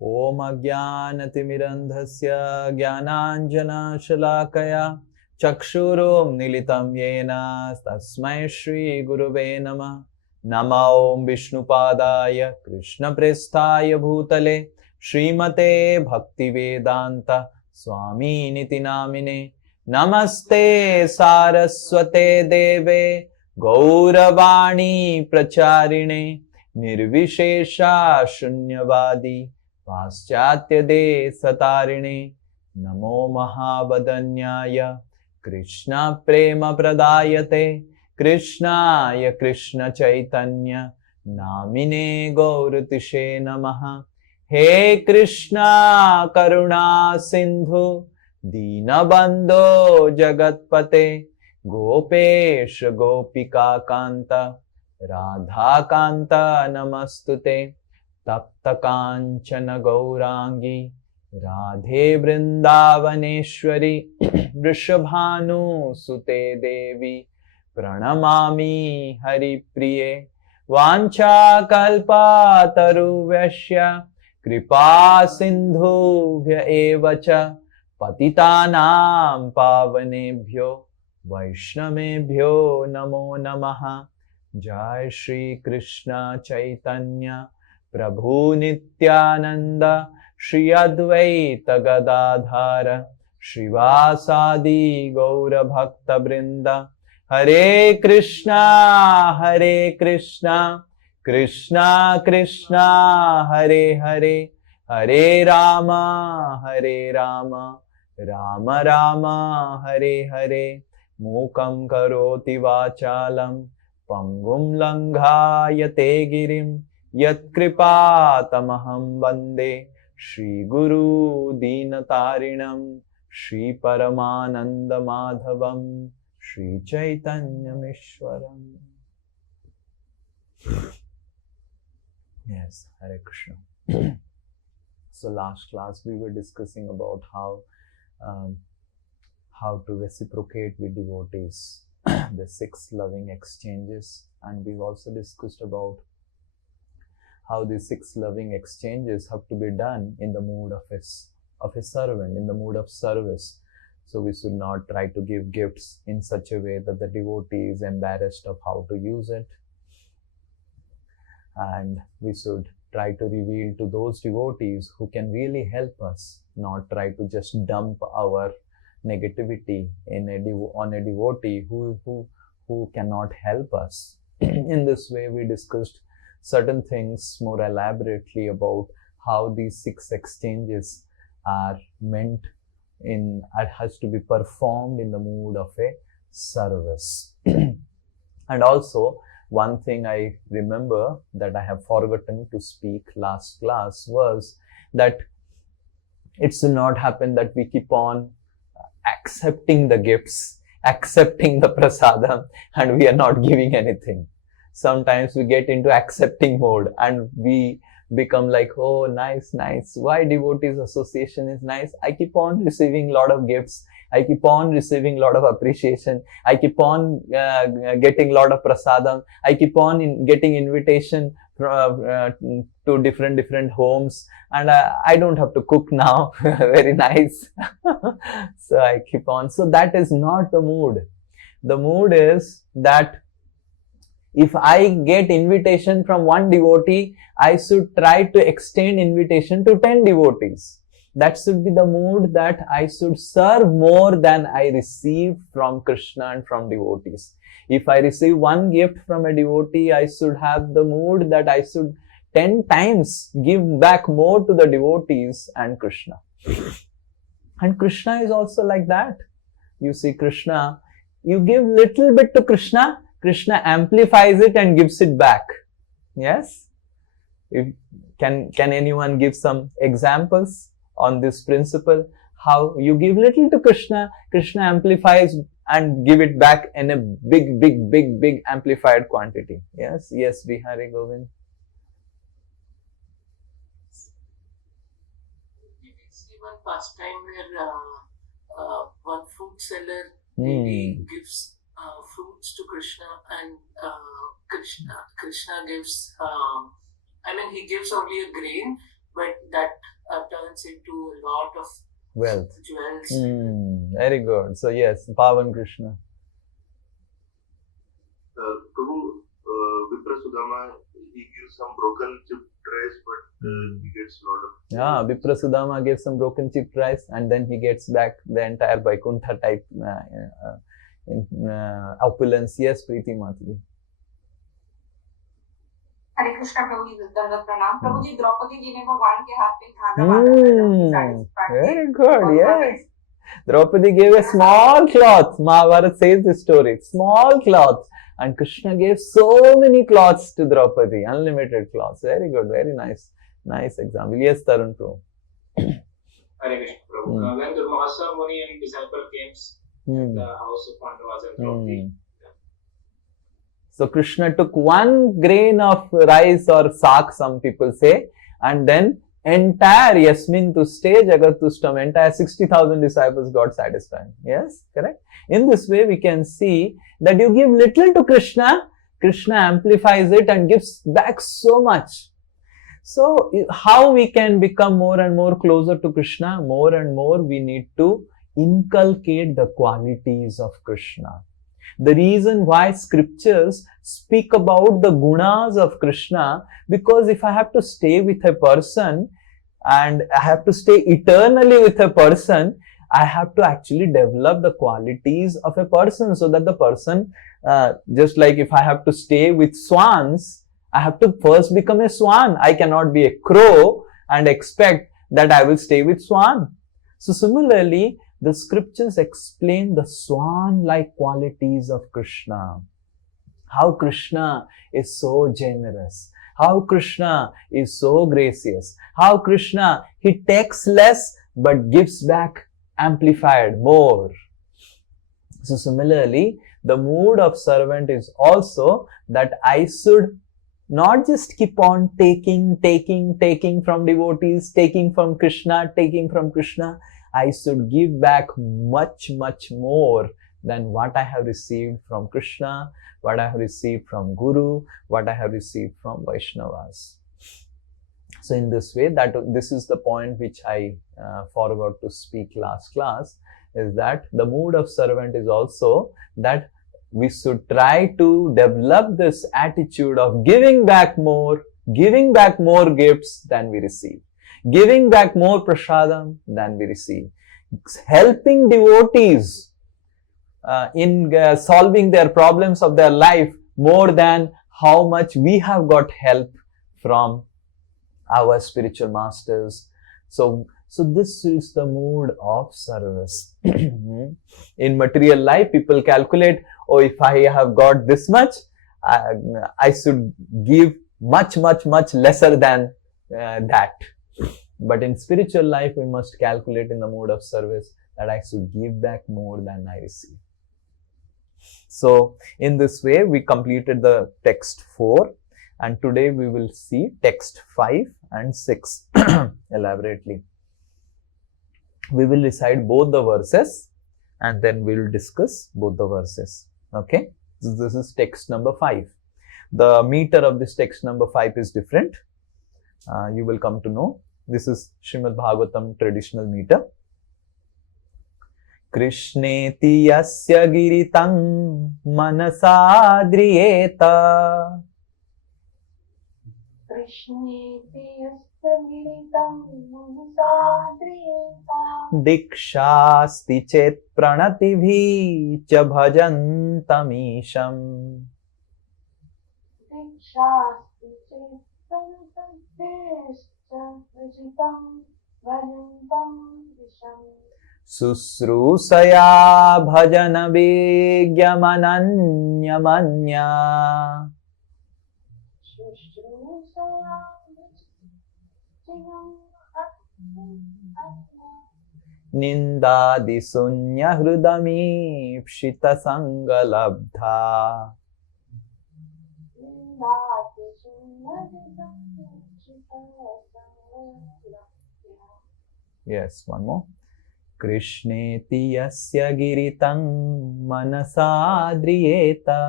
Om Ajnanatimirandhasya Jnananjana Shalakaya Chakshurum Nilitam Yena Tasmai Shri Guruve Namah. Nama Om Vishnupadaya Krishna Prestaya Bhutale Srimate Bhakti Vedanta Swami Niti Namine. Namaste Saraswate Deve Gauravani Pracharine Nirvishesha Shunyavadi Paschatya De Satarine. Namo Mahabadanyaya Krishna Prema Pradayate Krishnaya Krishna Chaitanya Namine Gauratishe Namaha. He Krishna Karuna Sindhu Dinabandho Jagatpate Gopesh Gopika Kanta Radha Kanta Namastute Tapta Kanchana Gaurangi Radhe Vrindavaneshwari Vrishabhanu Sute Devi Pranamami Hari Priye Vancha Kalpa Taruvashya Kripa Sindhubhya Evacha Patitanam Pavanebhyo Vaishnavebhyo Namo Namaha. Jai Shri Krishna Chaitanya Prabhu Nityananda Shri Advaita Gadadhara Shrivasadi Gaura Bhakta Brinda. Hare Krishna Krishna Krishna Hare Hare Hare Rama Rama Rama Hare Hare. Mukam karoti vachalam Pangum langhayate girim Yat kripa tamaham bande Shri Guru Dinatarinam Shri Paramananda Madhavam Shri Chaitanya Mishwaram. Yes, Hare Krishna. So last class we were discussing about how to reciprocate with devotees, the 6 loving exchanges, and we've also discussed about how these 6 loving exchanges have to be done in the mood of a servant, in the mood of service. So we should not try to give gifts in such a way that the devotee is embarrassed of how to use it. And we should try to reveal to those devotees who can really help us, not try to just dump our negativity on a devotee who cannot help us. In this way, we discussed certain things more elaborately about how these 6 exchanges are meant in, it has to be performed in the mood of a service. And also, one thing I remember that I have forgotten to speak last class was that it should not happen that we keep on accepting the gifts, accepting the prasadam, and we are not giving anything. Sometimes we get into accepting mode and we become like, oh, nice. Why devotees association is nice? I keep on receiving a lot of gifts. I keep on receiving a lot of appreciation. I keep on getting a lot of prasadam. I keep on getting invitation to different homes, and I don't have to cook now. Very nice. So I keep on. So that is not the mood. The mood is that if I get invitation from one devotee, I should try to extend invitation to 10 devotees. That should be the mood, that I should serve more than I receive from Krishna and from devotees. If I receive one gift from a devotee, I should have the mood that I should 10 times give back more to the devotees and Krishna. And Krishna is also like that. You see, Krishna, you give little bit to Krishna, Krishna amplifies it and gives it back. Yes? Can anyone give some examples on this principle? How you give little to Krishna, Krishna amplifies and give it back in a big amplified quantity. Yes, Bihari Govind. We see one pastime where one fruit seller lady gives fruits to Krishna, and Krishna gives, he gives only a grain, but that turns into a lot of wealth. jewels. Very good. So yes, Pavan Krishna. Prabhu, Vipra Sudama, he gives some broken chip rice, but he gets a lot of. Yeah, Vipra Sudama gives some broken chip rice, and then he gets back the entire Vaikuntha type opulence. Yes, Preeti Mataji. हरे कृष्ण प्रभु जी दंडवत प्रणाम प्रभु जी द्रौपदी जी ने भगवान के हाथ में खाना very good, yes. Draupadi gave a small cloth. Mahabharata says the story. Small cloth. And Krishna gave so many cloths to Draupadi. Unlimited cloths. Very good. Very nice. Nice example. Yes, Tarun Prabhu. Hare Krishna Prabhu. When Durvasa Muni and disciple came at the house of Pandavas and Draupadi. So Krishna took one grain of rice or sak, some people say, and then entire Yasmin Tuste Jagat Tustam, entire 60,000 disciples got satisfied. Yes, correct? In this way, we can see that you give little to Krishna, Krishna amplifies it and gives back so much. So, how we can become more and more closer to Krishna? More and more we need to inculcate the qualities of Krishna. The reason why scriptures speak about the gunas of Krishna, because if I have to stay with a person and I have to stay eternally with a person, I have to actually develop the qualities of a person so that the person, just like if I have to stay with swans, I have to first become a swan. I cannot be a crow and expect that I will stay with swan. So similarly, the scriptures explain the swan-like qualities of Krishna. How Krishna is so generous. How Krishna is so gracious. How Krishna, he takes less but gives back amplified more. So similarly, the mood of servant is also that I should not just keep on taking from devotees, taking from Krishna. I should give back much more than what I have received from Krishna, what I have received from Guru, what I have received from Vaishnavas. So in this way, this is the point which I forgot to speak last class, is that the mood of servant is also that we should try to develop this attitude of giving back more gifts than we receive. Giving back more prasadam than we receive. Helping devotees in solving their problems of their life more than how much we have got help from our spiritual masters. So this is the mood of service. In material life, people calculate, oh, if I have got this much, I should give much lesser than that. But in spiritual life, we must calculate in the mode of service that I should give back more than I receive. So, in this way, we completed the text 4, and today we will see text 5 and 6 elaborately. We will recite both the verses and then we will discuss both the verses. Okay? This is text number 5. The meter of this text number 5 is different. You will come to know. This is Srimad Bhagavatam traditional meter. Krishneti yasya giritam manasadriyeta. Krishneti yasya giritam manasadriyeta. Dikshasti chet pranativhi cha bhajantamisham. Dikshasti chet pranativhi. Susrusaya bhajana vigyamananyamanya. Nindadi sunya hrudami pshita sangalabdha. Yes, one more. Krishneti yasya giritam manasadriyeta.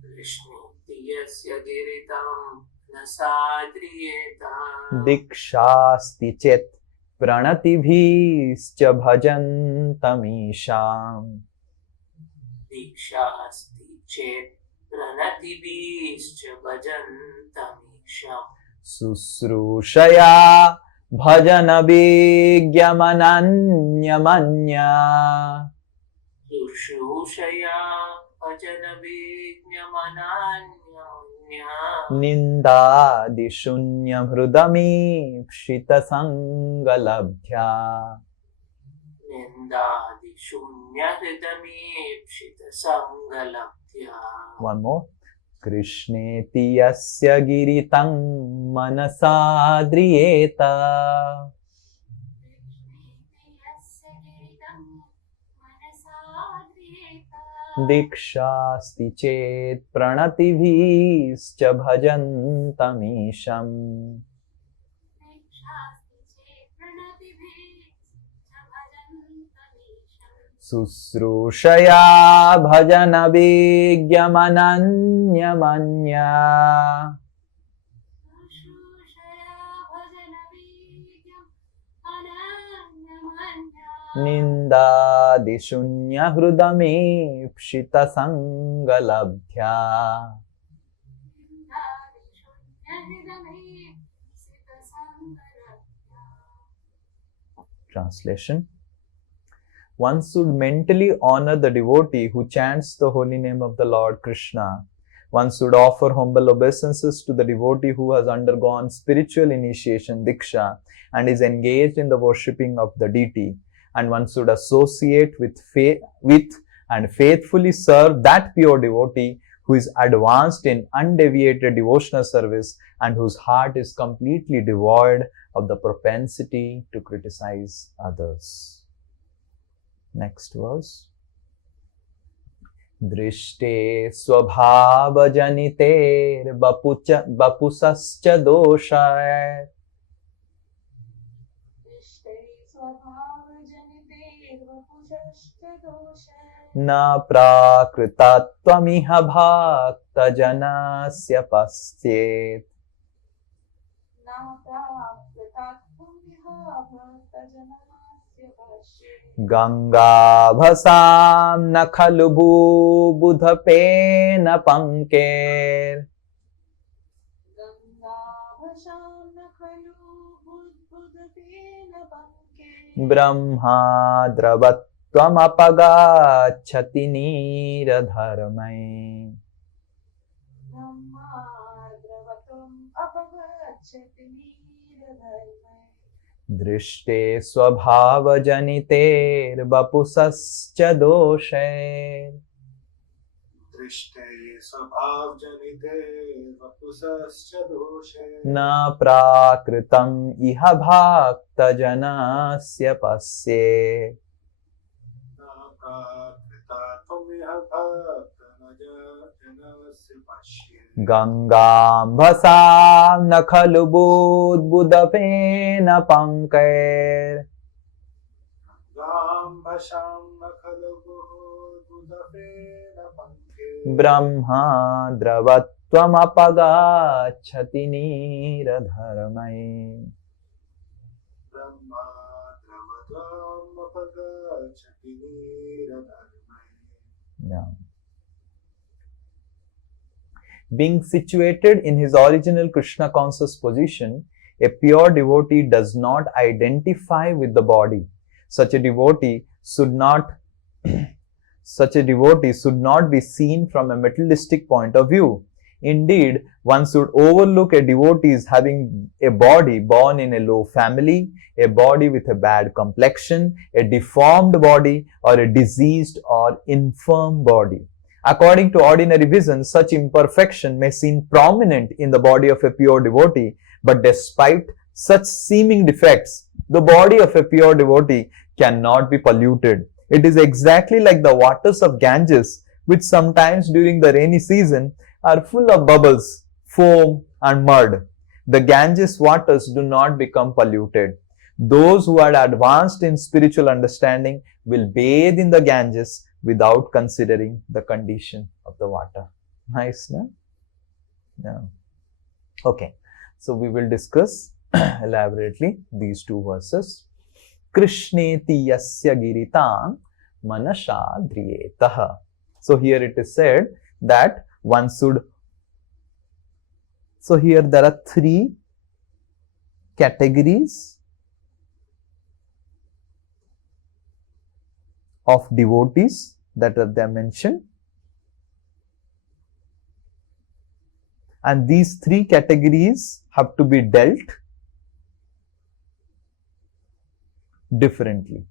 Krishneti yasya giritam न साद्रियेता दीक्षास्ति चेत् प्रणतिभिश्च भजन्तमीशाम् दीक्षास्ति चेत् प्रणतिभिश्च भजन्तमीशाम् शुश्रूषया भजनविज्ञमनन्यमन्या शुश्रूषया भजनविज्ञमनान्योन्या निन्दादिशून्यहृदमीप्सितसङ्गलब्ध्या निन्दादिशून्यहृदमीप्सितसङ्गलब्ध्या One more. कृष्णेति यस्य गिरितं मनसा द्रियेत दीक्षास्ति चेत् प्रणतिभिश्च भजन्तमीशम् शुश्रूषया भजनविज्ञमनन्यमन्या निन्दादिशून्यहृदमीप्सितसङ्गलब्ध्या Translation. One should mentally honor the devotee who chants the holy name of the Lord Krishna. One should offer humble obeisances to the devotee who has undergone spiritual initiation, Diksha, and is engaged in the worshipping of the deity. And one should associate with and faithfully serve that pure devotee who is advanced in undeviated devotional service and whose heart is completely devoid of the propensity to criticize others. Next verse. Drishte swabhavajaniter bapusascha dosha na prakritattvamiha bhakta janasya pastyet. Ganga bhasam na khalu budhape na panker Brahma dravatvam apagachati niradharmai. Drishte swabhavajaniter bapusascha doshe दृष्टे स्वभावजनिते वपुसश्च दोषे na prakritam iha bhakta janasya pasye. न प्राकृतात्वमिह भक्तजनस्य पश्ये Gangam bhasam na khalu budhape na panker गां भशां न खलु बुधफेन पङ्के Brahma dravatvam apagachati niradharmai. Brahma द्रवत्वमपगच्छति निरधर्मैः. Yeah. Being situated in his original Krishna conscious position, a pure devotee does not identify with the body. Such a devotee should not be seen from a materialistic point of view. Indeed, one should overlook a devotee as having a body born in a low family, a body with a bad complexion, a deformed body, or a diseased or infirm body. According to ordinary vision, such imperfection may seem prominent in the body of a pure devotee, but despite such seeming defects, the body of a pure devotee cannot be polluted. It is exactly like the waters of Ganges, which sometimes during the rainy season are full of bubbles, foam, and mud. The Ganges waters do not become polluted. Those who are advanced in spiritual understanding will bathe in the Ganges without considering the condition of the water. Nice, no? Yeah. Okay, so we will discuss elaborately these two verses. Krishneti yasya giritam manasha driyetah. So here it is said that one should. So here there are three categories of devotees that are there mentioned, and these three categories have to be dealt differently.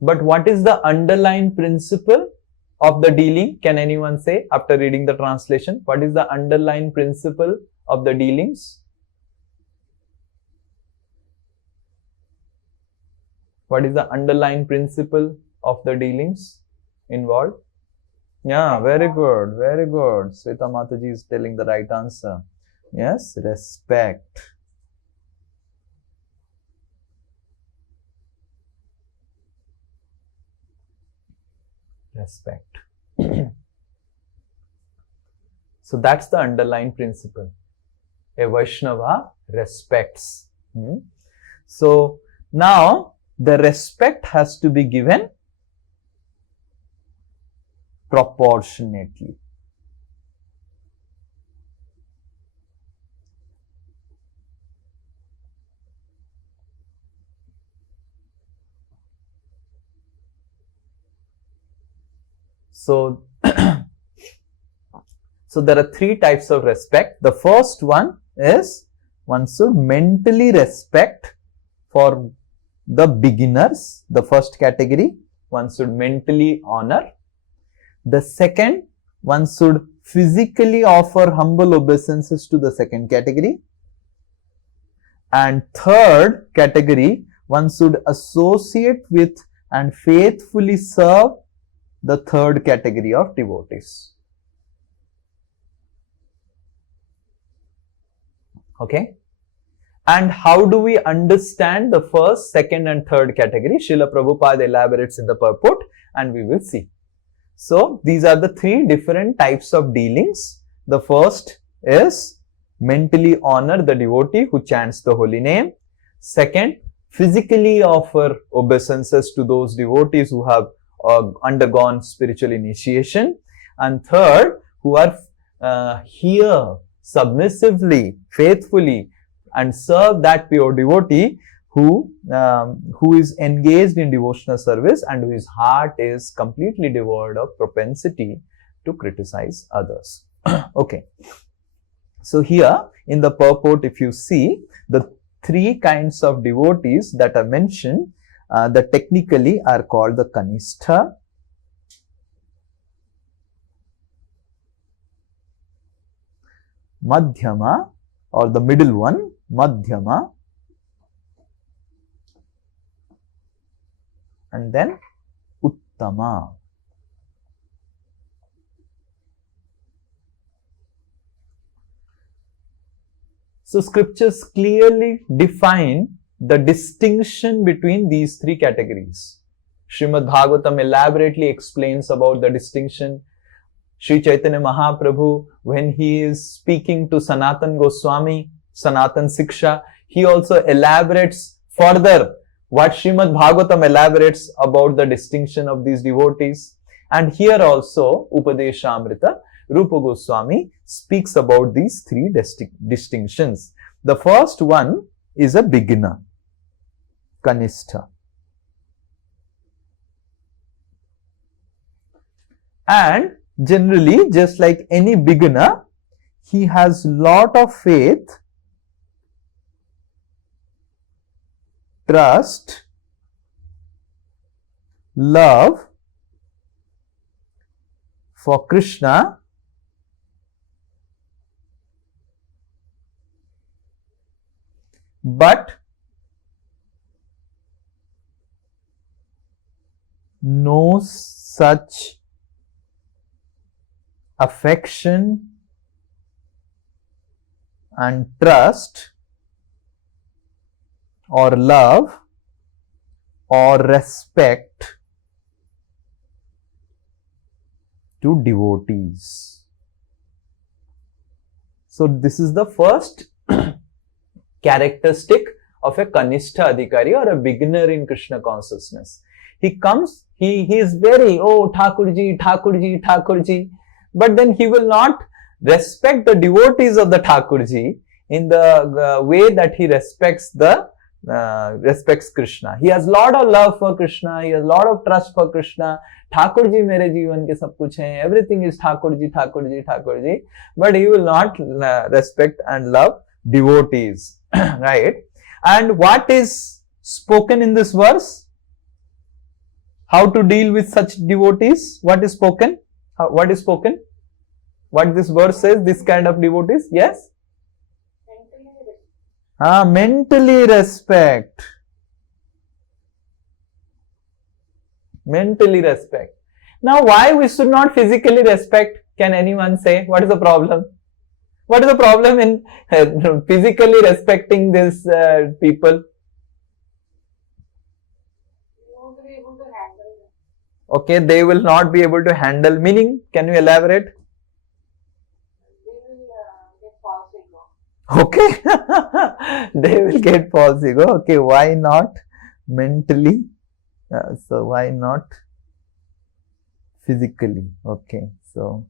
But what is the underlying principle of the dealing? Can anyone say after reading the translation? What is the underlying principle of the dealings? What is the underlying principle of the dealings involved? Yeah, very good, very good. Sweta Mataji is telling the right answer. Yes, respect. Respect. So that's the underlying principle. A Vaishnava respects. So now the respect has to be given proportionately. So, so there are three types of respect. The first one is one should mentally respect for the beginners. The first category, one should mentally honor. The second, one should physically offer humble obeisances to the second category. And third category, one should associate with and faithfully serve the third category of devotees. Okay. And how do we understand the first, second and third category? Srila Prabhupada elaborates in the purport and we will see. So, these are the three different types of dealings. The first is mentally honor the devotee who chants the holy name. Second, physically offer obeisances to those devotees who have undergone spiritual initiation. And third, who are here submissively, faithfully and serve that pure devotee who is engaged in devotional service and whose heart is completely devoid of propensity to criticize others. Okay. So here in the purport, if you see the three kinds of devotees that are mentioned, that technically are called the Kanistha, Madhyama, or the middle one, Madhyama, and then Uttama. So scriptures clearly define the distinction between these three categories. Srimad Bhagavatam elaborately explains about the distinction. Sri Chaitanya Mahaprabhu, when he is speaking to Sanatan Goswami, Sanatan Siksha, he also elaborates further what Srimad Bhagavatam elaborates about the distinction of these devotees. And here also, Upadeshamrita, Rupa Goswami speaks about these three distinctions. The first one is a beginner, Kanistha. And generally, just like any beginner, he has lot of faith, trust, love for Krishna, but no such affection and trust or love or respect to devotees. So this is the first characteristic of a Kanistha Adhikari or a beginner in Krishna consciousness. He comes, he is very, oh, Thakurji, Thakurji, Thakurji, but then he will not respect the devotees of the Thakurji in the way that he respects Krishna. He has lot of love for Krishna, he has lot of trust for Krishna. Thakurji mere jeevan ke sab kuch hai, everything is Thakurji, Thakurji, Thakurji, but he will not respect and love devotees, right? And what is spoken in this verse? How to deal with such devotees? What is spoken? What is spoken? What this verse says, this kind of devotees? Yes? Mentally respect. Mentally respect. Now, why we should not physically respect? Can anyone say? What is the problem? What is the problem in physically respecting these people? Okay, they will not be able to handle. Meaning, can you elaborate? Okay, they will get false ego. Okay, why not mentally? So why not physically? Okay, so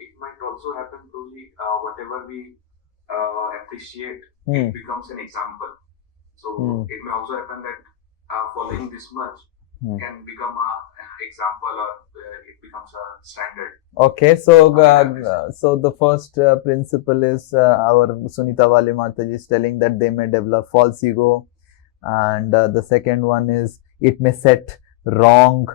it might also happen to whatever we appreciate, Hmm. it becomes an example. So Hmm. it may also happen that following this much Hmm. can become an example, or it becomes a standard. okay, so so the first principle is our Sunita Wali Mataji is telling that they may develop false ego, and the second one is it may set wrong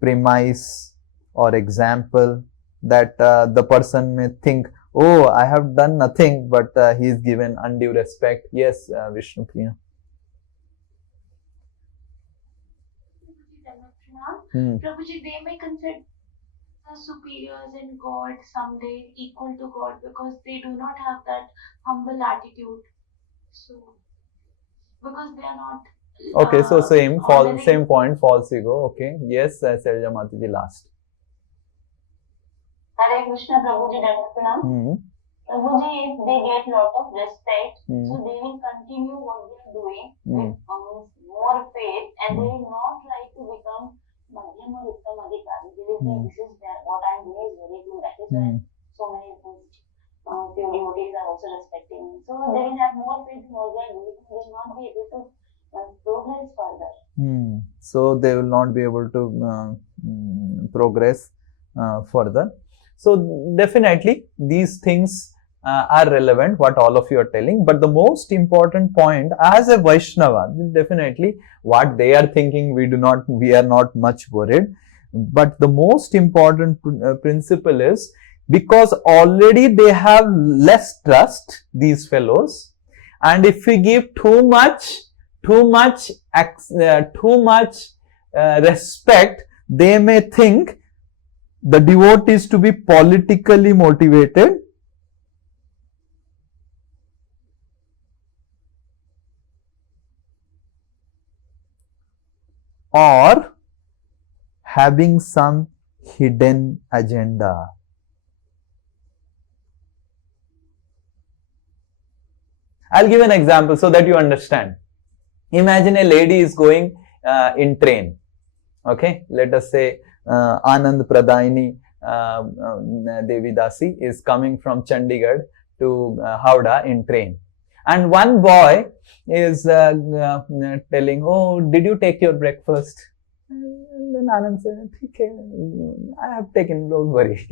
premise or example, that the person may think, oh, I have done nothing, but he is given undue respect. Yes, Vishnu Priya. Prabhuji, they may consider the superiors in God someday equal to God because they do not have that humble attitude. So, because they are not. Okay, so same honoring- point, false ego. Okay, yes, Selja Mataji last. Hare Krishna, Prabhuji, Danda Pranam. Prabhuji, if they get lot of respect, so they will continue what they are doing with more faith, and they will not like to become Madhyam or Uttam Adhikari. They will say, this is what I am doing is very good. That is why so many pure devotees are also respecting me. So they will have more faith in what they are doing. They will not be able to progress further. So they will not be able to progress further. So definitely these things are relevant, what all of you are telling, but the most important point as a Vaishnava, definitely what they are thinking, we are not much worried, but the most important principle is, because already they have less trust, these fellows, and if we give too much respect, they may think the devotees to be politically motivated, or having some hidden agenda. I'll give an example so that you understand. Imagine a lady is going in train. Okay, let us say Anand Pradayini Devidasi is coming from Chandigarh to Howrah in train. And one boy is telling, oh, did you take your breakfast? And then Anand said, okay, I have taken, don't worry.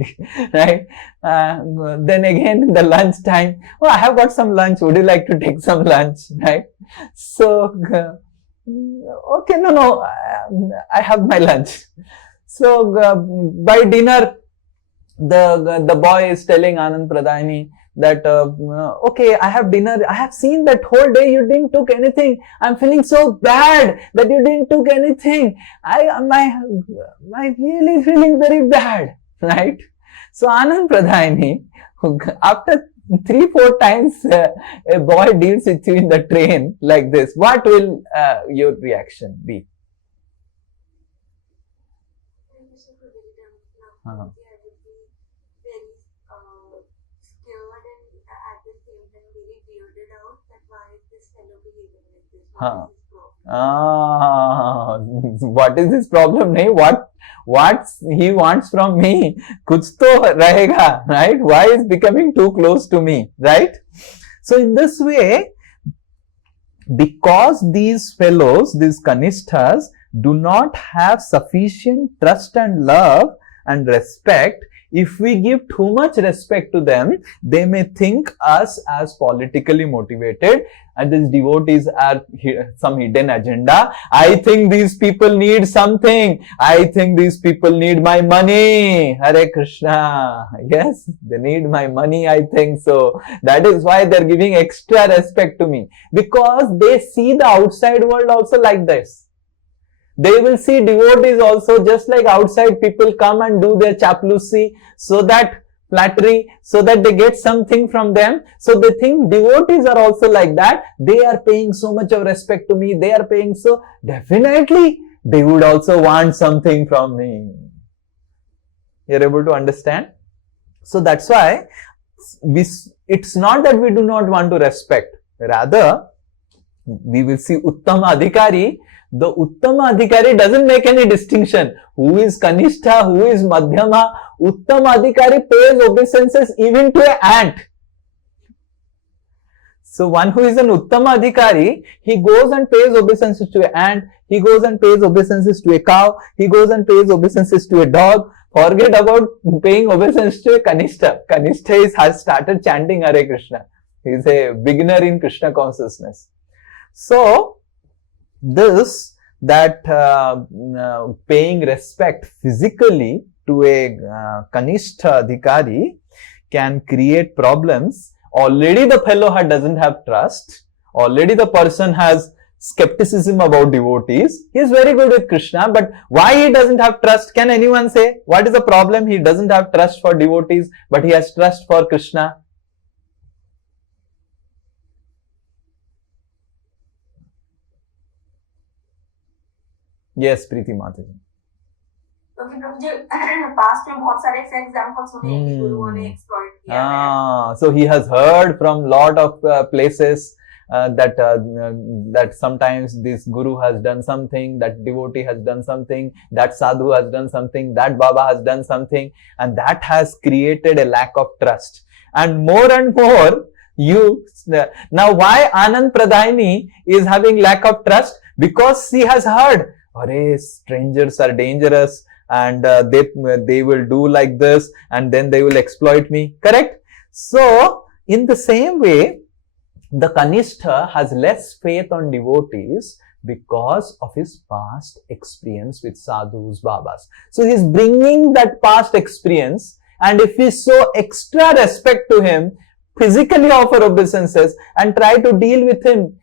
Right? Then again in the lunch time, oh, I have got some lunch. Would you like to take some lunch? Right? So, okay, no, I have my lunch. So, by dinner, the boy is telling Anand Pradayini that, okay, I have dinner. I have seen that whole day you didn't took anything. I'm feeling so bad that you didn't took anything. My really feeling very bad, right? So Anand Pradayini, after 3-4 times a boy deals with you in the train like this, what will your reaction be? I would be very scared and at the same time very weirded out that why is this fellow behaving like this? What is his problem? What is his problem? Nahi, what he wants from me? Kuch to rahega, right? Why is becoming too close to me, right? So in this way, because these fellows, these Kanishthas, do not have sufficient trust and love and respect, if we give too much respect to them, they may think us as politically motivated and these devotees are some hidden agenda. I think these people need something. I think these people need my money. Hare Krishna. Yes, they need my money, I think so. That is why they are giving extra respect to me. Because they see the outside world also like this. They will see devotees also just like outside people come and do their chaplacy so that flattery, so that they get something from them. So they think devotees are also like that. They are paying so much of respect to me. They are paying so, definitely they would also want something from me. You're able to understand? So that's why it's not that we do not want to respect. Rather, we will see Uttama Adhikari. The Uttama Adhikari doesn't make any distinction. Who is Kanishta, who is Madhyama? Uttama Adhikari pays obeisances even to an ant. So one who is an Uttama Adhikari, he goes and pays obeisances to an ant, he goes and pays obeisances to a cow, he goes and pays obeisances to a dog. Forget about paying obeisance to a Kanishta. Kanishta has started chanting Hare Krishna. He is a beginner in Krishna consciousness. So, paying respect physically to a Kanishta Adhikari can create problems. Already the fellow doesn't have trust. Already the person has skepticism about devotees. He is very good with Krishna, but why he doesn't have trust? Can anyone say? What is the problem? He doesn't have trust for devotees, but he has trust for Krishna. Yes, Preeti Mataji. क्योंकि मुझे past में बहुत सारे ऐसे example सुने हैं कि गुरुओं ने एक्सप्लॉइट किया है. So he has heard from lot of places that sometimes this guru has done something, that devotee has done something, that sadhu has done something, that Baba has done something, and that has created a lack of trust. And more, now why Anand Pradayani is having lack of trust? Because she has heard, "Arey, strangers are dangerous and they will do like this and then they will exploit me." Correct? So, in the same way, the Kanishta has less faith on devotees because of his past experience with sadhus, babas. So, he is bringing that past experience, and if we show extra respect to him, physically offer obeisances and try to deal with him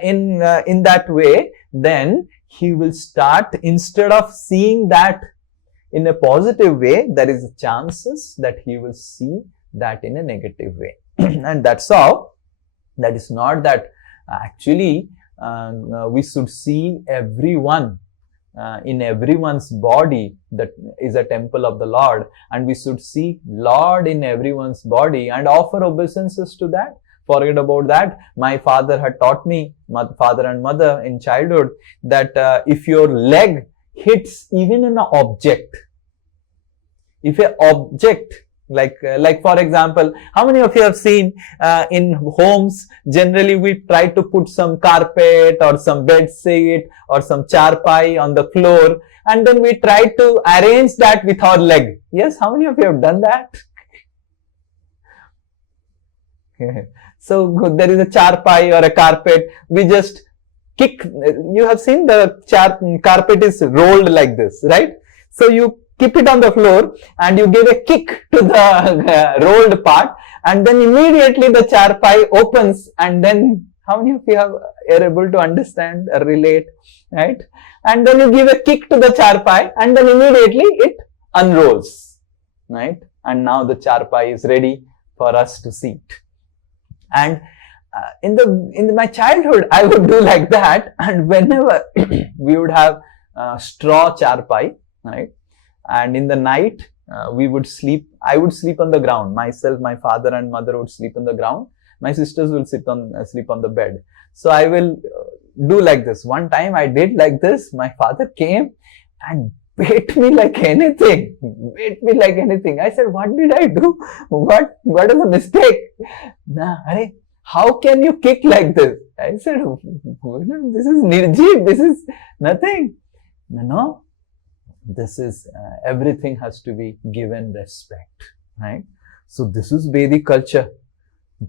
in that way, then he will start, instead of seeing that in a positive way, there is chances that he will see that in a negative way. And that's how, that is not that actually we should see everyone, in everyone's body that is a temple of the Lord, and we should see Lord in everyone's body and offer obeisances to that. Forget about that. My father had taught me, my father and mother in childhood, that if your leg hits even an object, if an object, like for example, how many of you have seen in homes, generally we try to put some carpet or some bed sheet or some charpai on the floor, and then we try to arrange that with our leg. Yes, how many of you have done that? So there is a charpai or a carpet, we just kick. You have seen the carpet is rolled like this, right? So you keep it on the floor and you give a kick to the rolled part, and then immediately the charpai opens, and then how many of you are able to understand or relate, right? And then you give a kick to the charpai and then immediately it unrolls, right? And now the charpai is ready for us to sit. And in my childhood, I would do like that, and whenever we would have straw charpai, right? And in the night, we would sleep. I would sleep on the ground. Myself, my father and mother would sleep on the ground. My sisters will sleep on the bed. So I will do like this. One time I did like this. My father came and beat me like anything. Beat me like anything. I said, what did I do? What is the mistake? Nah, Hare, how can you kick like this? I said, this is nirjeev. This is nothing. No. This is, everything has to be given respect, right? So this is Vedic culture.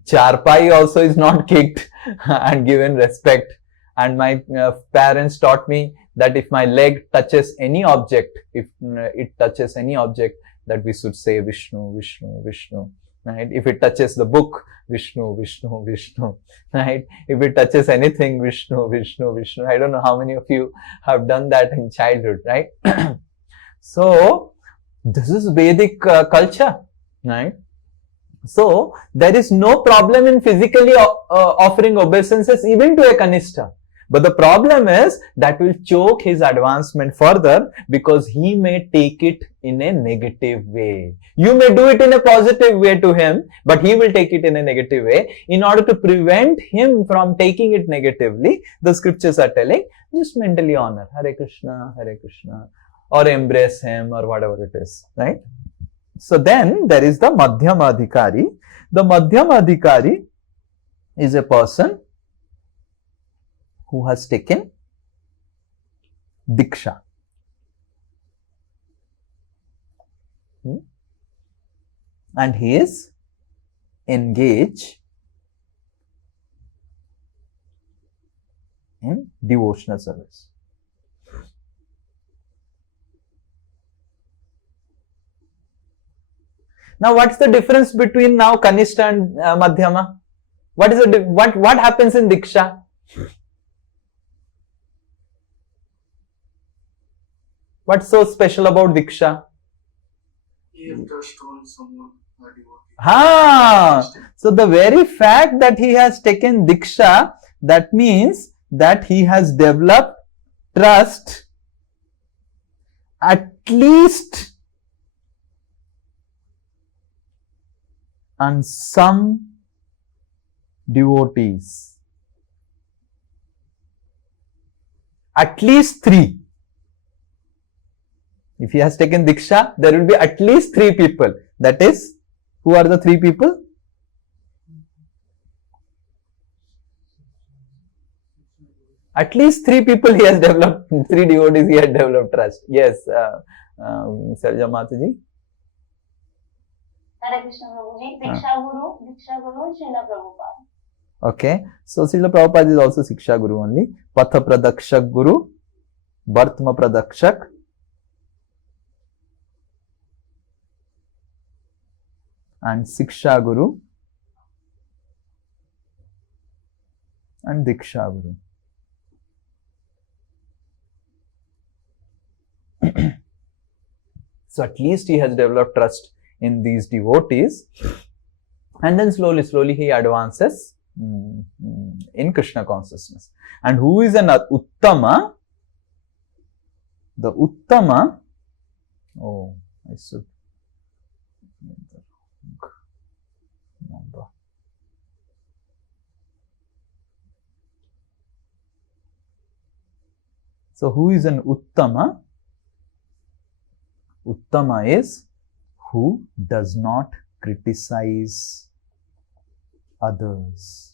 Charpai also is not kicked and given respect. And my parents taught me that if my leg touches any object, if it touches any object, that we should say Vishnu, Vishnu, Vishnu, right? If it touches the book, Vishnu, Vishnu, Vishnu, right? If it touches anything, Vishnu, Vishnu, Vishnu. I don't know how many of you have done that in childhood, right? So, this is Vedic culture, right? So, there is no problem in physically offering obeisances even to a Kanishta. But the problem is that will choke his advancement further because he may take it in a negative way. You may do it in a positive way to him, but he will take it in a negative way. In order to prevent him from taking it negatively, the scriptures are telling, just mentally honor Hare Krishna, or embrace him or whatever it is, right? So then there is the Madhyama Adhikari. The Madhyama Adhikari is a person who has taken Diksha. And he is engaged in devotional service. Now, what's the difference between now Kanishta and Madhyama? What is the what happens in Diksha? What's so special about Diksha? He has touched on someone, a devotee. So the very fact that he has taken Diksha, that means that he has developed trust at least on some devotees. At least 3. If he has taken Diksha, there will be at least 3 people. That is, who are the 3 people? At least 3 people he has developed, 3 devotees he has developed trust. Yes, Sarja Mataji. Hare Krishna Prabhuji, Diksha Guru, Srila Prabhupada. Okay, so Srila Prabhupada is also Siksha Guru only. Patha Pradakshak Guru, Bhartma Pradakshak, and Siksha Guru and Diksha Guru. So at least he has developed trust in these devotees, and then slowly he advances in Krishna consciousness. And who is an Uttama? The Uttama, I should number. So who is an Uttama? Uttama is who does not criticize others.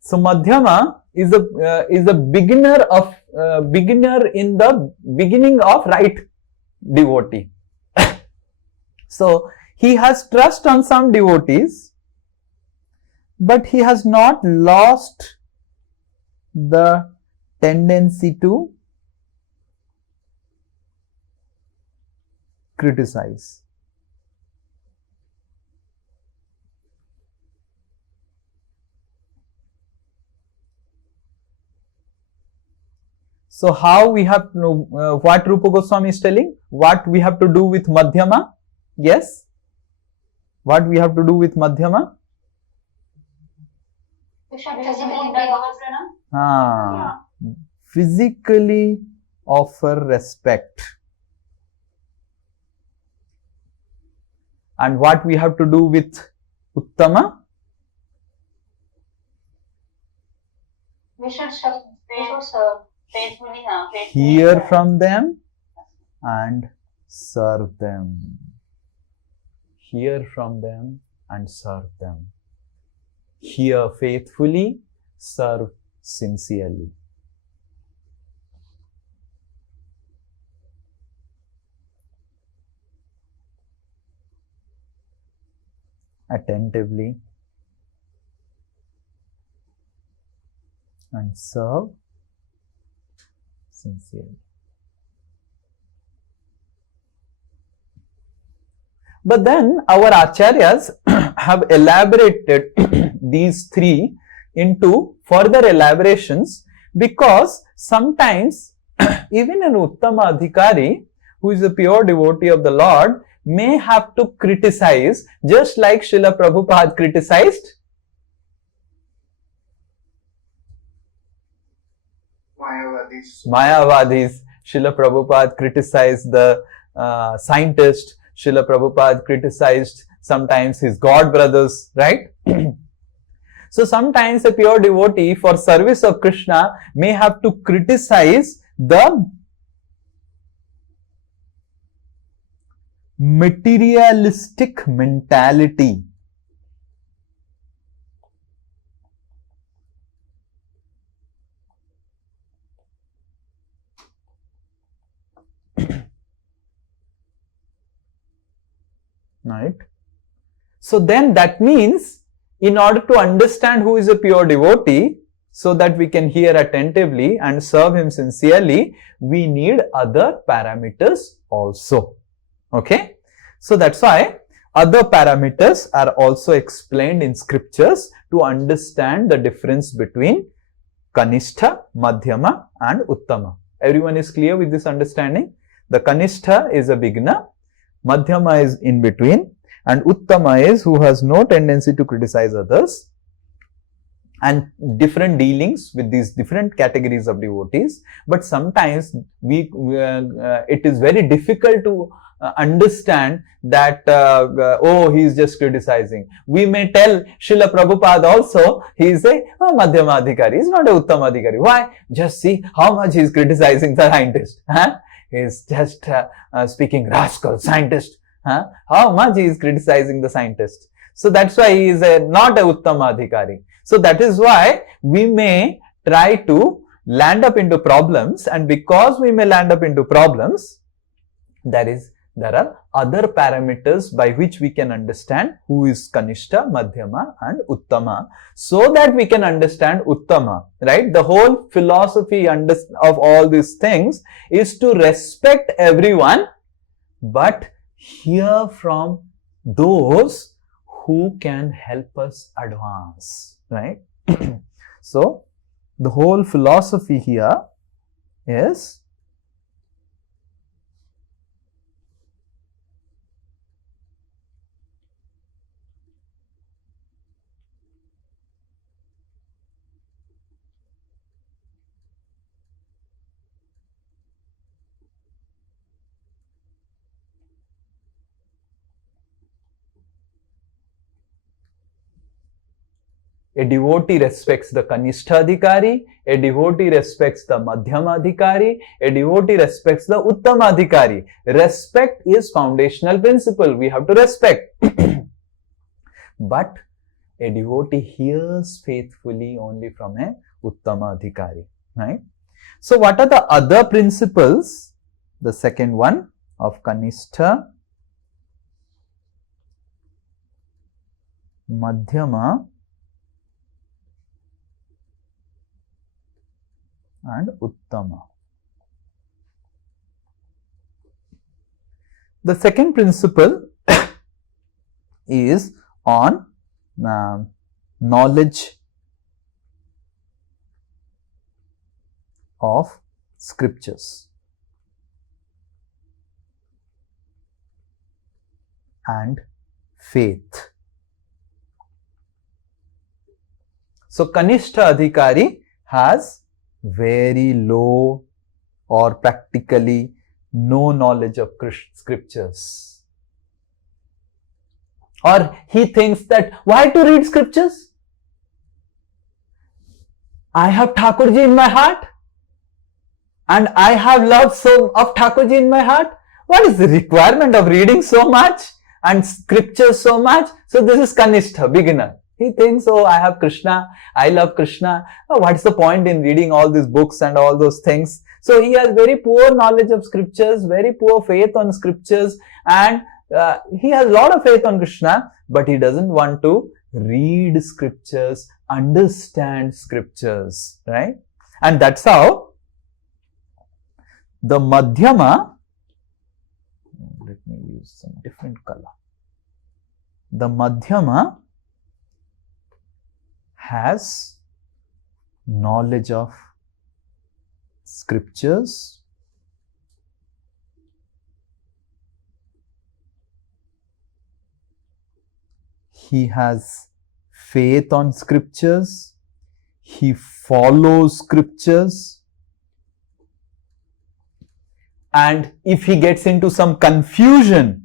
So Madhyama is a beginner in the beginning of right devotee. So he has trust on some devotees, but he has not lost the tendency to criticize. So how we have to know what Rupa Goswami is telling? What we have to do with Madhyama? Yes? What we have to do with Madhyama? Physically offer respect. And what we have to do with Uttama? We should serve faithfully. Hear from them and serve them. Hear from them and serve them. Hear faithfully, serve sincerely. Attentively and serve sincerely. But then our acharyas have elaborated these three into further elaborations, because sometimes even an Uttama Adhikari who is a pure devotee of the Lord may have to criticize, just like Srila Prabhupada criticized Mayavadis. Srila Prabhupada criticized the scientist. Srila Prabhupada criticized sometimes his god brothers, right? So sometimes a pure devotee for service of Krishna may have to criticize the materialistic mentality. Right? So then that means, in order to understand who is a pure devotee, so that we can hear attentively and serve him sincerely, we need other parameters also. Okay? So that's why other parameters are also explained in scriptures to understand the difference between Kanistha, Madhyama and Uttama. Everyone is clear with this understanding? The Kanistha is a beginner, Madhyama is in between, and Uttama is who has no tendency to criticize others, and different dealings with these different categories of devotees. But sometimes it is very difficult to understand that, oh, he is just criticizing. We may tell Srila Prabhupada also, he is a Madhyama Adhikari, he is not a Uttama Adhikari. Why? Just see how much he is criticizing the scientist. Huh? He is just speaking rascal scientist. Huh? How much he is criticizing the scientist. So that's why he is not a Uttama Adhikari. So that is why we may try to land up into problems, and because we may land up into problems, there are other parameters by which we can understand who is Kanishta, Madhyama and Uttama, so that we can understand Uttama, right? The whole philosophy of all these things is to respect everyone, but hear from those who can help us advance, right? So the whole philosophy here is a devotee respects the Kanistha Adhikari, a devotee respects the Madhyama Adhikari, a devotee respects the Uttama Adhikari. Respect is foundational principle. We have to respect. But a devotee hears faithfully only from a Uttama Adhikari, right? So what are the other principles? The second one of Kanistha, Madhyama and Uttama. The second principle is on knowledge of scriptures and faith. So Kanistha Adhikari has very low or practically no knowledge of scriptures. Or he thinks that why to read scriptures? I have Thakurji in my heart and I have love so of Thakurji in my heart. What is the requirement of reading so much and scriptures so much? So this is Kanistha, beginner. He thinks, oh, I have Krishna, I love Krishna. Oh, what's the point in reading all these books and all those things? So he has very poor knowledge of scriptures, very poor faith on scriptures, and he has a lot of faith on Krishna, but he doesn't want to read scriptures, understand scriptures, right? And that's how the Madhyama, let me use some different color. The Madhyama has knowledge of scriptures, he has faith on scriptures, he follows scriptures, and if he gets into some confusion,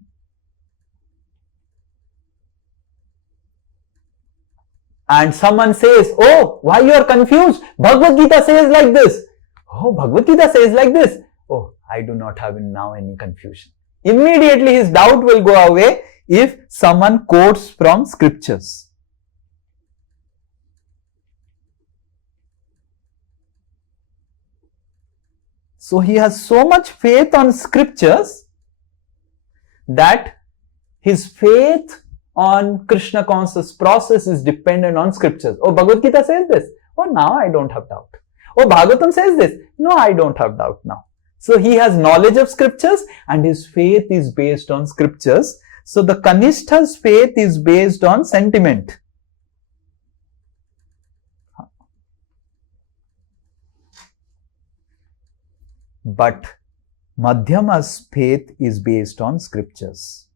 and someone says, oh, why you are confused? Bhagavad Gita says like this. Oh, Bhagavad Gita says like this. Oh, I do not have now any confusion. Immediately his doubt will go away if someone quotes from scriptures. So he has so much faith on scriptures that his faith on Krishna conscious process is dependent on scriptures. Oh, Bhagavad Gita says this. Oh, now I don't have doubt. Oh, Bhagavatam says this. No, I don't have doubt now. So he has knowledge of scriptures and his faith is based on scriptures. So the Kanistha's faith is based on sentiment. But Madhyama's faith is based on scriptures.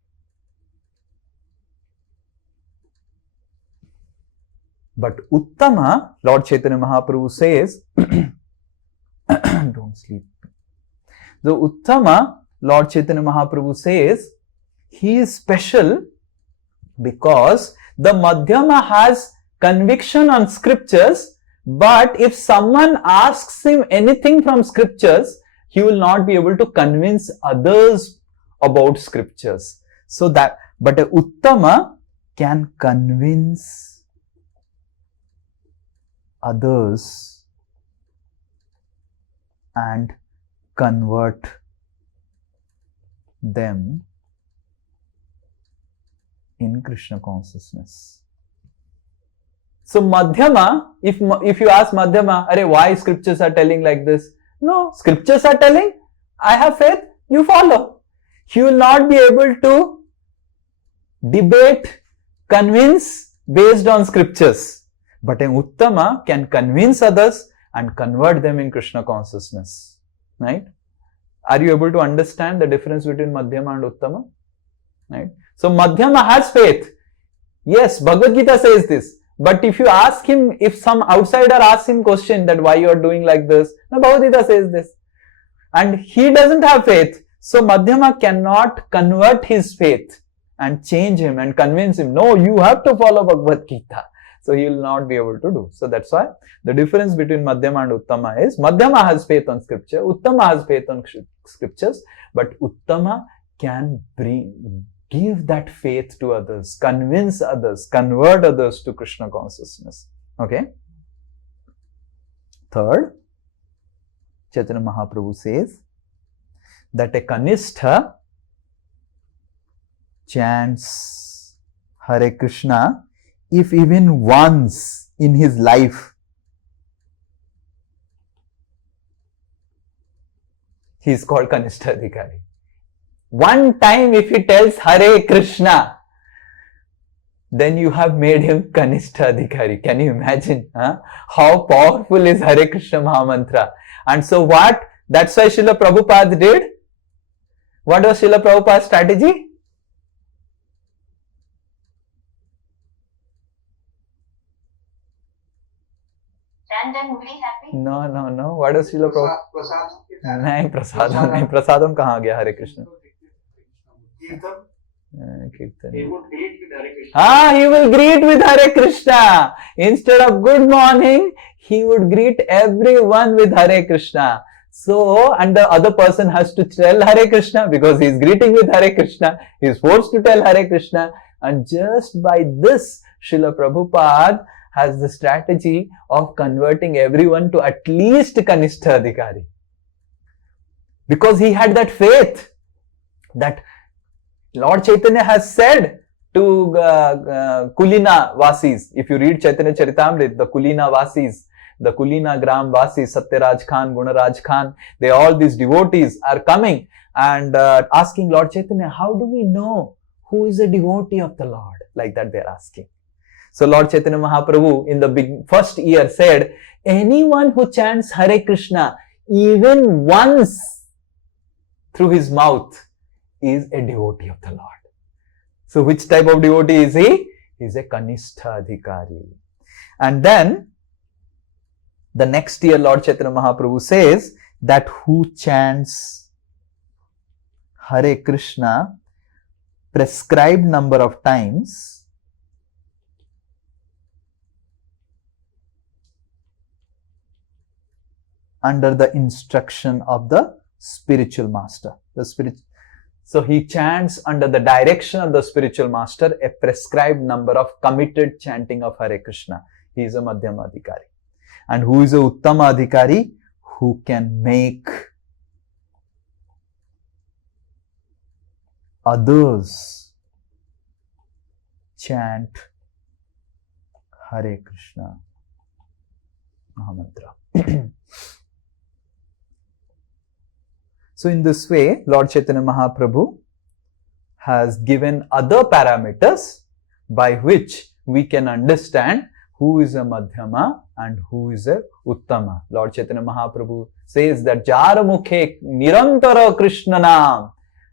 But Uttama, Lord Chaitanya Mahaprabhu says, don't sleep. The Uttama, Lord Chaitanya Mahaprabhu says, he is special because the Madhyama has conviction on scriptures, but if someone asks him anything from scriptures, he will not be able to convince others about scriptures. So that, but a Uttama can convince others and convert them in Krishna consciousness. So Madhyama, if you ask Madhyama, Arey, why scriptures are telling like this? No, scriptures are telling, I have faith, you follow. He will not be able to debate, convince based on scriptures. But an Uttama can convince others and convert them in Krishna consciousness. Right? Are you able to understand the difference between Madhyama and Uttama? Right? So Madhyama has faith. Yes, Bhagavad Gita says this. But if you ask him, if some outsider asks him question that why you are doing like this, no, Bhagavad Gita says this. And he doesn't have faith. So Madhyama cannot convert his faith and change him and convince him, no, you have to follow Bhagavad Gita. So he will not be able to do. So that's why the difference between Madhyama and Uttama is Madhyama has faith on scripture, Uttama has faith on scriptures, but Uttama can give that faith to others, convince others, convert others to Krishna consciousness. Okay. Third, Chaitanya Mahaprabhu says that a Kanistha chants Hare Krishna if even once in his life he is called Kanistha Adhikari. One time if he tells Hare Krishna, then you have made him Kanistha Adhikari. Can you imagine how powerful is Hare Krishna Mahamantra? And so what? That's why Srila Prabhupada did. What was Srila Prabhupada's strategy? Chant and be happy. No. What was Srila Prabhupada? नहीं प्रसादम नहीं, प्रसादम कहाँ गया? हरे कृष्ण कीर्तन. He would greet with Hare Krishna. He will greet with Hare Krishna. Instead of good morning, he would greet everyone with Hare Krishna. So, and the other person has to tell Hare Krishna because he is greeting with Hare Krishna. He is forced to tell Hare Krishna. And just by this, Srila Prabhupada has the strategy of converting everyone to at least Kanistha Adhikari. Because he had that faith that Lord Chaitanya has said to Kulina Vasis. If you read Chaitanya Charitamrita, the Kulina Vasis, the Kulina Gram Vasis, Satyaraj Khan, Gunaraj Khan, all these devotees are coming and asking Lord Chaitanya, how do we know who is a devotee of the Lord? Like that they are asking. So Lord Chaitanya Mahaprabhu in the first year said, anyone who chants Hare Krishna even once through his mouth is a devotee of the Lord. So which type of devotee is he? He is a Kanistha Adhikari. And then the next year Lord Chaitanya Mahaprabhu says that who chants Hare Krishna prescribed number of times under the instruction of the spiritual master. So he chants under the direction of the spiritual master a prescribed number of committed chanting of Hare Krishna. He is a Madhyama Adhikari. And who is a Uttama Adhikari? Who can make others chant Hare Krishna Mahamantra. So in this way, Lord Chaitanya Mahaprabhu has given other parameters by which we can understand who is a Madhyama and who is a Uttama. Lord Chaitanya Mahaprabhu says that Jara Mukhe Nirantara Krishna Nam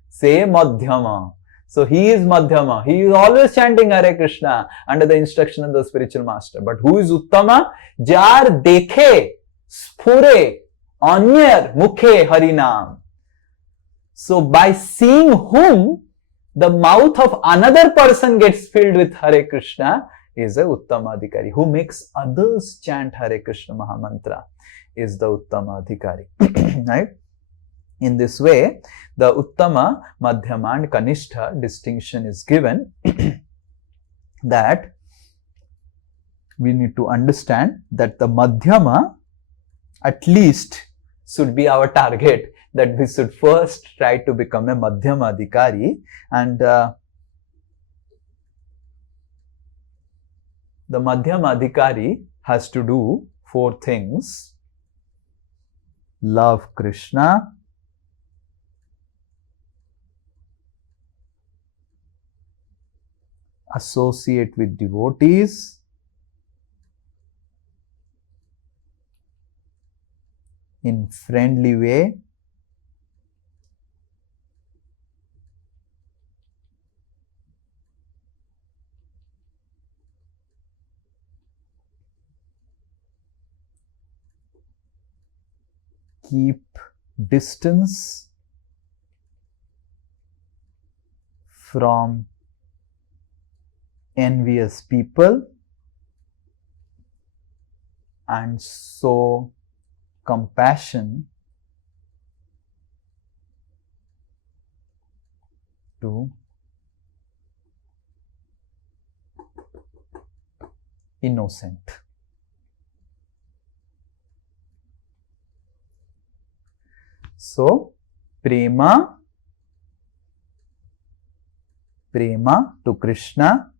say Madhyama. So he is Madhyama. He is always chanting Hare Krishna under the instruction of the spiritual master. But who is Uttama? Jar Dekhe Sphure Anyar Mukhe Harinam. So by seeing whom the mouth of another person gets filled with Hare Krishna is a Uttama Adhikari. Who makes others chant Hare Krishna Mahamantra is the Uttama Adhikari. Right? In this way, the Uttama, Madhyama and Kanistha distinction is given that we need to understand that the Madhyama at least should be our target, that we should first try to become a Madhyama Adhikari, and the Madhyama Adhikari has to do 4 things: love Krishna, associate with devotees, in friendly way, keep distance from envious people, and show compassion to innocent. So, prema to Krishna.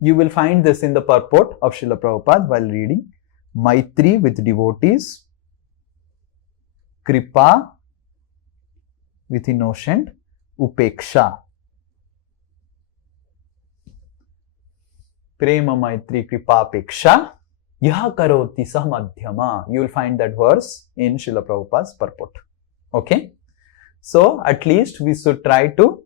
You will find this in the purport of Srila Prabhupada while reading. Maitri with devotees, Kripa with innocent, Upeksha. Prema, Maitri, Kripa, Peksha. Yaha karoti sah madhyama. You will find that verse in Srila Prabhupada's purport. Okay. So, at least we should try to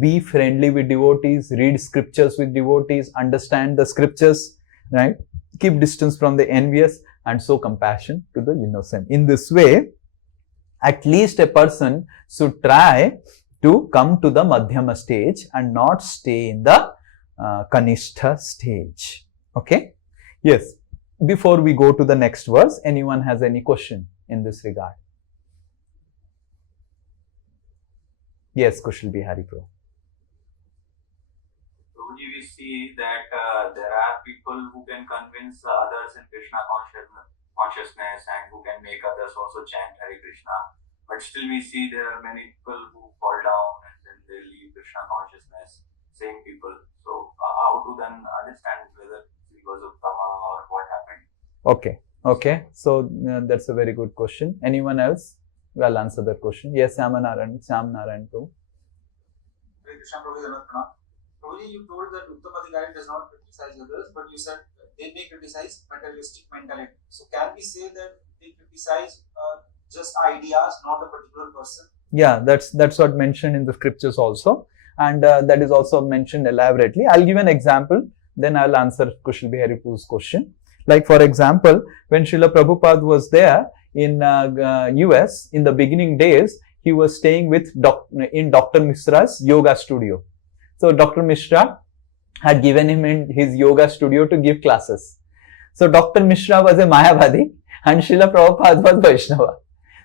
be friendly with devotees, read scriptures with devotees, understand the scriptures, right? Keep distance from the envious and show compassion to the innocent. In this way, At least a person should try to come to the Madhyama stage and not stay in the Kanistha stage. Okay? Yes. Before we go to the next verse, anyone has any question in this regard? Yes, Kushal Bihari Pro. Prabhuji, we see that there are people who can convince others in Krishna consciousness and who can make others also chant Hare Krishna. But still we see there are many people who fall down and then they leave Krishna consciousness, same people. So how to then understand whether it was Uttama or what happened? Okay. So that's a very good question. Anyone else? I'll answer that question. Yes, Sam Narayan too. Hare Krishna, Prabhuji, you told that Uttamadhikari does not criticize others, but you said they may criticize materialistic mentality. So can we say that they criticize just ideas, not a particular person? Yeah, that's what mentioned in the scriptures also, and that is also mentioned elaborately. I'll give an example, then I'll answer Kushal Bihari Poo's question. Like for example, when Srila Prabhupada was there in US in the beginning days, he was staying with in Dr. Mishra's yoga studio. So Dr. Mishra had given him in his yoga studio to give classes. So Dr. Mishra was a Mayavadi and Srila Prabhupada was Vaishnava,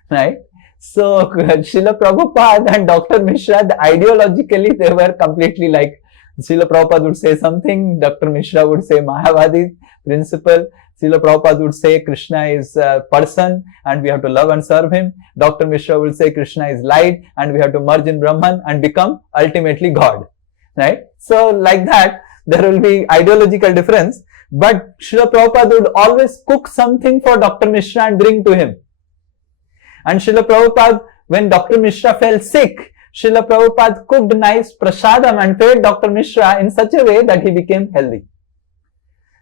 right? So Srila Prabhupada and Dr. Mishra, ideologically they were completely like, Srila Prabhupada would say something, Dr. Mishra would say Mayavadi principle, Srila Prabhupada would say Krishna is a person and we have to love and serve him. Dr. Mishra would say Krishna is light and we have to merge in Brahman and become ultimately God. Right? So like that, there will be ideological difference, but Srila Prabhupada would always cook something for Dr. Mishra and bring to him. And Srila Prabhupada, when Dr. Mishra fell sick, Srila Prabhupada cooked nice prasadam and fed Dr. Mishra in such a way that he became healthy.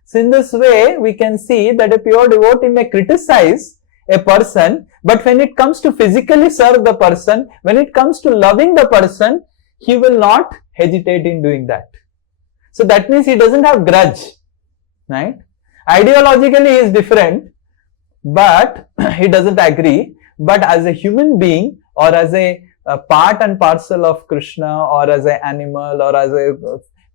So in this way, we can see that a pure devotee may criticize a person, but when it comes to physically serve the person, when it comes to loving the person, he will not hesitate in doing that. So that means he doesn't have grudge, right? Ideologically he is different, but he doesn't agree. But as a human being or as a part and parcel of Krishna or as an animal or as a,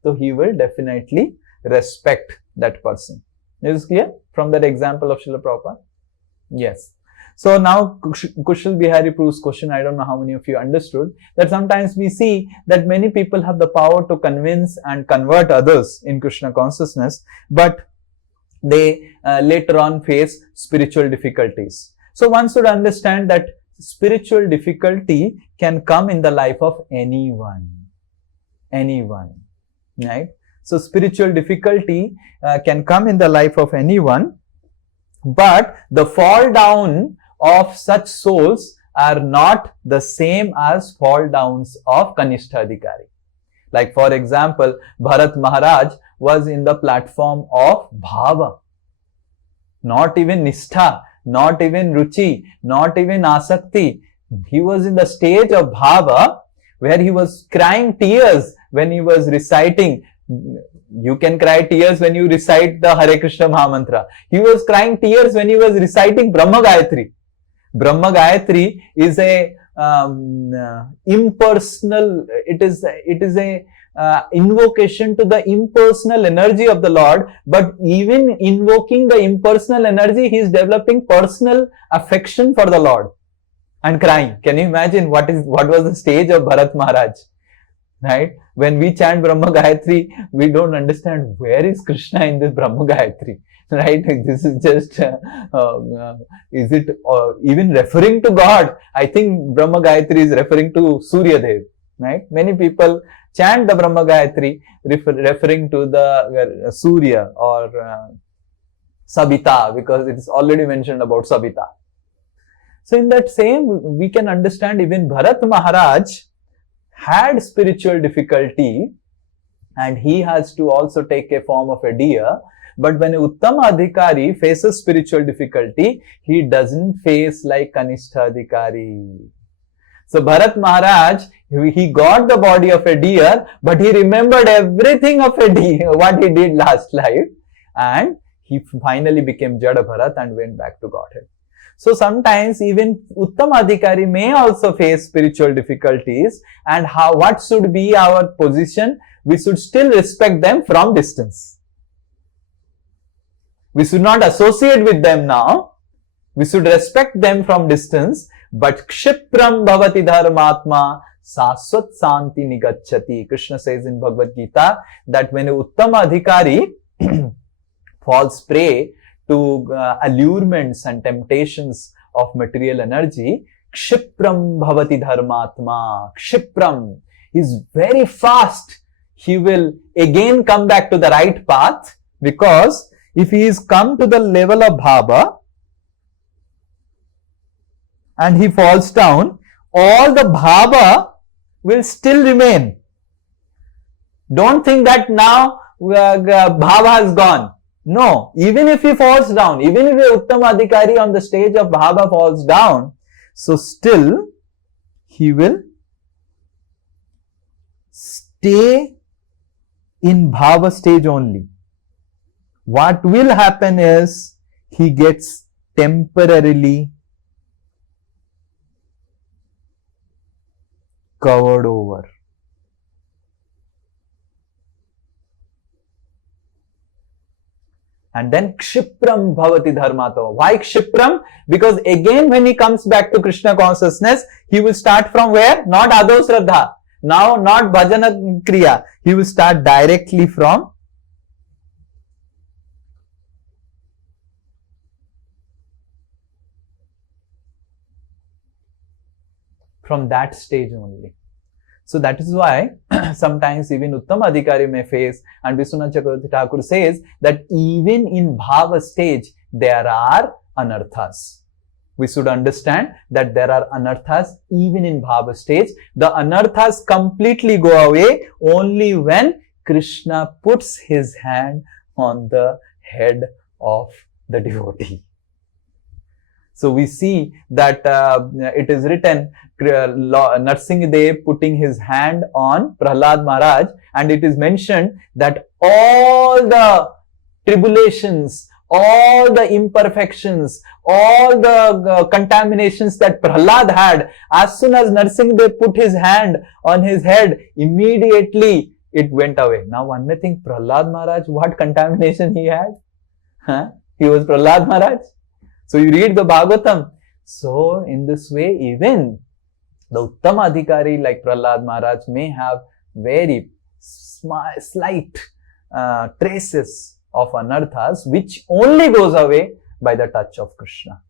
so he will definitely respect that person. Is this clear from that example of Srila Prabhupada? Yes. So now Kushal Bihari Poo's question, I don't know how many of you understood, that sometimes we see that many people have the power to convince and convert others in Krishna consciousness, but they later on face spiritual difficulties. So one should understand that spiritual difficulty can come in the life of anyone, right? So spiritual difficulty can come in the life of anyone, but the fall down of such souls are not the same as fall downs of Kanistha Adhikari. Like for example, Bharat Maharaj was in the platform of Bhava, not even Nistha, not even Ruchi, not even Asakti. He was in the stage of Bhava where he was crying tears when he was reciting. You can cry tears when you recite the Hare Krishna Mahamantra. He was crying tears when he was reciting Brahma Gayatri. Brahma Gayatri is a impersonal, it is a invocation to the impersonal energy of the Lord, but even invoking the impersonal energy, he is developing personal affection for the Lord and crying. Can you imagine what was the stage of Bharat Maharaj? Right? When we chant Brahma Gayatri, we don't understand where is Krishna in this Brahma Gayatri. Right? This is just, is it even referring to God? I think Brahma Gayatri is referring to Surya Dev. Right? Many people chant the Brahma Gayatri referring to the Surya or Sabita, because it is already mentioned about Sabita. So in that same, we can understand even Bharat Maharaj had spiritual difficulty and he has to also take a form of a deer. But when Uttama Adhikari faces spiritual difficulty, he doesn't face like Kanistha Adhikari. So Bharat Maharaj, he got the body of a deer, but he remembered everything of a deer, what he did last life, and he finally became Jada Bharat and went back to Godhead. So sometimes even Uttamadhikari may also face spiritual difficulties, and what should be our position? We should still respect them from distance. We should not associate with them now. We should respect them from distance. But kshipram bhavati dharmatma saswat santi nigacchati. Krishna says in Bhagavad Gita that when an Uttamadhikari falls prey to allurements and temptations of material energy, kshipram bhavati dharmatma. Kshipram is very fast. He will again come back to the right path, because if he is come to the level of bhava and he falls down, all the bhava will still remain. Don't think that now bhava has gone. No, even if he falls down, even if a Uttamadhikari on the stage of bhava falls down, so still he will stay in bhava stage only. What will happen is he gets temporarily covered over. And then kshipram bhavati dharmato. Why kshipram? Because again when he comes back to Krishna consciousness, he will start from where? Not ado shraddha. Now not bhajana kriya. He will start directly from that stage only. So that is why sometimes even Uttamadhikari may face, and Vishwanath Chakravarti Thakur says that even in bhava stage there are anarthas. We should understand that there are anarthas even in bhava stage. The anarthas completely go away only when Krishna puts his hand on the head of the devotee. So we see that it is written, Narsingadev putting his hand on Prahlad Maharaj, and it is mentioned that all the tribulations, all the imperfections, all the contaminations that Prahlad had, as soon as Narsingadev put his hand on his head, immediately it went away. Now one may think, Prahlad Maharaj, what contamination he had? He was Prahlad Maharaj. So you read the Bhagavatam. So in this way, even the Uttamadhikari like Prahlad Maharaj may have very slight traces of anarthas, which only goes away by the touch of Krishna.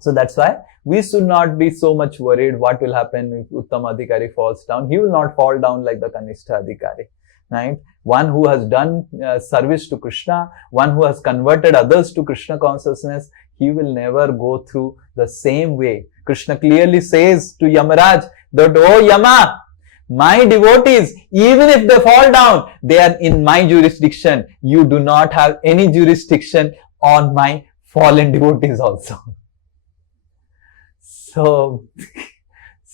So that's why we should not be so much worried what will happen if Uttamadhikari falls down. He will not fall down like the Kanishta Adhikari. Right? One who has done service to Krishna, one who has converted others to Krishna consciousness, he will never go through the same way. Krishna clearly says to Yamaraj that, oh Yama, my devotees, even if they fall down, they are in my jurisdiction. You do not have any jurisdiction on my fallen devotees also. So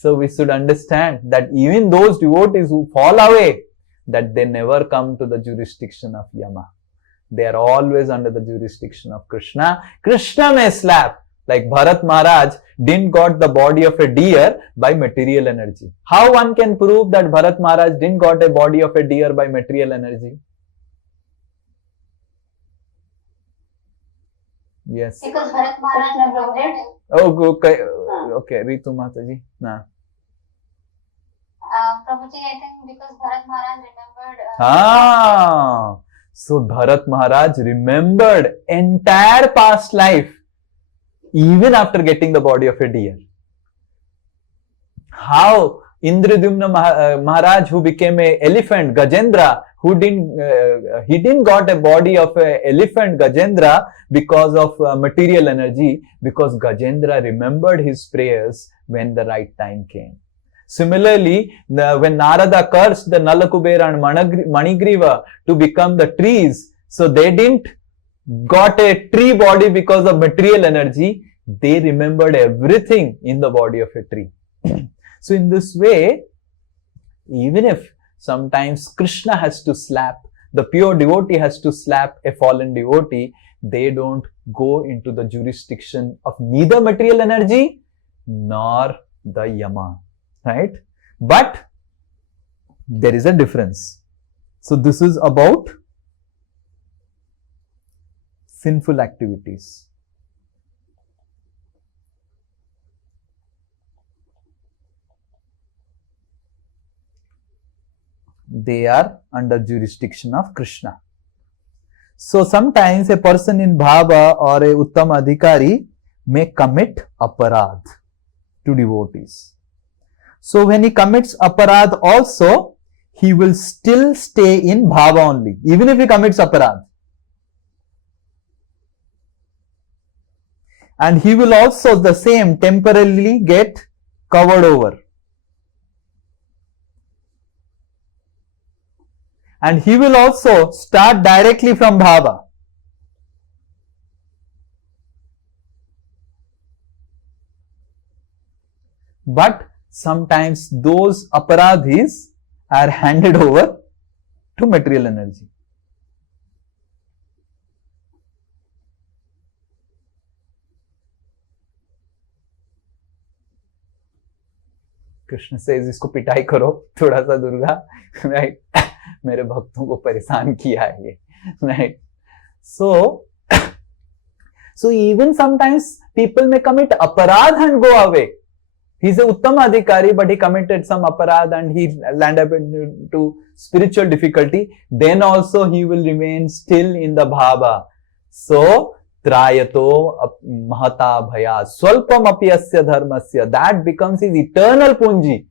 we should understand that even those devotees who fall away, that they never come to the jurisdiction of Yama. They are always under the jurisdiction of Krishna. Krishna may slap, like Bharat Maharaj didn't got the body of a deer by material energy. How one can prove that Bharat Maharaj didn't got a body of a deer by material energy? Yes. Because Bharat Maharaj never did. Oh, okay. Ritu Mataji. Nah. Prabhuji, I think because Bharat Maharaj remembered. So Bharat Maharaj remembered entire past life even after getting the body of a deer. How Indradyumna Maharaj, who became an elephant, Gajendra, he didn't got a body of an elephant, Gajendra, because of material energy, because Gajendra remembered his prayers when the right time came. Similarly, when Narada cursed the Nalakubera and Manigriva to become the trees, so they didn't got a tree body because of material energy, they remembered everything in the body of a tree. So in this way, even if sometimes Krishna has to slap the pure devotee has to slap a fallen devotee, they don't go into the jurisdiction of neither material energy nor the yama, right? But there is a difference. So this is about sinful activities. They are under jurisdiction of Krishna. So sometimes a person in bhava or a uttam adhikari may commit aparadh to devotees. So when he commits aparadh also, he will still stay in bhava only, even if he commits aparadh. And he will also the same temporarily get covered over. And he will also start directly from bhava. But sometimes those aparadhis are handed over to material energy. Krishna से इसको पिटाई करो थोड़ा सा Durga, right? मेरे भक्तों को परेशान किया है ये, right? So even sometimes people may commit aparadh and go away. He's a uttam adhikari, but he committed some aparadh and he landed up into spiritual difficulty. Then also he will remain still in the bhava. So trayato mahata bhaya swalpam apyasya dharmasya, that becomes his eternal punji.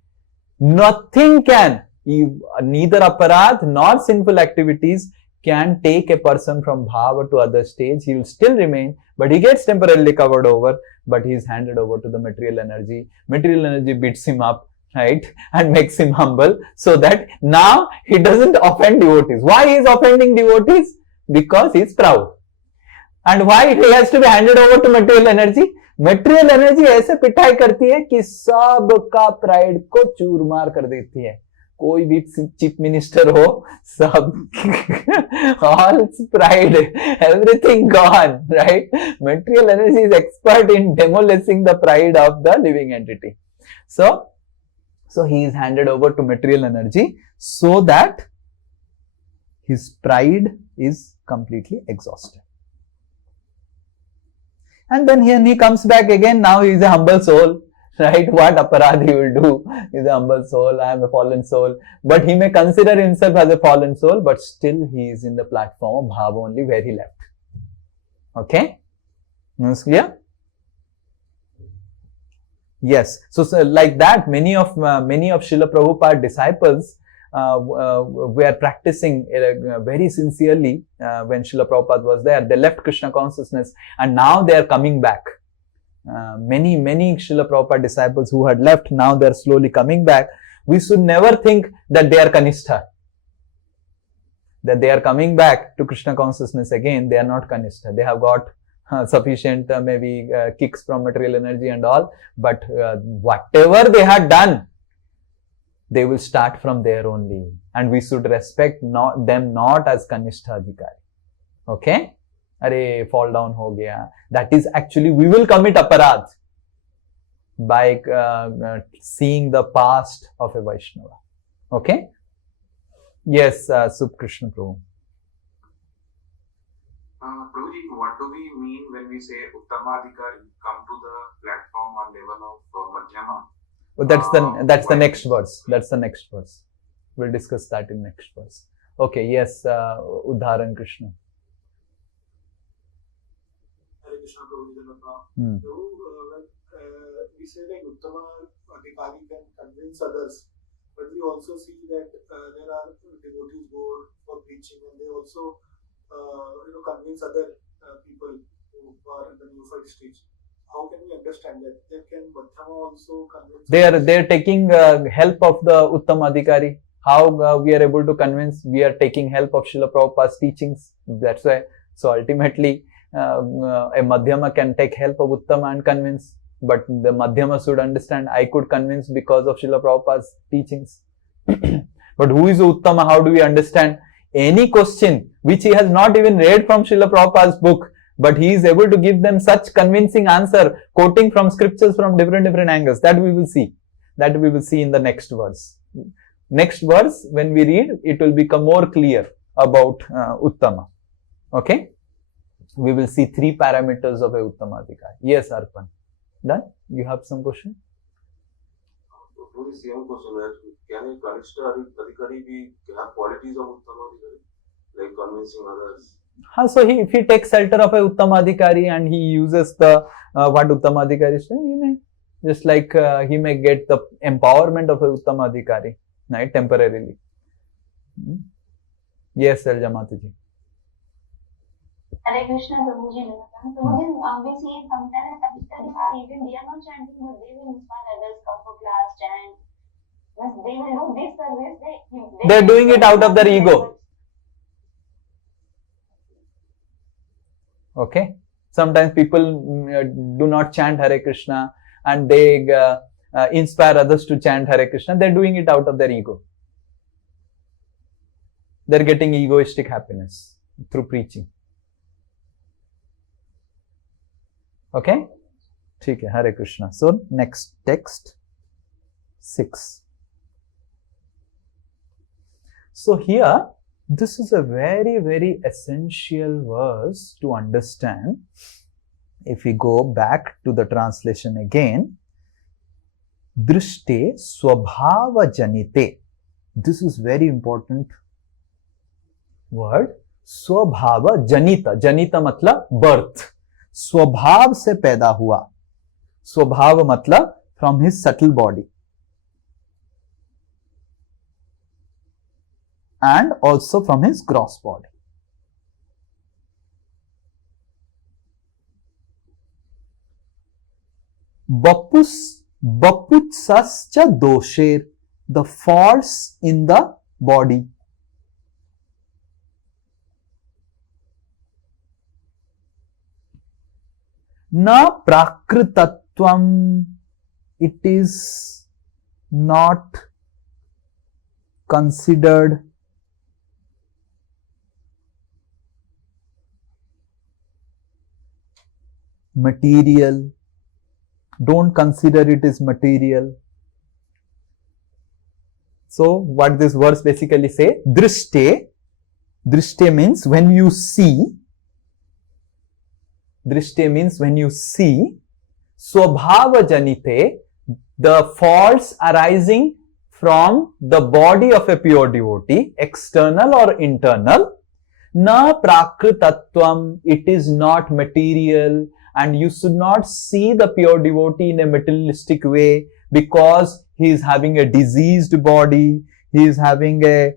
Nothing can, neither aparadh nor sinful activities can take a person from bhava to other stage. He will still remain, but he gets temporarily covered over, but he is handed over to the material energy. Material energy beats him up, right, and makes him humble, so that now he doesn't offend devotees. Why he is offending devotees? Because he is proud. And why he has to be handed over to material energy? Material energy ऐसे पिटाई करती है कि सबका pride को चूरमार कर देती है. कोई भी चीफ मिनिस्टर हो, सब all pride, everything gone, right? Material energy is expert in demolishing the pride of the living entity. So he is handed over to material energy so that his pride is completely exhausted. And then he comes back again. Now he is a humble soul, right? What aparadh he will do? He is a humble soul. I am a fallen soul. But he may consider himself as a fallen soul, but still he is in the platform of bhava only where he left. Okay? Is clear? Yes. So like that, many of Srila Prabhupada disciples were practicing very sincerely when Srila Prabhupada was there. They left Krishna consciousness and now they are coming back. Many Srila Prabhupada disciples who had left, now they are slowly coming back. We should never think that they are Kanistha, that they are coming back to Krishna consciousness again. They are not Kanistha. They have got sufficient maybe kicks from material energy and all, but whatever they had done, they will start from there only, and we should respect them not as Kanistha Adhikari. Okay? Arey, fall down ho gaya. That is actually, we will commit aparadh by seeing the past of a Vaishnava. Okay? Yes, Subkrishna Prabhu. Prabhuji, what do we mean when we say Uttamadhikari come to the platform on level of Madhyama? Oh, that's the next verse. That's the next verse. We'll discuss that in next verse. Okay, yes, Udharan Krishna. Hare Krishna Prabhu. We say that Uttama Adhikari can convince others, but we also see that there are devotees go for preaching and they also convince other people who are in the neophyte stage. How can we understand that? Can Madhyama also convince? They are taking help of the Uttama Adhikari. How we are able to convince? We are taking help of Srila Prabhupada's teachings. That's why. So ultimately, a Madhyama can take help of Uttama and convince. But the Madhyama should understand, I could convince because of Srila Prabhupada's teachings. But who is Uttama? How do we understand? Any question which he has not even read from Srila Prabhupada's book, but he is able to give them such convincing answer, quoting from scriptures from different angles. That we will see. That we will see in the next verse. Next verse, when we read, it will become more clear about Uttama. Okay? We will see 3 parameters of a Uttamadhikari. Yes, Arpan. Done? You have some question? Same question. Can a Kanishta Adhikari have qualities of Uttamadhikari? Like convincing others? So if he takes shelter of a Uttamadhikari and he uses the what Uttamadhikari is saying, he may just like he may get the empowerment of a Uttamadhikari, right, temporarily. Yes, Selja Mataji. Hare Krishna, Prabhuji. Prabhuji, we see sometimes even they are not chanting, but they will inspire others come for class, chant. They will do this service. They are doing it out of their ego. Okay. Sometimes people do not chant Hare Krishna and they inspire others to chant Hare Krishna. They are doing it out of their ego. They are getting egoistic happiness through preaching. Okay? ठीक है, Hare Krishna. So, next text, 6. So, here, this is a very essential verse to understand. If we go back to the translation again, Drishte Swabhava Janite. This is very important word. Swabhava Janita. Janita matlab birth. स्वभाव से पैदा हुआ. स्वभाव मतलब from his subtle body and also from his gross body. Baputsascha dosher, the faults in the body. Na prakritatvam, it is not considered material. Don't consider it as material. So what this verse basically say? Drishte. Drishte means when you see. Drishte means when you see. Swabhava janite, the faults arising from the body of a pure devotee, external or internal. Na prakritatvam, it is not material, and you should not see the pure devotee in a materialistic way because he is having a diseased body, he is having a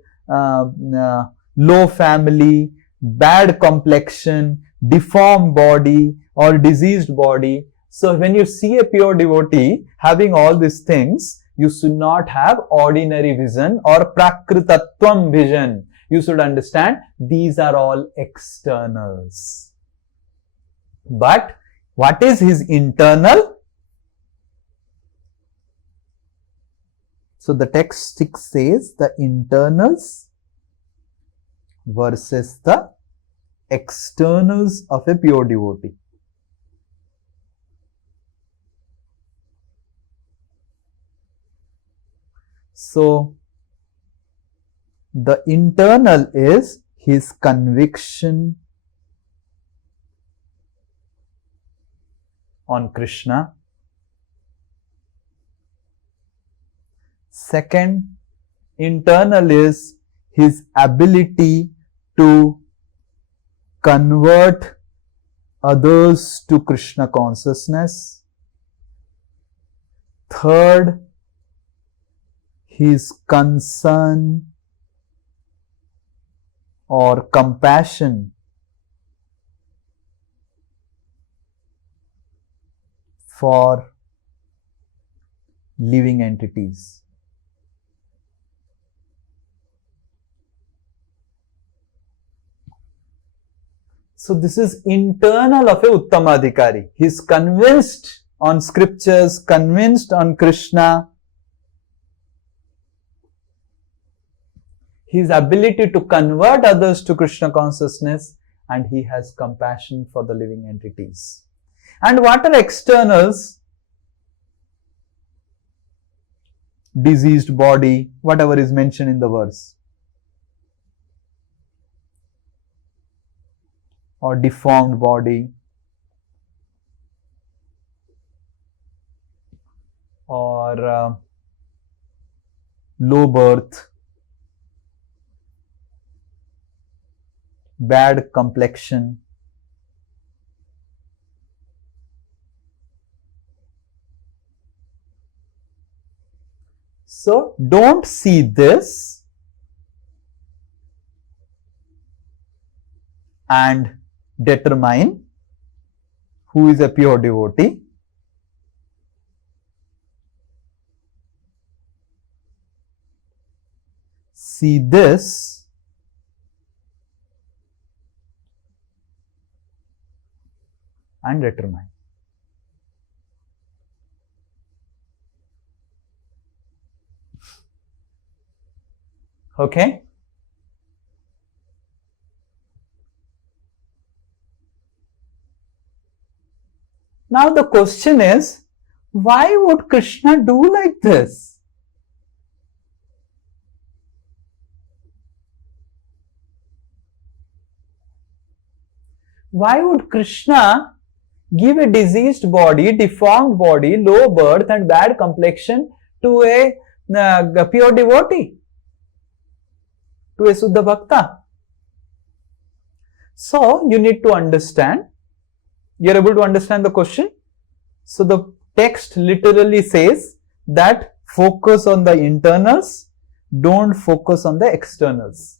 low family, bad complexion, deformed body or diseased body. So when you see a pure devotee having all these things, you should not have ordinary vision or prakritatvam vision. You should understand these are all externals. But what is his internal? So the text 6 says the internals versus the externals of a pure devotee. So, the internal is his conviction on Krishna. Second, internal is his ability to convert others to Krishna consciousness. Third, his concern or compassion for living entities. So this is internal of a Uttamadhikari. He is convinced on scriptures, convinced on Krishna. his ability to convert others to Krishna consciousness, and he has compassion for the living entities. And what are externals? Diseased body, whatever is mentioned in the verse, or deformed body, or low birth, bad complexion, so don't see this and determine who is a pure devotee. See this and determine. Okay? Now the question is, why would Krishna do like this? Why would Krishna give a diseased body, deformed body, low birth and bad complexion to a pure devotee, to a Suddha Bhakta? So you need to understand. You are able to understand the question? So the text literally says that focus on the internals, don't focus on the externals.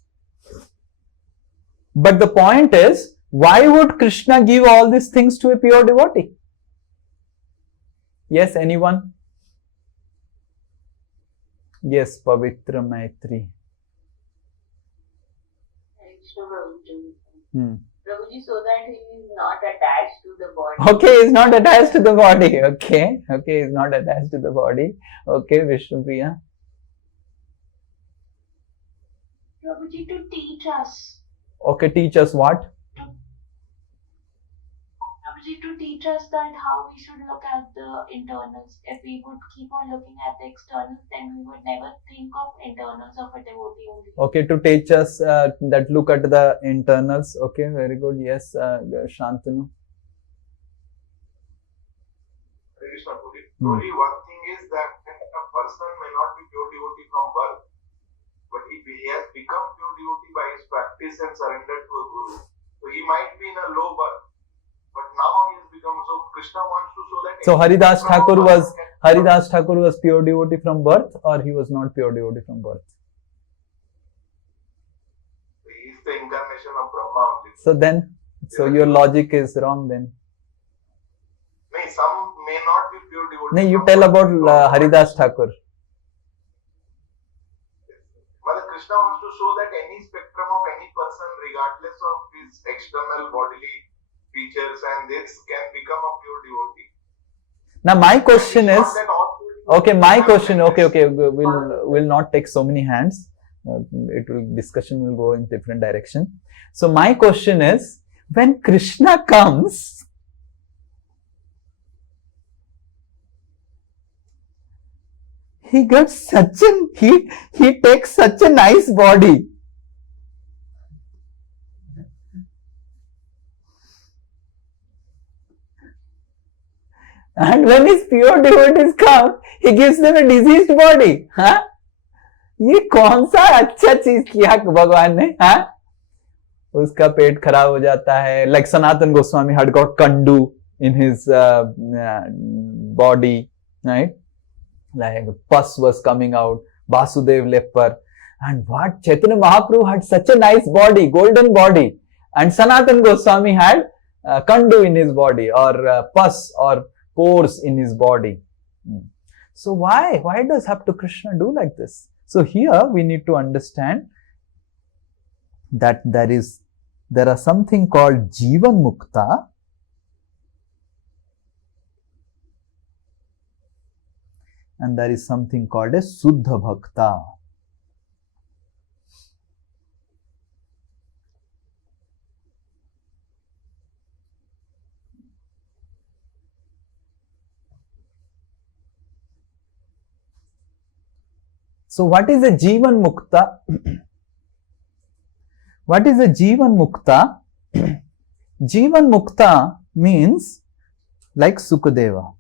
But the point is, why would Krishna give all these things to a pure devotee? Yes, anyone? Yes, Pavitra Maitri. Prabhuji, so that he is not attached to the body. Okay, he is not attached to the body. Okay, he is not attached to the body. Okay, Vishnupriya. Prabhuji, to teach us. Okay, teach us what? Prabhuji, to teach us that how we should look at the internals. If we would keep on looking at the externals, then we would never think of internals of a devotee only. Okay, to teach us that look at the internals. Okay, very good. Yes, Shantanu. Only one thing is that a person may not be pure devotee from birth, but if he has become pure devotee by his practice and surrendered to a guru, so he might be in a low birth. But now he has become, so Krishna wants to show that. So Haridas Thakur was pure devotee from birth, or he was not pure devotee from birth? He is the incarnation of Brahma. So then, so your logic is wrong then. No, some may not be pure devotee. No, you tell about Haridas Thakur. Well, Krishna wants to show that any spectrum of any person, regardless of his external bodily features, and this can become a pure devotee. Now my question is, okay, my question, okay, we'll not take so many hands. Discussion will go in different direction. So my question is, when Krishna comes, he gets he takes such a nice body. And when his pure devotees come, he gives them a diseased body. हाँ? ये कौन सा अच्छा चीज किया भगवान ने? हाँ? उसका पेट खराब हो जाता है. Like Sanatana Goswami had got kandu in his body, right? Like pus was coming out. Vasudev leper. And what? Chaitanya Mahaprabhu had such a nice body, golden body. And Sanatana Goswami had kandu in his body, or pus, or pores in his body. So why does have to Krishna do like this? So here we need to understand that there are something called Jivan Mukta and there is something called a Suddha Bhakta. So what is a Jivan Mukta? What is a Jivan Mukta? Jivan Mukta means like Sukadeva.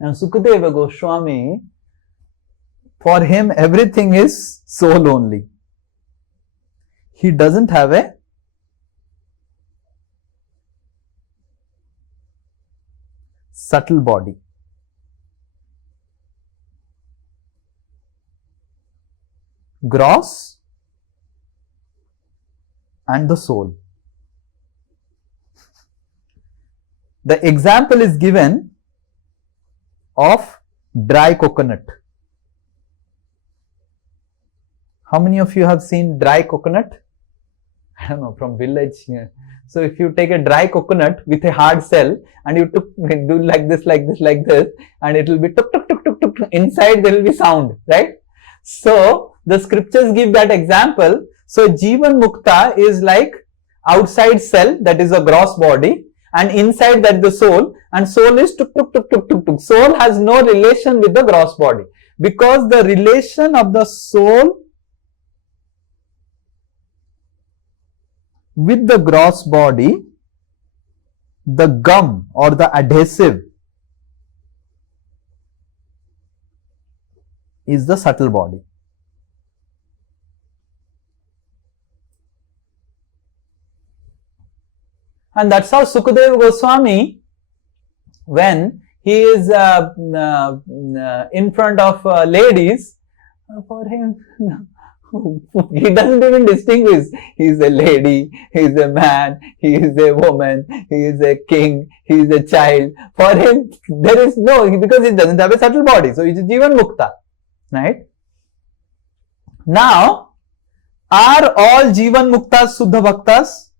And Sukadeva Goswami, for him everything is soul only. He doesn't have a subtle body. Gross and the soul. The example is given of dry coconut. How many of you have seen dry coconut? I don't know, from village. Yeah. So if you take a dry coconut with a hard shell and you do like this, and it will be tuk tuk tuk tuk tuk. Inside there will be sound, right? So the scriptures give that example. So Jivan Mukta is like outside cell, that is a gross body, and inside that the soul, and soul is tuk tuk tuk tuk tuk tuk. Soul has no relation with the gross body, because the relation of the soul with the gross body, the gum or the adhesive is the subtle body. And that's how Sukadeva Goswami, when he is in front of ladies, for him, he doesn't even distinguish. He is a lady, he is a man, he is a woman, he is a king, he is a child. For him, there is no, because he doesn't have a subtle body. So, he is Jivan Mukta. Right? Now, are all Jivan Muktas Suddha Bhaktas?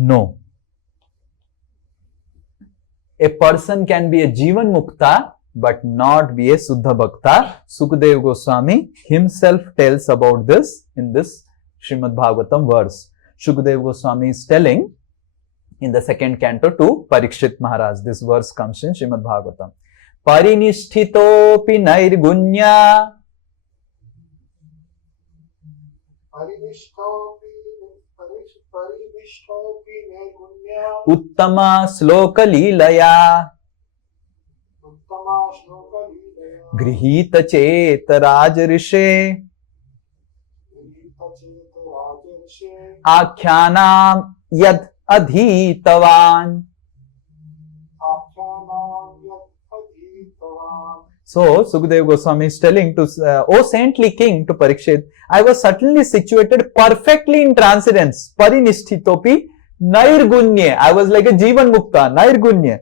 No. A person can be a Jivan Mukta but not be a Suddha Bhakta. Sukadeva Goswami himself tells about this in this Srimad Bhagavatam verse. Sukadeva Goswami is telling in the second canto to Parikshit Maharaj. This verse comes in Srimad Bhagavatam. Parinishthitopi nairgunya Uttama Sloka Leelaya Grihita Cheta Rajarishe Akyanam Yad Adhitavan. So, Sukadeva Goswami is telling to, O saintly king, to Parikshit, I was certainly situated perfectly in transcendence. Parinishthitopi nairgunye. I was like a Jivan Mukta, nairgunye.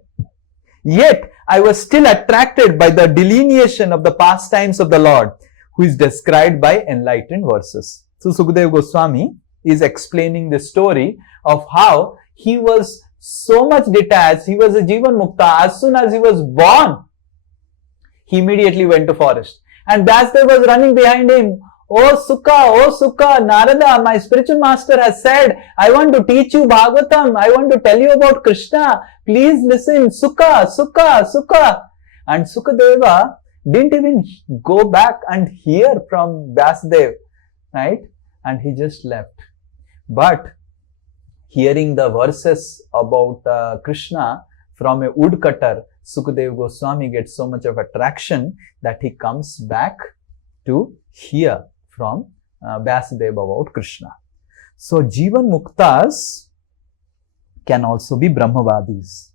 Yet, I was still attracted by the delineation of the pastimes of the Lord, who is described by enlightened verses. So, Sukadeva Goswami is explaining the story of how he was so much detached. He was a Jivan Mukta. As soon as he was born, he immediately went to forest. And Vyasdev was running behind him. Oh Sukha, Narada, my spiritual master has said, I want to teach you Bhagavatam. I want to tell you about Krishna. Please listen. Sukha. And Sukadeva didn't even go back and hear from Vyasdev, right? And he just left. But hearing the verses about Krishna from a woodcutter, Sukadeva Goswami gets so much of attraction that he comes back to hear from Vyasdev about Krishna. So, Jivan Muktas can also be Brahmavadis.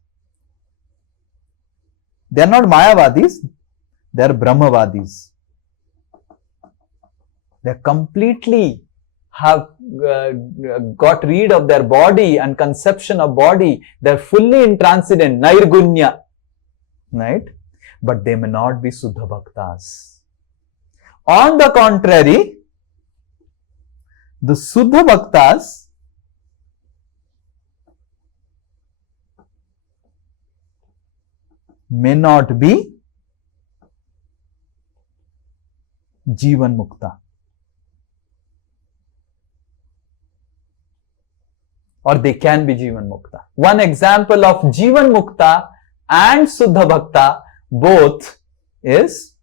They are not Mayavadis, they are Brahmavadis. They completely have got rid of their body and conception of body. They are fully in transcendent, Nairgunya. Right? But they may not be Suddha Bhaktas. On the contrary, The Suddha Bhaktas may not be Jivan Mukta. Or they can be Jivan Mukta. One example of Jivan Mukta and Suddha Bhakta both is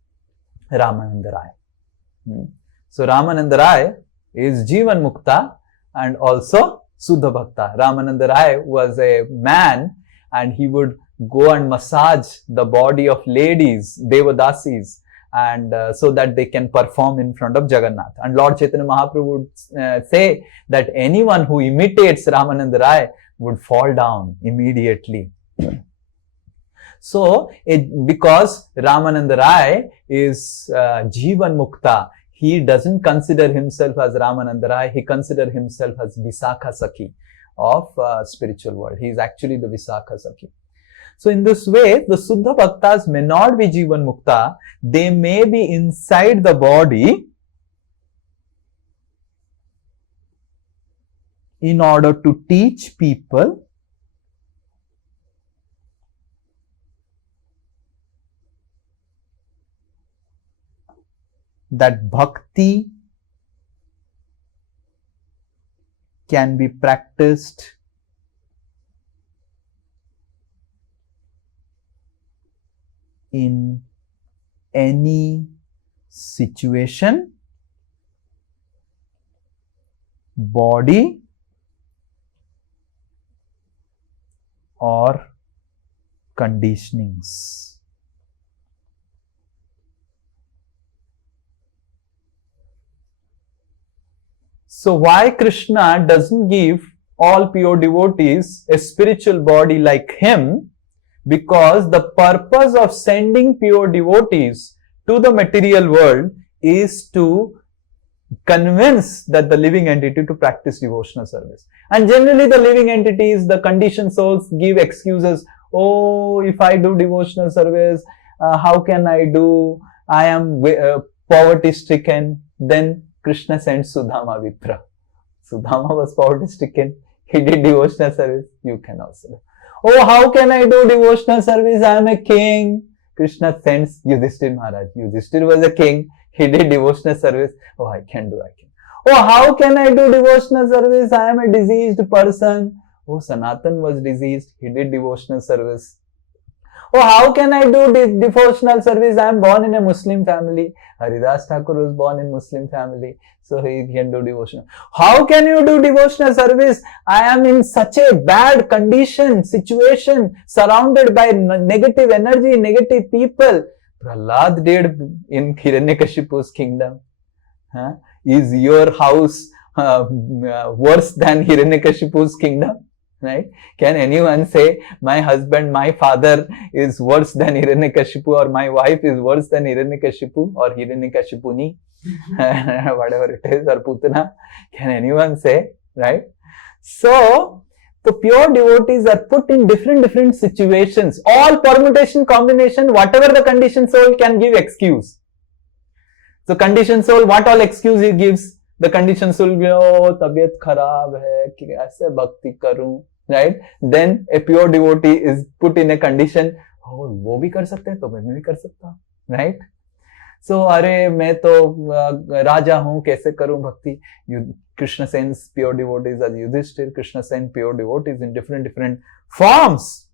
Ramananda Rai. So Ramananda Rai is Jivan Mukta and also Suddha Bhakta. Ramananda Rai was a man and he would go and massage the body of ladies, Devadasis, and so that they can perform in front of Jagannath. And Lord Chaitanya Mahaprabhu would say that anyone who imitates Ramananda Rai would fall down immediately. So, because Ramananda Rai is Jivan Mukta, he doesn't consider himself as Ramananda Rai, he considers himself as Visakha Sakhi of spiritual world. He is actually the Visakha Sakhi. So in this way, the Suddha Bhaktas may not be Jivan Mukta, they may be inside the body in order to teach people that bhakti can be practiced in any situation, body or conditionings. So why Krishna doesn't give all pure devotees a spiritual body like him? Because the purpose of sending pure devotees to the material world is to convince that the living entity to practice devotional service. And generally the living entities, the conditioned souls give excuses. Oh, if I do devotional service, how can I do? I am poverty stricken. Then Krishna sends Sudama Vipra. Sudama was poverty stricken. He did devotional service. You can also do. Oh, how can I do devotional service? I am a king. Krishna sends Yudhishthir Maharaj. Yudhishthir was a king. He did devotional service. Oh, I can do. Oh, how can I do devotional service? I am a diseased person. Oh, Sanatan was diseased. He did devotional service. Oh, how can I do devotional service? I am born in a Muslim family. Haridas Thakur was born in Muslim family. So he can do devotional. How can you do devotional service? I am in such a bad condition, situation, surrounded by negative energy, negative people. Prahlad did in Hiranyakashipu's kingdom. Is your house worse than Hiranyakashipu's kingdom? Right? Can anyone say, my husband, my father is worse than Hiranyakashipu, or my wife is worse than Hiranyakashipu or Hiranyakashipuni? Whatever it is, or Putana. Can anyone say? Right? So, the pure devotees are put in different situations. All permutation, combination, whatever the conditioned soul can give excuse. So, conditioned soul, what all excuse he gives? The conditioned soul, oh, tabiyat kharab hai, kaise bhakti karu, right? Then a pure devotee is put in a condition, oh, wo bhi kar sakte hai, to main bhi kar sakta hu, right? So, अरे मैं तो राजा हूँ, कैसे करूँ भक्ति? Krishna sends pure devotees as Yudhishthir. Krishna sends pure devotees in different forms,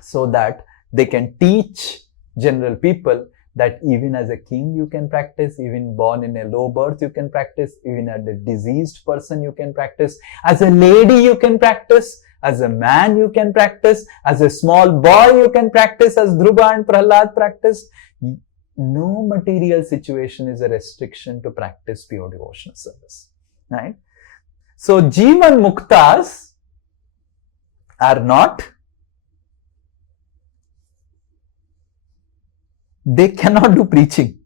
so that they can teach general people that even as a king you can practice, even born in a low birth you can practice, even as a diseased person you can practice, as a lady you can practice, as a man you can practice, as a small boy you can practice, as Dhruva and Prahlad practice. No material situation is a restriction to practice pure devotional service. Right? So, Jivan Muktas are not, they cannot do preaching.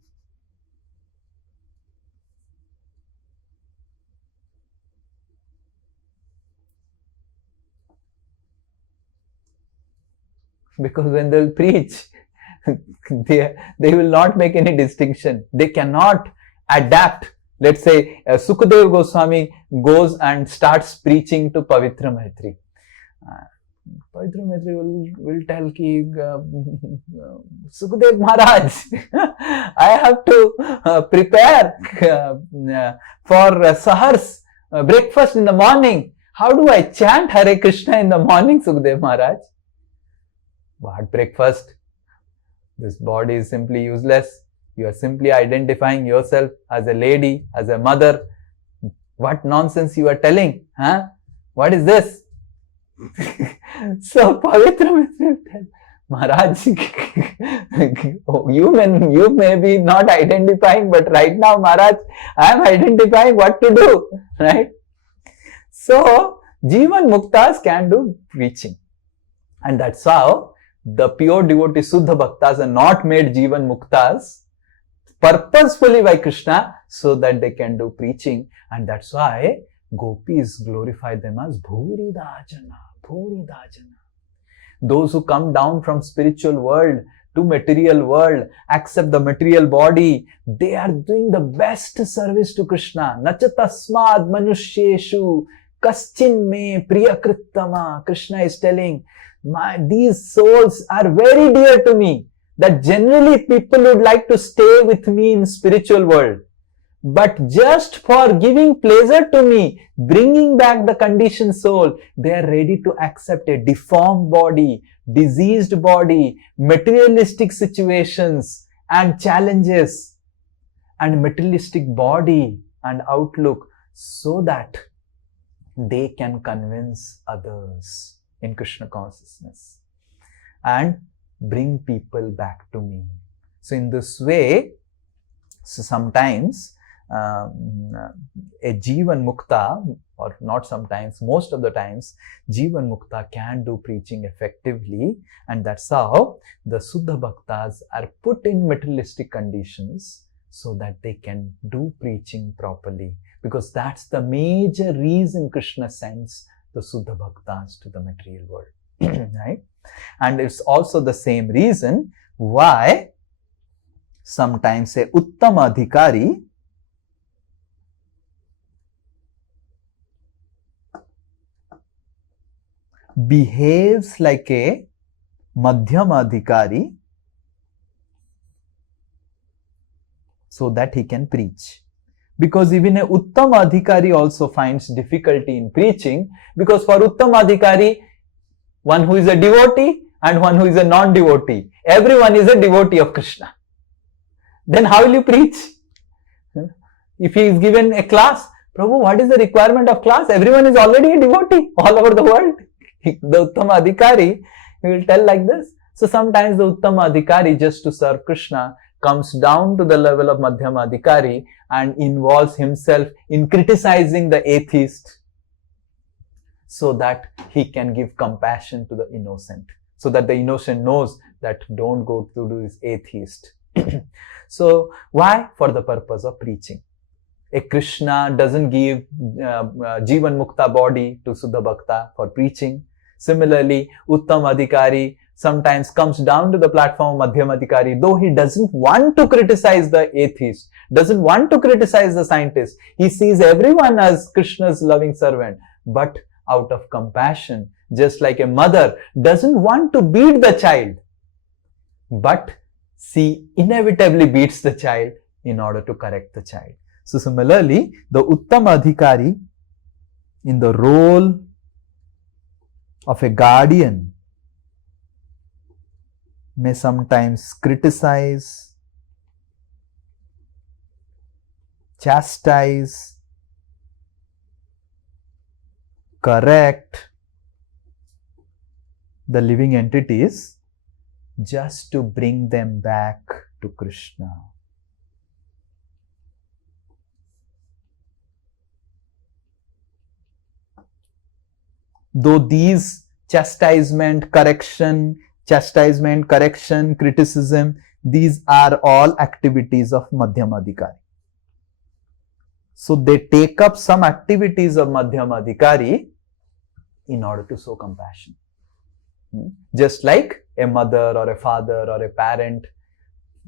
Because when they will preach, they will not make any distinction. They cannot adapt let's say Sukadeva Goswami goes and starts preaching to Pavitra Maitri. Pavitra Maitri will tell ki, Sukadev Maharaj, I have to prepare for Sahars, breakfast in the morning. How do I chant Hare Krishna in the morning, Sukadev Maharaj? What breakfast? This body is simply useless. You are simply identifying yourself as a lady, as a mother. What nonsense you are telling? Huh? What is this? So Pavitra Mitra, Maharaj, you may be not identifying, but right now, Maharaj, I am identifying what to do. Right? So Jivan Muktas can do preaching. And that's how the pure devotees, Suddha Bhaktas, are not made Jivan Muktas purposefully by Krishna so that they can do preaching. And that's why gopis glorify them as Bhuri Dajana, Bhuri Dajana. Those who come down from spiritual world to material world, accept the material body, they are doing the best service to Krishna. Nachatasmad manushyeshu kaschin me priyakrittama. Krishna is telling, these souls are very dear to me, that generally people would like to stay with me in spiritual world. But just for giving pleasure to me, bringing back the conditioned soul, they are ready to accept a deformed body, diseased body, materialistic situations and challenges and materialistic body and outlook so that they can convince others in Krishna consciousness and bring people back to me. So in this way, so sometimes a Jivan Mukta, or not sometimes, most of the times, Jivan Mukta can do preaching effectively, and that's how the Suddha Bhaktas are put in materialistic conditions so that they can do preaching properly, because that's the major reason Krishna sends the Suddha Bhaktas to the material world. Right? And it's also the same reason why sometimes a Uttama Adhikari behaves like a Madhyama Adhikari so that he can preach. Because even a Uttama Adhikari also finds difficulty in preaching, because for Uttama Adhikari, one who is a devotee and one who is a non-devotee, everyone is a devotee of Krishna. Then how will you preach? If he is given a class, Prabhu, what is the requirement of class? Everyone is already a devotee all over the world. The Uttama Adhikari, he will tell like this. So sometimes the Uttama Adhikari, just to serve Krishna, comes down to the level of Madhyama Adhikari and involves himself in criticizing the atheist so that he can give compassion to the innocent, so that the innocent knows that don't go to do this atheist. So why? For the purpose of preaching. A Krishna doesn't give Jivan Mukta body to Suddha Bhakta for preaching. Similarly, Uttam Adhikari sometimes comes down to the platform of Madhyam Adhikari, though he doesn't want to criticize the atheist, doesn't want to criticize the scientist. He sees everyone as Krishna's loving servant, but out of compassion, just like a mother doesn't want to beat the child, but she inevitably beats the child in order to correct the child. So similarly, the Uttama Adhikari, in the role of a guardian, may sometimes criticize, chastise, correct the living entities just to bring them back to Krishna. Though these chastisement, correction, criticism, these are all activities of Madhyama Adhikari. So they take up some activities of Madhyama Adhikari in order to show compassion. Just like a mother or a father or a parent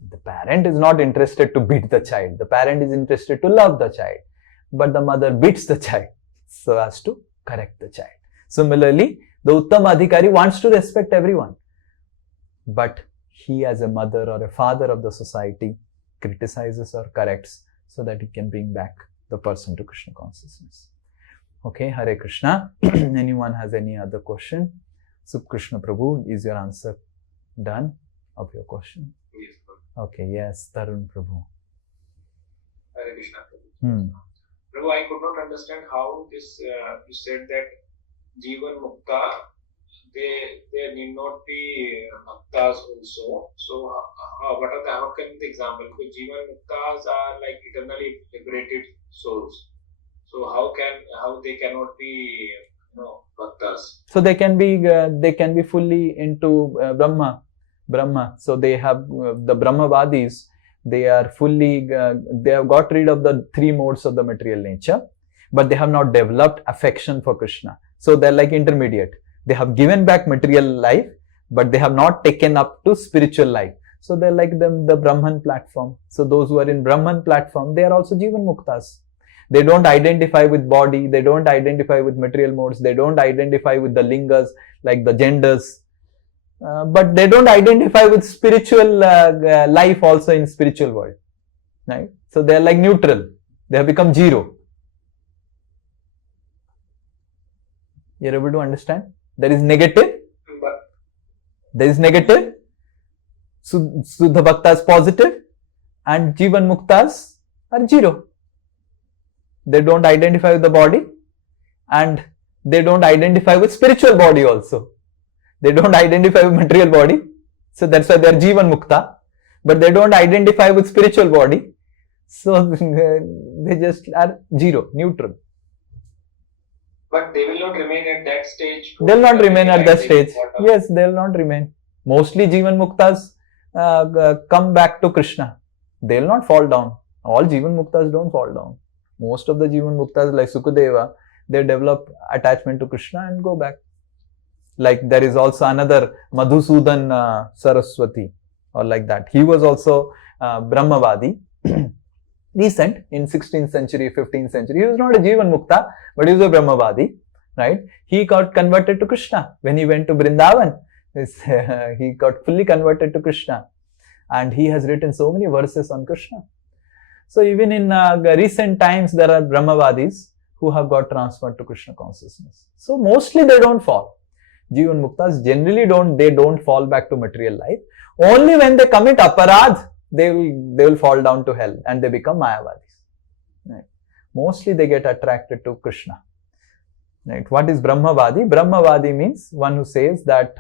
The parent is not interested to beat the child. The parent is interested to love the child. But the mother beats the child so as to correct the child. Similarly, the Uttam Adhikari wants to respect everyone. But he as a mother or a father of the society criticizes or corrects so that he can bring back the person to Krishna consciousness. Okay, Hare Krishna. Anyone has any other question? Krishna Prabhu, is your answer done of your question? Yes, Okay, yes, Tarun Prabhu. Hare Krishna Prabhu. Prabhu, I could not understand how this, you said that Jivan Mukta, they need not be Bhaktas also. So, how can the example? Because Jivan Muktas are like eternally liberated souls. So, how they cannot be, Bhaktas? So they can be fully into Brahma. So they have the Brahmavadis. They are fully, they have got rid of the three modes of the material nature, but they have not developed affection for Krishna. So they're like intermediate. They have given back material life, but they have not taken up to spiritual life. So they're like the Brahman platform. So those who are in Brahman platform, they are also Jivan Muktas. They don't identify with body. They don't identify with material modes. They don't identify with the lingas, like the genders. But they don't identify with spiritual life also in spiritual world. Right? So they are like neutral. They have become zero. You're able to understand? There is negative. There is negative. Suddha Bhaktas positive. And Jivan Muktas are zero. They don't identify with the body. And they don't identify with spiritual body also. They don't identify with material body. So that's why they are Jivan Mukta. But they don't identify with spiritual body. So they just are zero, neutral. But they will not remain at that stage. They will not remain at that stage. Yes, they will not remain. Mostly Jivan Muktas come back to Krishna. They will not fall down. All Jivan Muktas don't fall down. Most of the Jivan Muktas like Sukadeva, they develop attachment to Krishna and go back. Like there is also another Madhusudan Saraswati or like that. He was also Brahmavadi. Recent in 16th century, 15th century. He was not a Jivan Mukta, but he was a Brahmavadi, right? He got converted to Krishna when he went to Vrindavan. He got fully converted to Krishna, and he has written so many verses on Krishna. So even in recent times, there are Brahmavadis who have got transferred to Krishna consciousness. So mostly they don't fall. Jivan Muktas generally don't fall back to material life. Only when they commit aparadh, they will fall down to hell and they become Mayavadis. Right? Mostly they get attracted to Krishna. Right? What is Brahmavadi? Brahmavadi means one who says that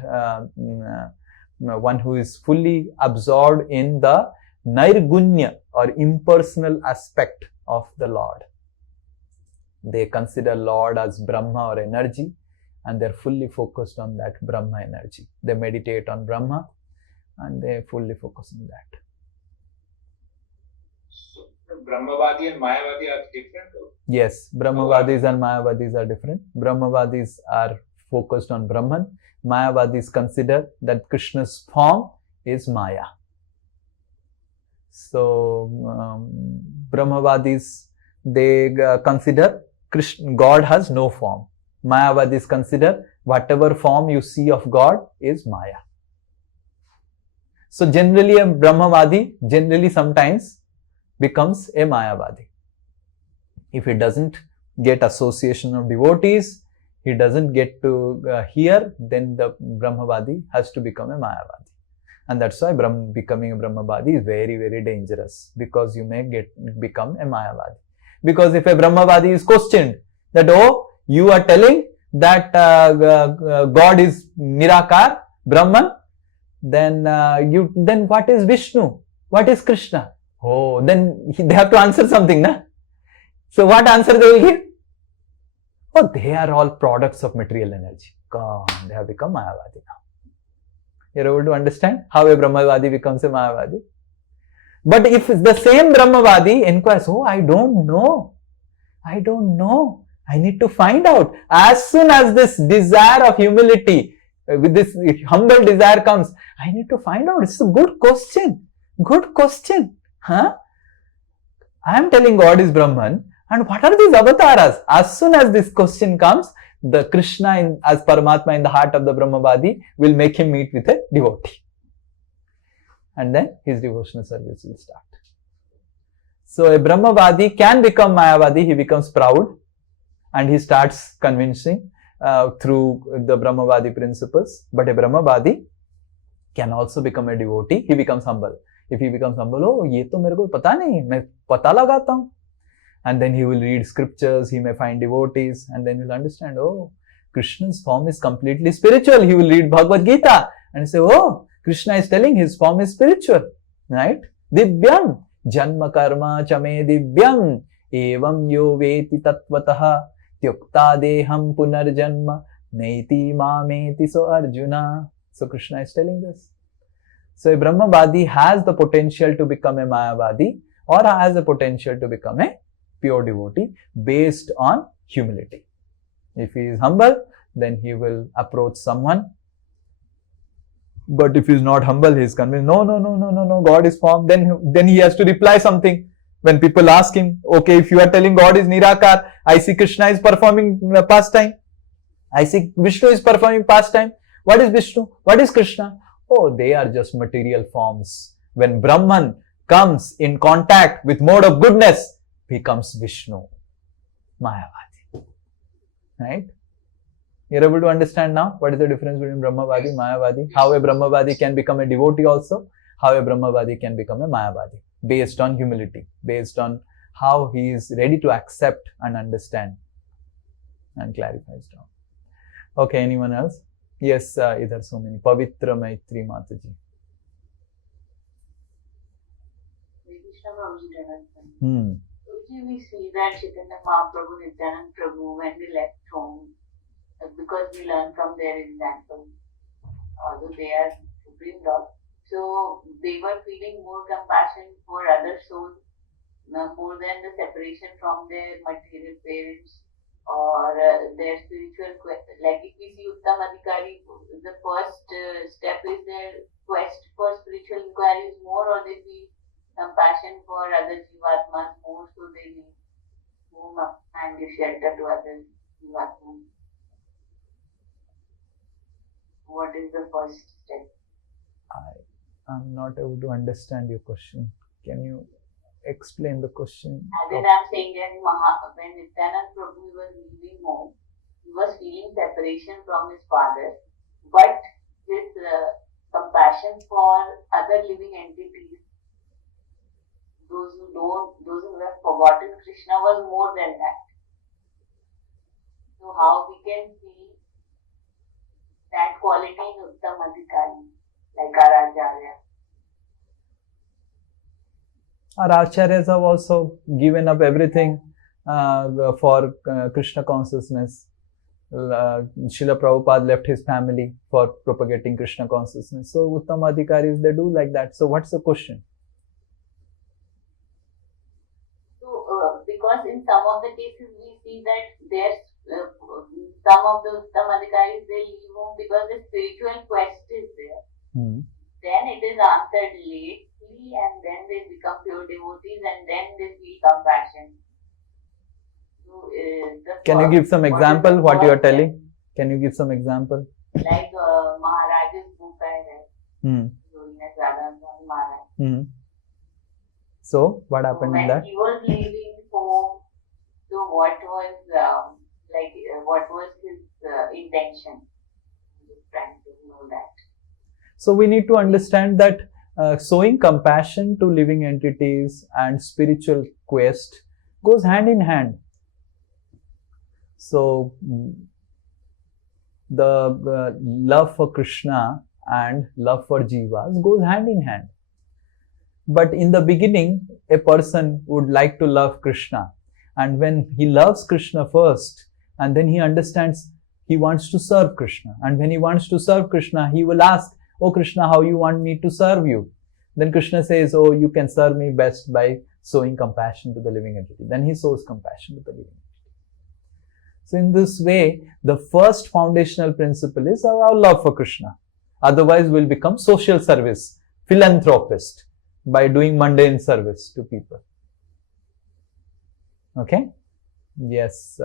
one who is fully absorbed in the Nirgunya or impersonal aspect of the Lord. They consider Lord as Brahma or energy and they're fully focused on that Brahma energy. They meditate on Brahma and they fully focus on that. Brahmavadi and Mayavadi are different? Yes, Brahmavadis and Mayavadis are different. Brahmavadis are focused on Brahman. Mayavadis consider that Krishna's form is Maya. So, Brahmavadis, they consider God has no form. Mayavadis consider whatever form you see of God is Maya. So, generally a Brahmavadi, sometimes becomes a Mayavadi. If he doesn't get association of devotees, he doesn't get to hear, then the Brahmavadi has to become a Mayavadi. And that's why becoming a Brahmavadi is very, very dangerous, because you may become a Mayavadi. Because if a Brahmavadi is questioned that, oh, you are telling that God is Nirakar, Brahman, then what is Vishnu? What is Krishna? Oh, then they have to answer something, na? So what answer they will give? Oh, they are all products of material energy. Come, they have become Mayavadi now. You're able to understand how a Brahmavadi becomes a Mayavadi? But if the same Brahmavadi inquires, oh, I don't know. I need to find out. As soon as this desire of humility, with this humble desire comes, I need to find out. It's a good question. Good question. Huh? I am telling God is Brahman, and what are these avatars? As soon as this question comes, the Krishna as Paramatma in the heart of the Brahmavadi will make him meet with a devotee. And then his devotional service will start. So a Brahmavadi can become Mayavadi, he becomes proud and he starts convincing through the Brahmavadi principles. But a Brahmavadi can also become a devotee, he becomes humble. If he becomes humble, oh, ye to mere ko pata nahi, main pata lagata hu. And then he will read scriptures, he may find devotees, and then he'll understand, oh, Krishna's form is completely spiritual. He will read Bhagavad Gita and say, oh, Krishna is telling his form is spiritual, right? Divyam, janma karma chame divyam, evam yo veti tattvataha, tyukta deham punarjanma, naiti mameti so Arjuna. So Krishna is telling this. So a Brahmavadi has the potential to become a Mayavadi or has the potential to become a pure devotee based on humility. If he is humble, then he will approach someone. But if he is not humble, he is convinced, no, God is form. Then he has to reply something. When people ask him, okay, if you are telling God is Nirakar, I see Krishna is performing pastime. I see Vishnu is performing pastime. What is Vishnu? What is Krishna? Oh, they are just material forms. When Brahman comes in contact with mode of goodness, becomes Vishnu, Mayavadi. Right? You're able to understand now what is the difference between Brahmavadi, Mayavadi, how a Brahmavadi can become a devotee also, how a Brahmavadi can become a Mayavadi, based on humility, based on how he is ready to accept and understand and clarifies down. Okay, anyone else? Yes, idhar so many. Pavitra Maitri Mataji. We see that Chaitanya Mahaprabhu, Nityananda Prabhu, when they left home, because we learn from their example, although they are Supreme Lord, so they were feeling more compassion for other souls, more than the separation from their material parents or their spiritual quest. Like if we see Uttam Adhikari, the first step is their quest for spiritual inquiry is more, or they feel compassion for other Jivatmas more, so they need move up and give shelter to other Jivatmas. What is the first step? I'm not able to understand your question. Can you explain the question? As in I'm saying that when Nityananda Prabhu was leaving home, he was feeling separation from his father, but his compassion for other living entities, those who have forgotten Krishna, was more than that. So how we can see that quality in Uttam Adhikari, like our Acharya? Our Acharyas have also given up everything for Krishna consciousness. Srila Prabhupada left his family for propagating Krishna consciousness. So Uttam Adhikaris, they do like that. So what's the question? So because in some of the cases we see that there's some of the Uttam Adhikaris, they leave home because the spiritual quest is there. Then it is answered lately, and then they become pure devotees, and then they feel compassion. So, can you give some example what you are telling? Can you give some example? Like Maharaj's book I read. Maharaj. So what happened in that? When he was leaving home, so what was what was his intention? I'm just trying to know that. So we need to understand that showing compassion to living entities and spiritual quest goes hand in hand. So the love for Krishna and love for jivas goes hand in hand. But in the beginning, a person would like to love Krishna, and when he loves Krishna first, and then he understands he wants to serve Krishna, and when he wants to serve Krishna, he will ask, "Oh Krishna, how you want me to serve you?" Then Krishna says, "Oh, you can serve me best by showing compassion to the living entity." Then he shows compassion to the living entity. So in this way, the first foundational principle is our love for Krishna. Otherwise, we'll become social service, philanthropist. by doing mundane service to people. Okay? Yes,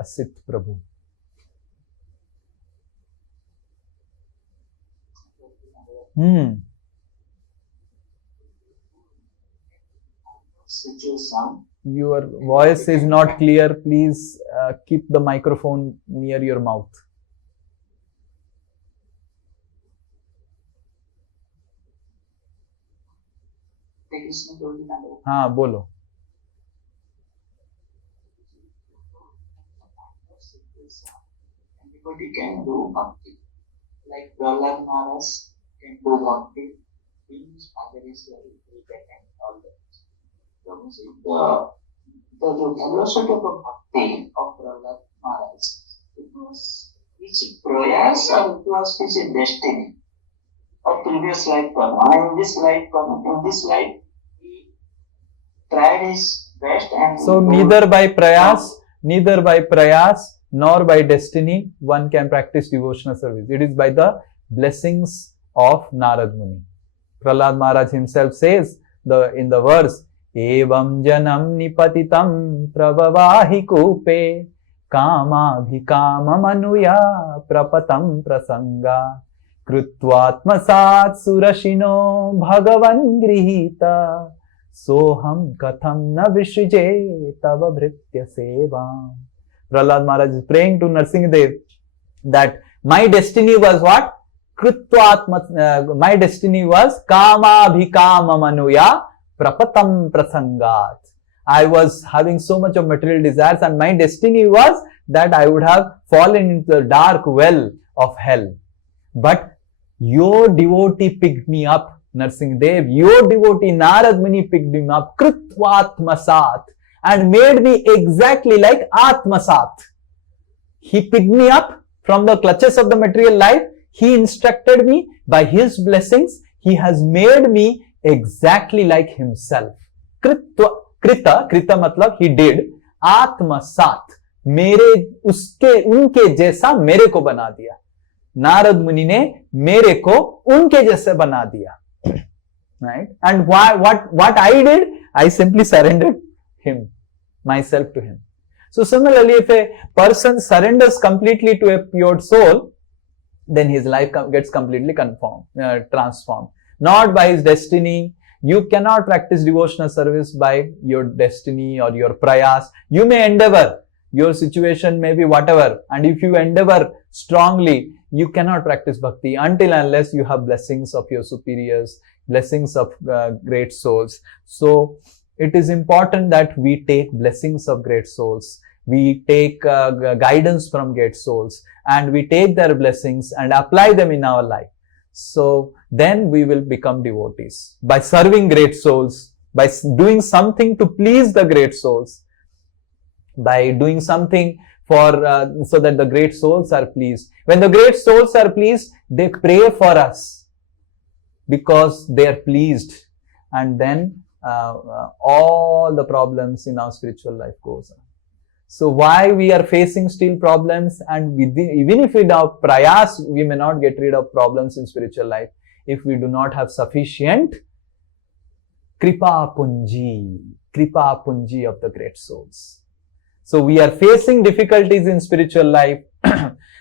Asit Prabhu. Situation. Your voice is not clear. Please keep the microphone near your mouth. हाँ बोलो. Anybody can do bhakti. Like Prahlad Maharaj can do bhakti. His father is very and all that. So the velocity of bhakti of Prahlad Maharaj, it was his prayers or it was his destiny of previous lifetime. And in this life, he tried his best and so neither by prayas nor by destiny one can practice devotional service. It is by the blessings of Narad Muni. Prahlad Maharaj himself says in the verse, Evam janam nipatitam prabhavahi kupe kamabhikama manuya prapatam prasanga krutvatmasat surashino bhagavan grihita soham katham na vishije tava bhritya sevam. Prahlad Maharaj is praying to Narsingadev that my destiny was what? My destiny was kama bhikama manuya prapatam prasangat. I was having so much of material desires and my destiny was that I would have fallen into the dark well of hell. But your devotee picked me up, Narsingadev. Your devotee Narad Muni picked me up, Krutvatmasat, and made me exactly like Atmasat. He picked me up from the clutches of the material life. He instructed me by his blessings. He has made me exactly like himself. Krita matlab he did. Atmasat, उनके जैसा मेरे को बना दिया. नारद मुनि ने मेरे को उनके जैसे बना दिया. Right? And what I did? I simply surrendered myself to him. So similarly, if a person surrenders completely to a pure soul, then his life gets completely transformed. Not by his destiny. You cannot practice devotional service by your destiny or your prayas. You may endeavor. Your situation may be whatever. And if you endeavor strongly, you cannot practice bhakti until and unless you have blessings of your superiors, blessings of great souls. So it is important that we take blessings of great souls. We take guidance from great souls and we take their blessings and apply them in our life. So then we will become devotees by serving great souls, by doing something to please the great souls, by doing something for so that the great souls are pleased. When the great souls are pleased, they pray for us because they are pleased, and then all the problems in our spiritual life goes on. So why we are facing still problems, and even if we have prayas, we may not get rid of problems in spiritual life if we do not have sufficient kripa punji of the great souls. So we are facing difficulties in spiritual life.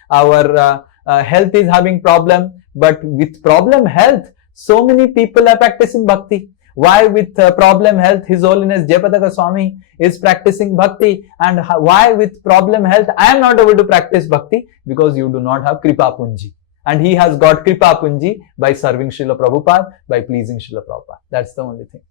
Our health is having problem, but with problem health, so many people are practicing bhakti. Why with problem health, His Holiness Jayapataka Swami is practicing bhakti, and why with problem health I am not able to practice bhakti? Because you do not have kripa punji, and he has got kripa punji by serving Srila Prabhupada, by pleasing Srila Prabhupada. That's the only thing.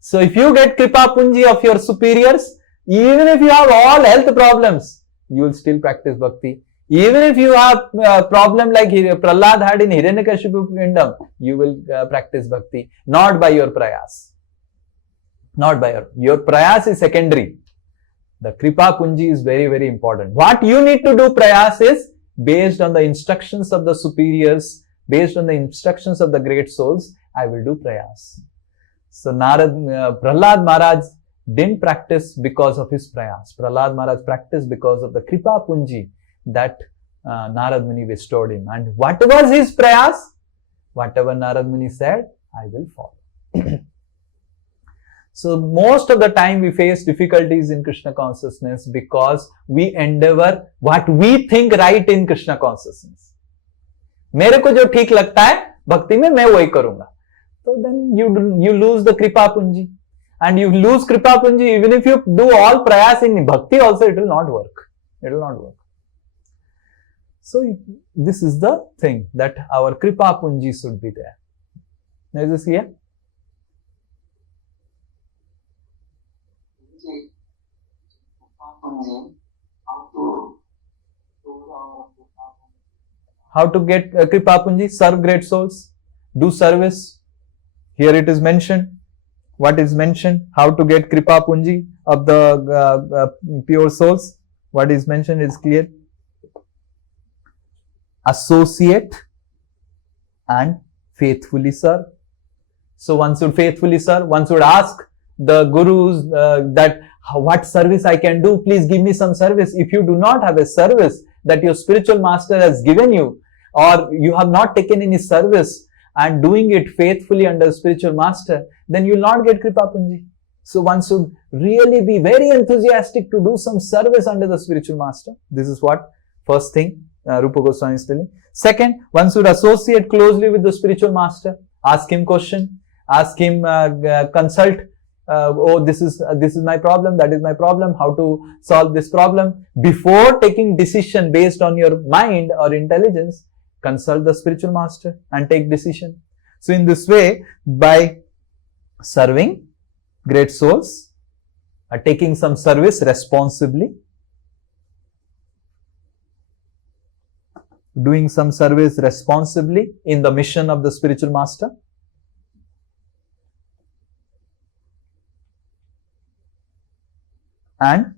So if you get kripa punji of your superiors, even if you have all health problems, you will still practice bhakti. Even if you have a problem like Prahlad had in Hiranyakashipu kingdom, you will practice bhakti, not by your prayas. Not by your prayas is secondary. The kripa punji is very, very important. What you need to do prayas is based on the instructions of the superiors, based on the instructions of the great souls, I will do prayas. So Prahlad Maharaj didn't practice because of his prayas. Prahlad Maharaj practiced because of the kripa punji that Narad Muni bestowed him. And what was his prayas? Whatever Narad Muni said, I will follow. So most of the time we face difficulties in Krishna consciousness because we endeavor what we think right in Krishna consciousness. मेरे को जो ठीक लगता है भक्ति में मैं वही करूंगा. So then you lose the kripa punji, and you lose kripa punji even if you do all prayas in bhakti also it will not work. It will not work. So this is the thing, that our kripa punji should be there. Is this here? How to get kripa punji? Serve great souls, do service. Here it is mentioned. What is mentioned? How to get kripa punji of the pure souls? What is mentioned is clear. Associate and faithfully serve. So one should faithfully serve. One should ask the gurus that what service I can do. Please give me some service. If you do not have a service that your spiritual master has given you, or you have not taken any service and doing it faithfully under spiritual master, then you will not get kripa punji. So one should really be very enthusiastic to do some service under the spiritual master. This is what first thing Rupa Goswami is telling. Second, one should associate closely with the spiritual master. Ask him question. Ask him, consult. Oh, this is my problem. That is my problem. How to solve this problem? Before taking decision based on your mind or intelligence, consult the spiritual master and take decision. So in this way, by serving great souls, taking some service responsibly, doing some service responsibly in the mission of the spiritual master, and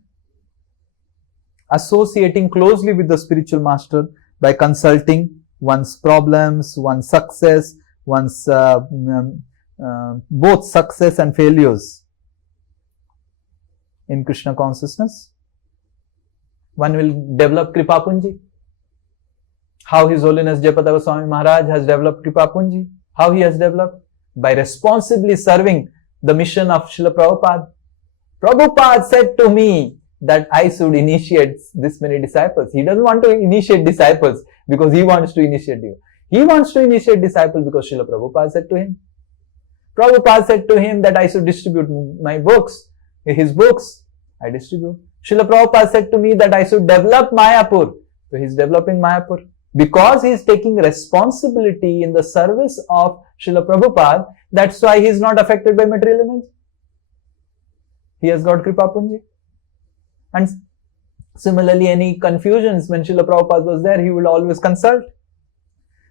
associating closely with the spiritual master by consulting one's problems, one's success, one's both success and failures in Krishna consciousness. One will develop kripa punji. How His Holiness Jayapada Goswami Maharaj has developed kripa punji. How he has developed? By responsibly serving the mission of Srila Prabhupada. Prabhupada said to me that I should initiate this many disciples. He doesn't want to initiate disciples because he wants to initiate you. He wants to initiate disciples because Srila Prabhupada said to him. Prabhupada said to him that I should distribute my books, his books. I distribute. Srila Prabhupada said to me that I should develop Mayapur. So he is developing Mayapur. Because he is taking responsibility in the service of Srila Prabhupada, that's why he is not affected by material energy. He has got kripa punji. And similarly, any confusions when Srila Prabhupada was there, he will always consult.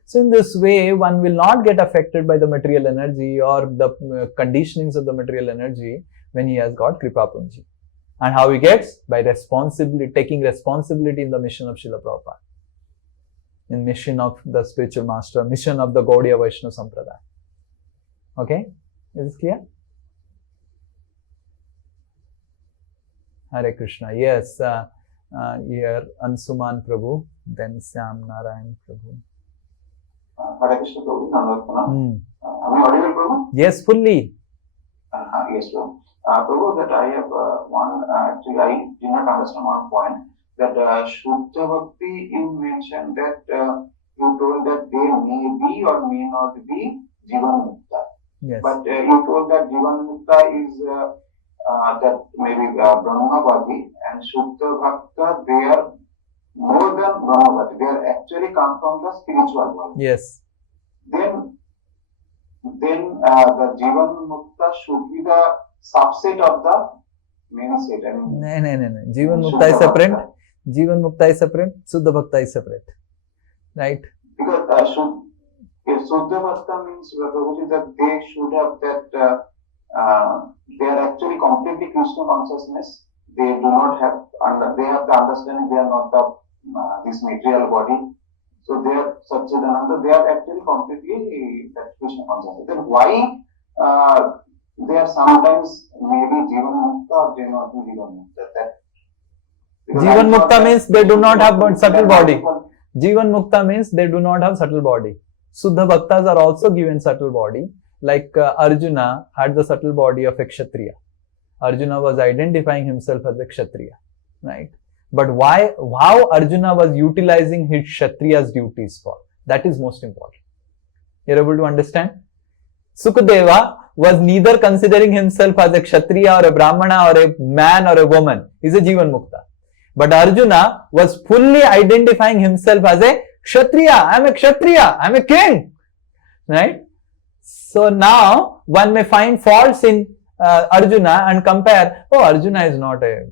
So in this way, one will not get affected by the material energy or the conditionings of the material energy when he has got kripa punji. And how he gets? By taking responsibility in the mission of Srila Prabhupada, in mission of the spiritual master, mission of the Gaudiya Vaishnava Sampradaya. Okay? Is this clear? Hare Krishna. Yes, here Ansuman Prabhu, then Syam Narayan Prabhu. Hare Krishna Prabhu. Am I audible, Prabhu? Yes, fully. Yes, Prabhu. Prabhu, that I have actually I did not understand one point. That Shuddha Bhakti, you mentioned that you told that they may be or may not be Jivan Mukta. Yes. But you told that Jivan Mukta is that maybe Brahmavadi, and Shuddha Bhakta, they are more than Brahmavadi. They are actually come from the spiritual world. Yes. Then the Jivan Mukta should be the subset of the main state. I mean, No. Jivan Mukta is separate. Jivan Mukta is separate. Suddha Bhakta is separate. Right? Because if Suddha Bhakta means that they should have that they are actually completely Krishna consciousness. They do not have, they have the understanding they are not the this material body. So they are Satchidananda, they are actually completely that Krishna consciousness. Then why they are sometimes maybe Jivan Mukta or they not be Jivan Mukta? Jivan Mukta means they do not have subtle body. Jivan Mukta means they do not have subtle body. Suddha Bhaktas are also given subtle body. like Arjuna had the subtle body of a Kshatriya. Arjuna was identifying himself as a Kshatriya, right? But how Arjuna was utilizing his Kshatriya's duties for, that is most important. You're able to understand? Sukadeva was neither considering himself as a Kshatriya or a Brahmana or a man or a woman. He's a Jivan Mukta. But Arjuna was fully identifying himself as a Kshatriya. I'm a Kshatriya. I'm a king. Right? So now one may find faults in Arjuna and compare, oh, Arjuna is not a...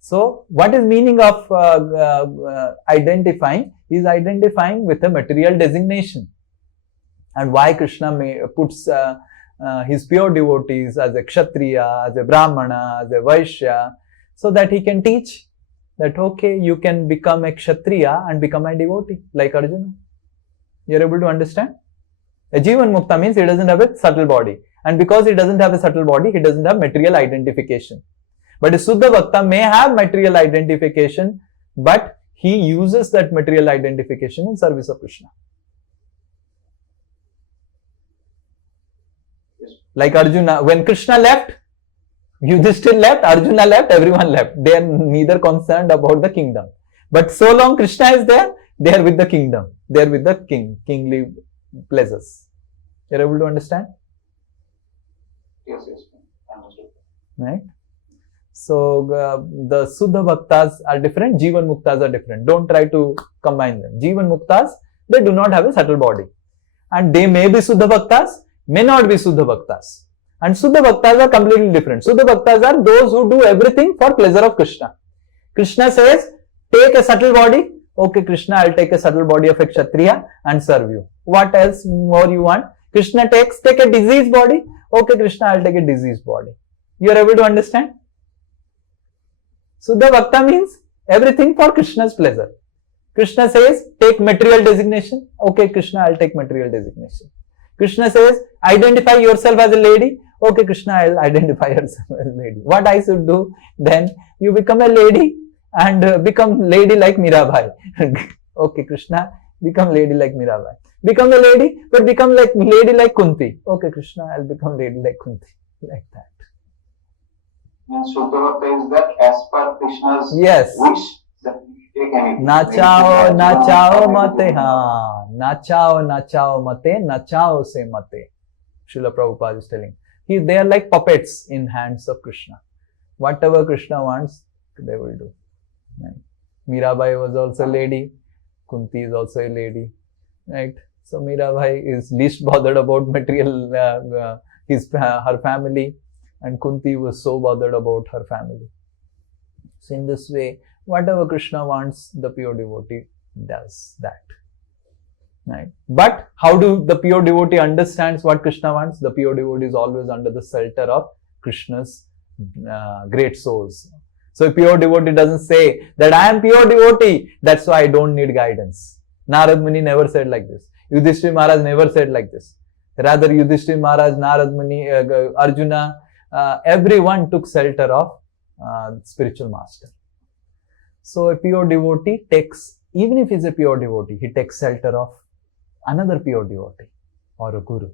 So what is meaning of identifying? Is identifying with a material designation. And why Krishna puts his pure devotees as a Kshatriya, as a Brahmana, as a Vaishya, so that he can teach that, okay, you can become a Kshatriya and become a devotee, like Arjuna. You're able to understand? A Jivan Mukta means he doesn't have a subtle body. And because he doesn't have a subtle body, he doesn't have material identification. But a Suddha Bhakta may have material identification, but he uses that material identification in service of Krishna. Like Arjuna, when Krishna left, Yudhishthira left, Arjuna left, everyone left. They are neither concerned about the kingdom. But so long Krishna is there, they are with the kingdom. They are with the kingly pleasures. You are able to understand? Yes, understood. Right? So, the Suddha Bhaktas are different, Jivan Muktas are different. Don't try to combine them. Jivan Muktas, they do not have a subtle body. And they may be Suddha Bhaktas, may not be Suddha Bhaktas. And Suddha Bhaktas are completely different. Suddha Bhaktas are those who do everything for pleasure of Krishna. Krishna says, take a subtle body. Okay, Krishna, I'll take a subtle body of a Kshatriya and serve you. What else more you want? Krishna take a diseased body. Okay, Krishna, I'll take a diseased body. You are able to understand? Suddha Bhakta means everything for Krishna's pleasure. Krishna says, take material designation. Okay, Krishna, I'll take material designation. Krishna says, identify yourself as a lady. Okay, Krishna, I'll identify yourself as a lady. What I should do? Then you become a lady and become lady like Mirabai. Okay, Krishna, become lady like Mirabai. Become a lady, but become like lady like Kunti. Okay, Krishna, I'll become lady like Kunti. Like that. And Shuddha Bhakta is that as per Krishna's wish, that we take anything. Nachao, nachao mate, nachao, nachao mate, nachao se mate. Srila Prabhupada is telling. They are like puppets in hands of Krishna. Whatever Krishna wants, they will do. Right? Mirabai was also a lady. Kunti is also a lady. Right? So Mirabai is least bothered about material, her family. And Kunti was so bothered about her family. So in this way, whatever Krishna wants, the pure devotee does that. Right? But how do the pure devotee understands what Krishna wants? The pure devotee is always under the shelter of Krishna's great souls. So a pure devotee doesn't say that I am pure devotee, that's why I don't need guidance. Narad Muni never said like this. Yudhishthira Maharaj never said like this. Rather, Yudhishthira Maharaj, Narad Muni, Arjuna, everyone took shelter of spiritual master. So a pure devotee takes, even if he's a pure devotee, he takes shelter of another pure devotee or a guru.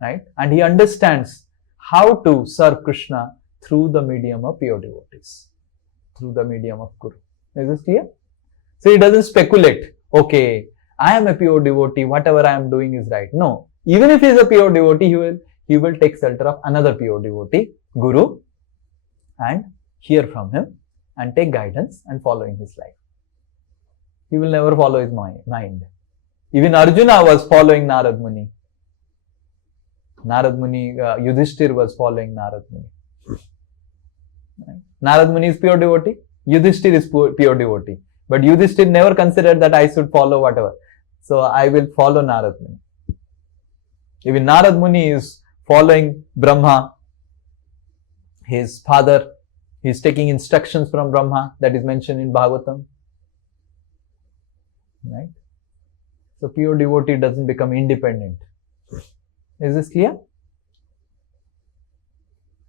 Right? And he understands how to serve Krishna through the medium of pure devotees, through the medium of guru. Is this clear? So he doesn't speculate, okay, I am a pure devotee, whatever I am doing is right. No, even if he is a pure devotee, he will take shelter of another pure devotee, guru, and hear from him and take guidance and follow in his life. He will never follow his mind. Even Arjuna was following Narad Muni. Narad Muni, Yudhishthira was following Narad Muni. Right? Narad Muni is pure devotee, Yudhishthira is pure devotee. But Yudhishthira never considered that I should follow whatever. So I will follow Narad Muni. Even Narad Muni is following Brahma, his father. He is taking instructions from Brahma, that is mentioned in Bhagavatam. Right? So pure devotee doesn't become independent. Is this clear?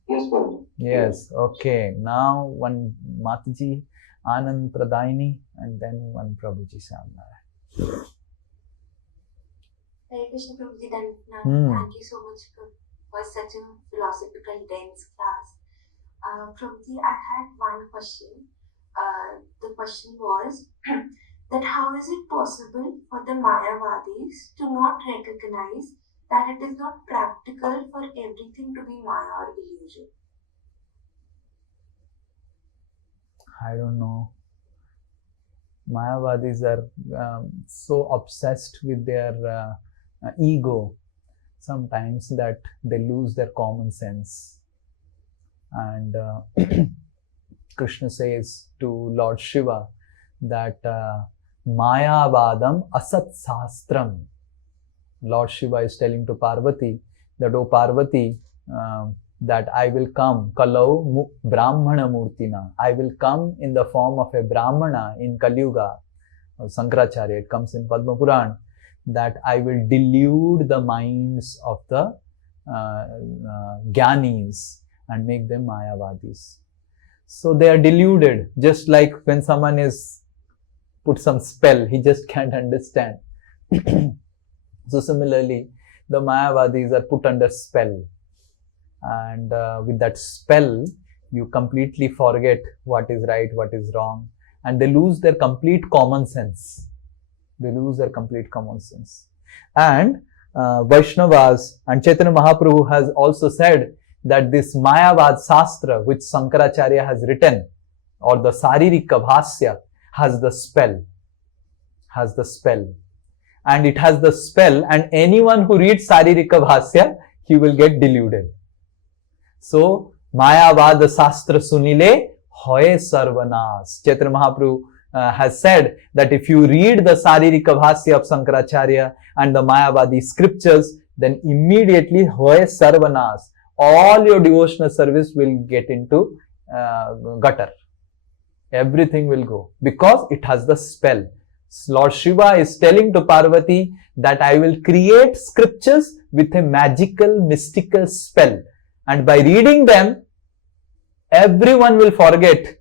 Yes, Prabhuji. Yes, okay. Now one Mataji, Anand Pradayini, and then one Prabhuji Samnara. Hare Krishna Prabhuji, Hmm. thank you so much for such a philosophical dense class. Prabhuji, I had one question. The question was that how is it possible for the Mayavadis to not recognize that it is not practical for everything to be Maya or illusion? I don't know. Mayavadis are so obsessed with their ego sometimes that they lose their common sense. And Krishna says to Lord Shiva that Mayavadam asat sastram. Lord Shiva is telling to Parvati that, oh Parvati, that I will come, Kalau Brahmana Murtina. I will come in the form of a Brahmana in Kali Yuga. Sankaracharya, it comes in Padma Puran, that I will delude the minds of the Gyanis and make them Mayavadis. So they are deluded, just like when someone is put some spell, he just can't understand. So similarly, the Mayavadis are put under spell. And with that spell, you completely forget what is right, what is wrong. And they lose their complete common sense. They lose their complete common sense. And Vaishnavas and Chaitanya Mahaprabhu has also said that this Mayavad Sastra, which Sankaracharya has written, or the Saririka Bhasya, has the spell. Has the spell. And it has the spell, and anyone who reads Saririka Bhasya, he will get deluded. So, Mayavad Sastra Sunile Hoye Sarvanas. Chaitanya Mahaprabhu has said that if you read the Saririka Bhasya of Sankaracharya and the Mayavadi scriptures, then immediately Hoye Sarvanas. All your devotional service will get into gutter. Everything will go because it has the spell. Lord Shiva is telling to Parvati that I will create scriptures with a magical, mystical spell. And by reading them, everyone will forget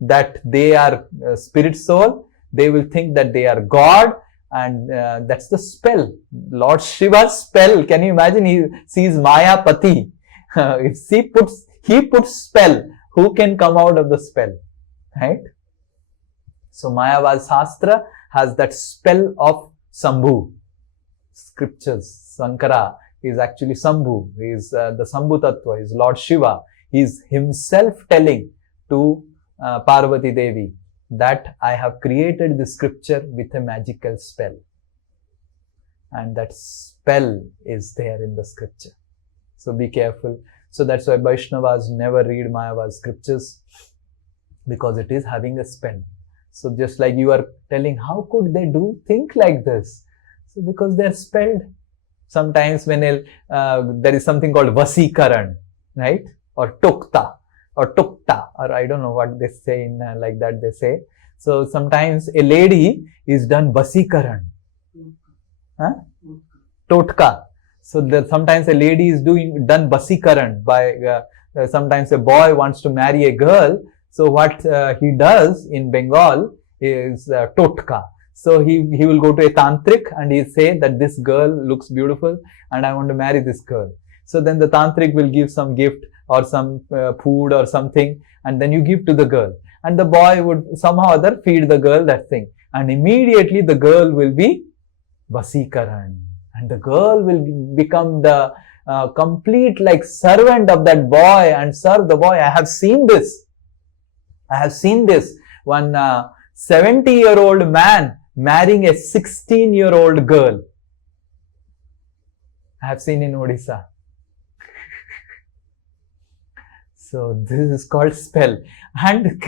that they are spirit soul. They will think that they are God, and that's the spell. Lord Shiva's spell. Can you imagine? He sees Maya Pati. If he puts spell, who can come out of the spell? Right? So Mayavad Sastra has that spell of Sambhu. Scriptures. Sankara is actually Sambhu. He is the Sambhu Tattva, is Lord Shiva. He is himself telling to Parvati Devi that I have created this scripture with a magical spell. And that spell is there in the scripture. So be careful. So that's why Vaishnavas never read Mayavad scriptures, because it is having a spell. So just like you are telling, how could they think like this? So because they are spelled. Sometimes when there is something called Vasikaran, right? Or Tukta, or Tukta, or I don't know what they say in like that they say. So sometimes a lady is done Vasikaran. Huh? Totka. So sometimes a lady is done Vasikaran by, sometimes a boy wants to marry a girl. So what he does in Bengal is Totka. So he will go to a tantric and he say that this girl looks beautiful and I want to marry this girl. So then the tantric will give some gift or some food or something, and then you give to the girl. And the boy would somehow or other feed the girl that thing. And immediately the girl will be Vasikaran. And the girl will become the complete like servant of that boy and serve the boy. I have seen this. One 70-year-old man marrying a 16-year-old girl. I have seen in Odisha. So this is called spell. And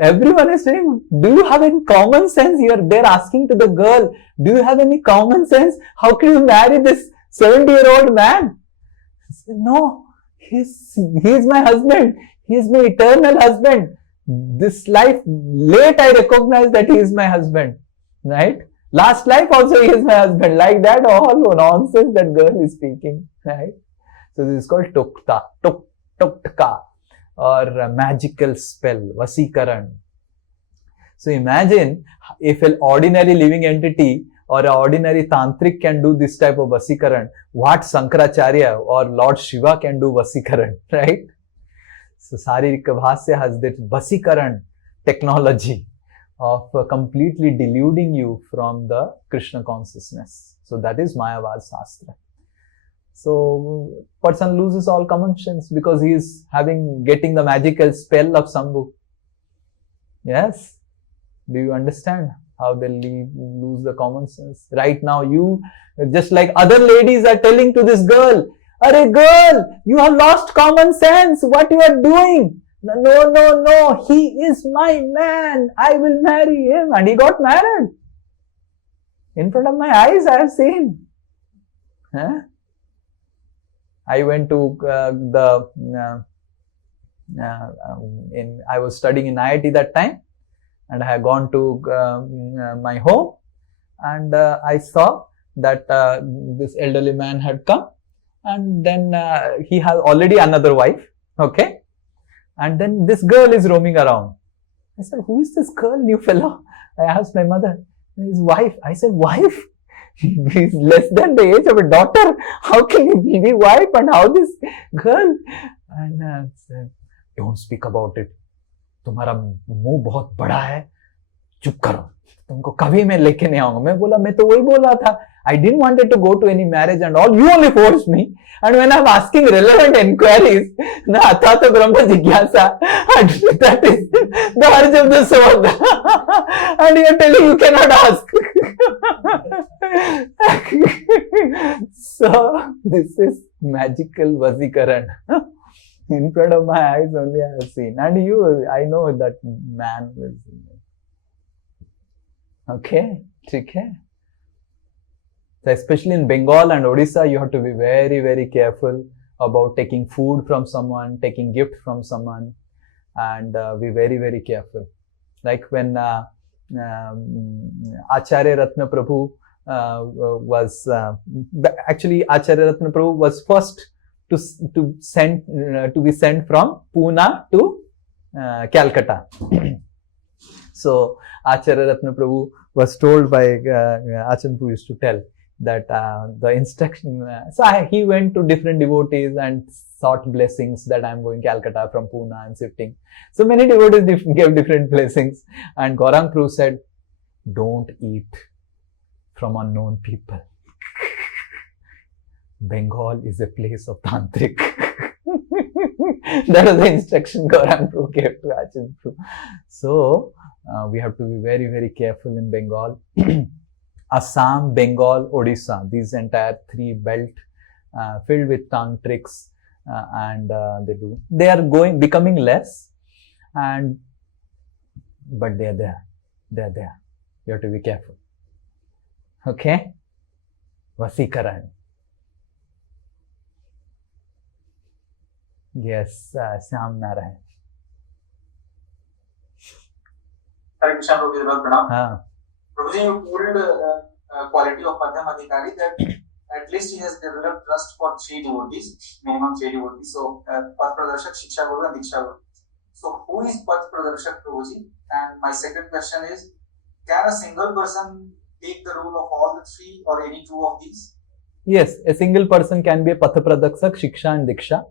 everyone is saying, do you have any common sense? They're asking to the girl, do you have any common sense? How can you marry this 70-year-old man? Said, no, he's my husband. He is my eternal husband. This life, late I recognize that he is my husband. Right? Last life also he is my husband. Like that, all nonsense that girl is speaking. Right? So this is called Tukta, Tuktka, or magical spell, Vasikaran. So imagine if an ordinary living entity or an ordinary tantric can do this type of vasikaran, what Sankaracharya or Lord Shiva can do vasikaran, right? So Saririka Bhasya has this vasikaran technology of completely deluding you from the Krishna consciousness. So that is Mayavad Sastra. So person loses all common sense because he is getting the magical spell of Sambhu. Yes? Do you understand how they lose the common sense? Right now you, just like other ladies are telling to this girl, "Arey girl, you have lost common sense, what you are doing? No, he is my man, I will marry him." And he got married. In front of my eyes, I have seen. Huh? I went to I was studying in IIT that time, and I had gone to my home, and I saw that this elderly man had come, and then he has already another wife, okay, and then this girl is roaming around. I said, "Who is this girl, new fellow?" I asked my mother. His wife. I said, "Wife? He's less than the age of a daughter. How can he be wife? And how this girl?" And said, "Don't speak about it. तुम्हारा मुंह बहुत बड़ा है, चुप करो, तुमको कभी मैं लेके नहीं आऊंगा." मैं बोला, मैं तो वही बोला था. I didn't wanted to go to any marriage and all. You only forced me. And when I'm asking relevant inquiries, na atha brahma jigyasa, that is the urge of the soul. And you're telling you cannot ask. So this is magical vasikaran. In front of my eyes only I have seen. And I know that man was. Okay, okay. So especially in Bengal and Odisha, you have to be very, very careful about taking food from someone, taking gift from someone, and be very, very careful. Like when Acharya Ratna Prabhu was actually Acharya Ratna Prabhu was first to be sent from Pune to Calcutta. So Acharya Ratna Prabhu was told by Acharya Prabhu used to tell that the instruction, he went to different devotees and sought blessings that I'm going Calcutta from Pune, I'm shifting. So many devotees gave different blessings, and Gaurang Prabhu said, "Don't eat from unknown people. Bengal is a place of tantric." That was the instruction Gaurang Prabhu gave to Acharya Prabhu. So we have to be very, very careful in Bengal. Assam, Bengal, Odisha, these entire three belt filled with tantrics, and they are becoming less, but they are there. You have to be careful. Okay? Vasikaran. Yes, Syam Narayan. Hare Krishna, Prabhuji. Prabhuji, you told quality of Madhyam Adhikari that at least he has developed trust for 3 devotees, minimum 3 devotees. So, Path Pradarshak, Shiksha Guru and Diksha Guru. So, who is Path Pradarshak, Prabhuji? And my second question is, can a single person take the role of all the 3 or any 2 of these? Yes, a single person can be a Path Pradarshak, Shiksha and Diksha.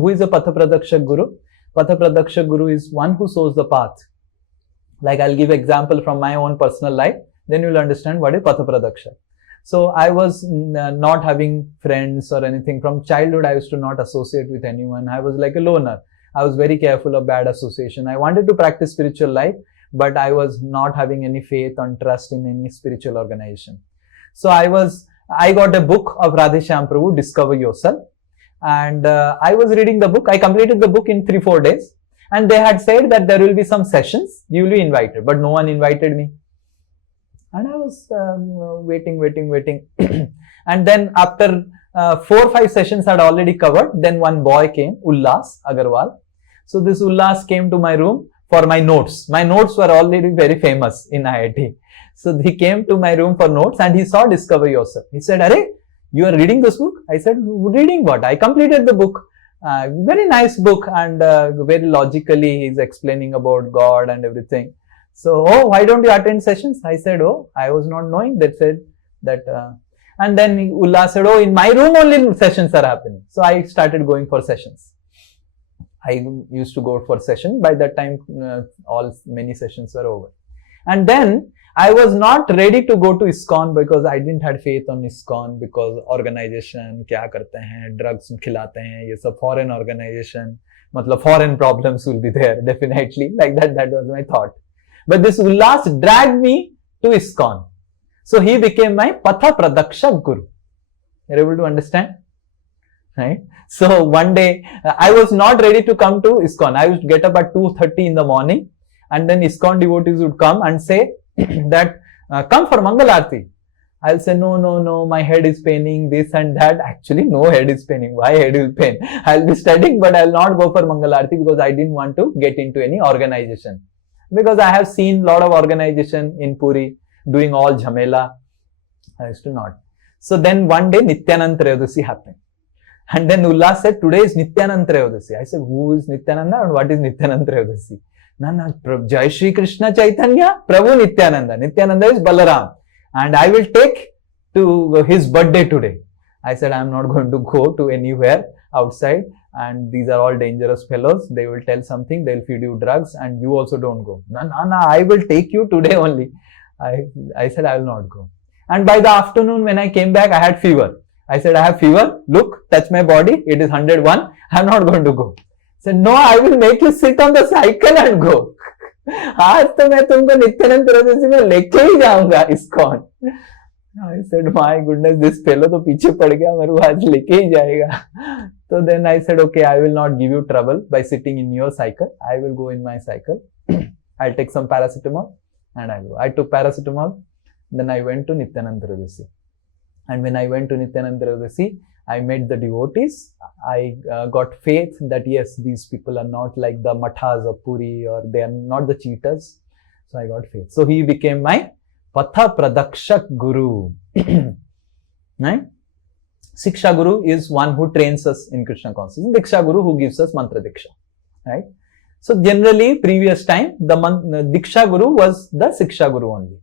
Who is a Path Pradarshak Guru? Path Pradarshak Guru is one who shows the path. Like I'll give example from my own personal life, then you'll understand what is Path Pradarshak. So I was not having friends or anything. From childhood, I used to not associate with anyone. I was like a loner. I was very careful of bad association. I wanted to practice spiritual life, but I was not having any faith or trust in any spiritual organization. So I got a book of Radheshyam Prabhu, Discover Yourself. And I was reading the book. I completed the book in 3-4 days. And they had said that there will be some sessions, you will be invited, but no one invited me. And I was waiting. And then after 4-5 sessions had already covered, then one boy came, Ullas Agarwal. So this Ullas came to my room for my notes. My notes were already very famous in IIT. So he came to my room for notes and he saw Discover Yourself. He said, "Arey, you are reading this book?" I said, "Reading what?" I completed the book. Very nice book, and very logically he's explaining about God and everything. So, oh, why don't you attend sessions? I said, oh, I was not knowing. They said that, and then Ullah said, oh, in my room only sessions are happening. So I started going for sessions. I used to go for session. By that time, many sessions were over. And then I was not ready to go to ISKCON because I didn't have faith on ISKCON, because organization क्या करते हैं, drugs खिलाते हैं, ये सब foreign organization, मतलब foreign problems will be there definitely, like that. That was my thought. But this Ullas dragged me to ISKCON. So he became my Patha Pradakshak Guru. You're able to understand? Right? So one day, I was not ready to come to ISKCON. I used to get up at 2:30 in the morning, and then ISKCON devotees would come and say that, come for Mangal Aarti. I'll say, no, my head is paining, this and that. Actually, no head is paining. Why head will pain? I'll be studying, but I'll not go for Mangal Aarti because I didn't want to get into any organization. Because I have seen a lot of organization in Puri doing all jhamela. I used to not. So then one day Nityanand Trayodasi happened. And then Ullah said, today is Nityanand Trayodasi. I said, who is Nityananda and what is Nityanand Trayodasi? No, Jai Shri Krishna Chaitanya, Prabhu Nityananda. Nityananda is Balaram. And I will take to his birthday today. I said, I am not going to go to anywhere outside. And these are all dangerous fellows. They will tell something, they will feed you drugs, and you also don't go. No, I will take you today only. I said, I will not go. And by the afternoon when I came back, I had fever. I said, I have fever. Look, touch my body. It is 101. I am not going to go. I said, no, I will make you sit on the cycle and go. आज तो मैं तुमको नित्यानंद त्रयोदशी में लेके ही जाऊंगा ISKCON. I said, my goodness, this fellow तो पीछे पड़ गया, मेरे को आज लेके ही जाएगा. So then I said, okay, I will not give you trouble by sitting in your cycle. I will go in my cycle. I'll take some paracetamol and I'll go. I took paracetamol. Then I went to Nityananda Trayodasi. And when I went to Nityananda Trayodasi, I met the devotees. I got faith that yes, these people are not like the mathas of Puri, or they are not the cheaters. So I got faith. So he became my Patha Pradakshak Guru. Right? Siksha Guru is one who trains us in Krishna consciousness. Diksha Guru who gives us mantra diksha. Right? So generally, previous time, the Diksha Guru was the Siksha Guru only.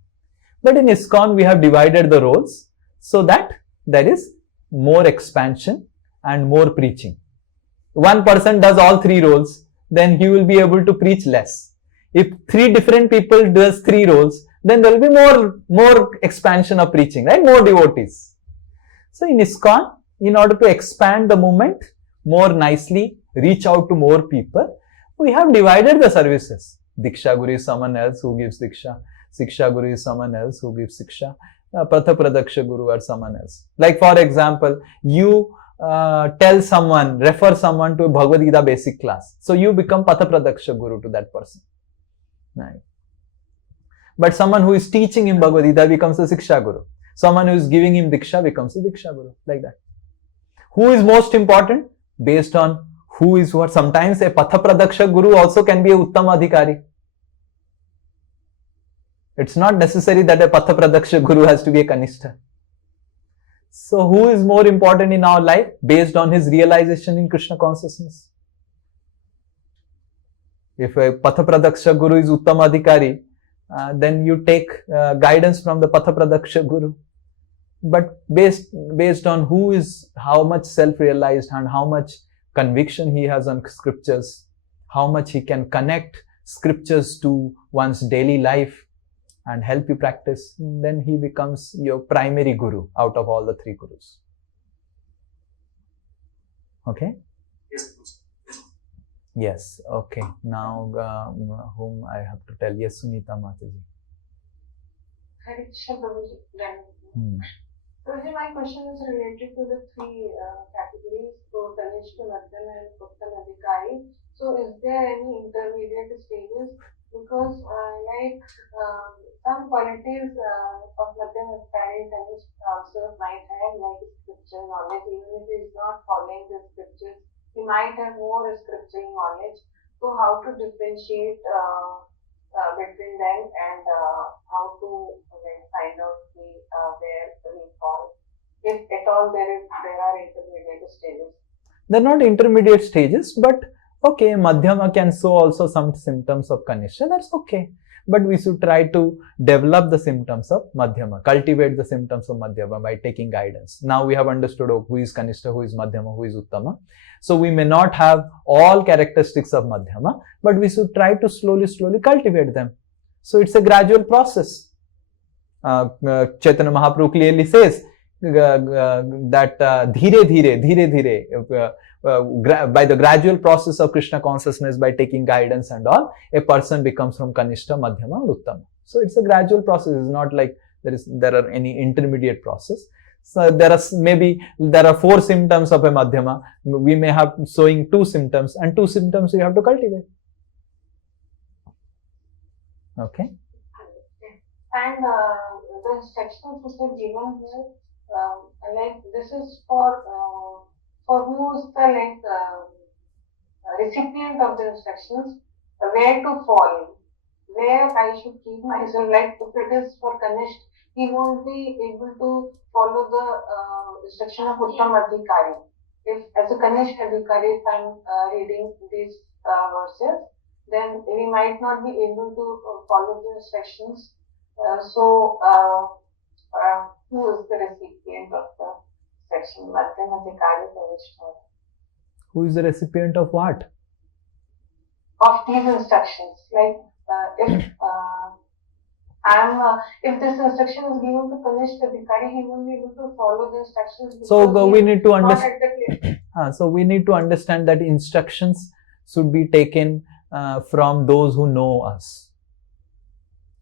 But in ISKCON, we have divided the roles so that there is more expansion and more preaching. One person does all three roles, then he will be able to preach less. If three different people does three roles, then there will be more expansion of preaching, right? More devotees. So in ISKCON, in order to expand the movement more nicely, reach out to more people, we have divided the services. Diksha Guru is someone else who gives Diksha. Siksha Guru is someone else who gives Siksha. Patha Pradaksha Guru or someone else. Like for example, you tell someone, refer someone to a Bhagavad Gita basic class. So you become Patha Pradaksha Guru to that person. Right. But someone who is teaching him Bhagavad Gita becomes a Siksha Guru. Someone who is giving him Diksha becomes a Diksha Guru. Like that. Who is most important? Based on who is what. Sometimes a Patha Pradaksha Guru also can be a Uttama Adhikari. It's not necessary that a Patha Pradaksha Guru has to be a Kanishta. So who is more important in our life based on his realization in Krishna consciousness? If a Patha Pradaksha Guru is Uttama Adhikari, then you take guidance from the Patha Pradaksha Guru. But based on who is how much self-realized and how much conviction he has on scriptures, how much he can connect scriptures to one's daily life and help you practice, then he becomes your primary guru out of all the three gurus. Okay? Yes. Okay. Now, whom I have to tell? Yes, Sunita Mataji. Hare Krishna Prabhuji. Prabhuji, my question is related to the three categories, so Kanishta, Madhyam and Uttam Adhikari. So is there any intermediate stages? Because some qualities of Madhyam Adhikari also might have like scripture knowledge, even if he is not following the scriptures, he might have more scripture knowledge. So how to differentiate between them and how to find out where we fall, if at all there are intermediate stages? They're not intermediate stages, but okay, Madhyama can show also some symptoms of Kanishta, that's okay. but we should try to develop the symptoms of Madhyama, cultivate the symptoms of Madhyama by taking guidance. Now we have understood who is Kanishta, who is Madhyama, who is Uttama. So we may not have all characteristics of Madhyama, but we should try to slowly cultivate them. So it's a gradual process. Chaitanya Mahaprabhu clearly says that dhire dhire, by the gradual process of Krishna consciousness, by taking guidance and all, a person becomes from Kanishta, Madhyama, or Uttama. So it's a gradual process. It's not like there are any intermediate process. So there are 4 symptoms of a Madhyama. We may have showing 2 symptoms, and 2 symptoms we have to cultivate. Okay. And the instructions which are given here, like this is for who is the recipient of the instructions, where to fall, where I should keep myself. Like if it is for Kanishta, he won't be able to follow the instruction of Uttam Adhikari. If as a Kanishta Adhikari, if I'm reading these verses, then we might not be able to follow the instructions. So who is the recipient of the section? Madhyam Adhikari for which one? Who is the recipient of what? Of these instructions. Like if this instruction is given to Kanishta Adhikari, he won't be able to follow the instructions. So we need to understand. So we need to understand that instructions should be taken from those who know us.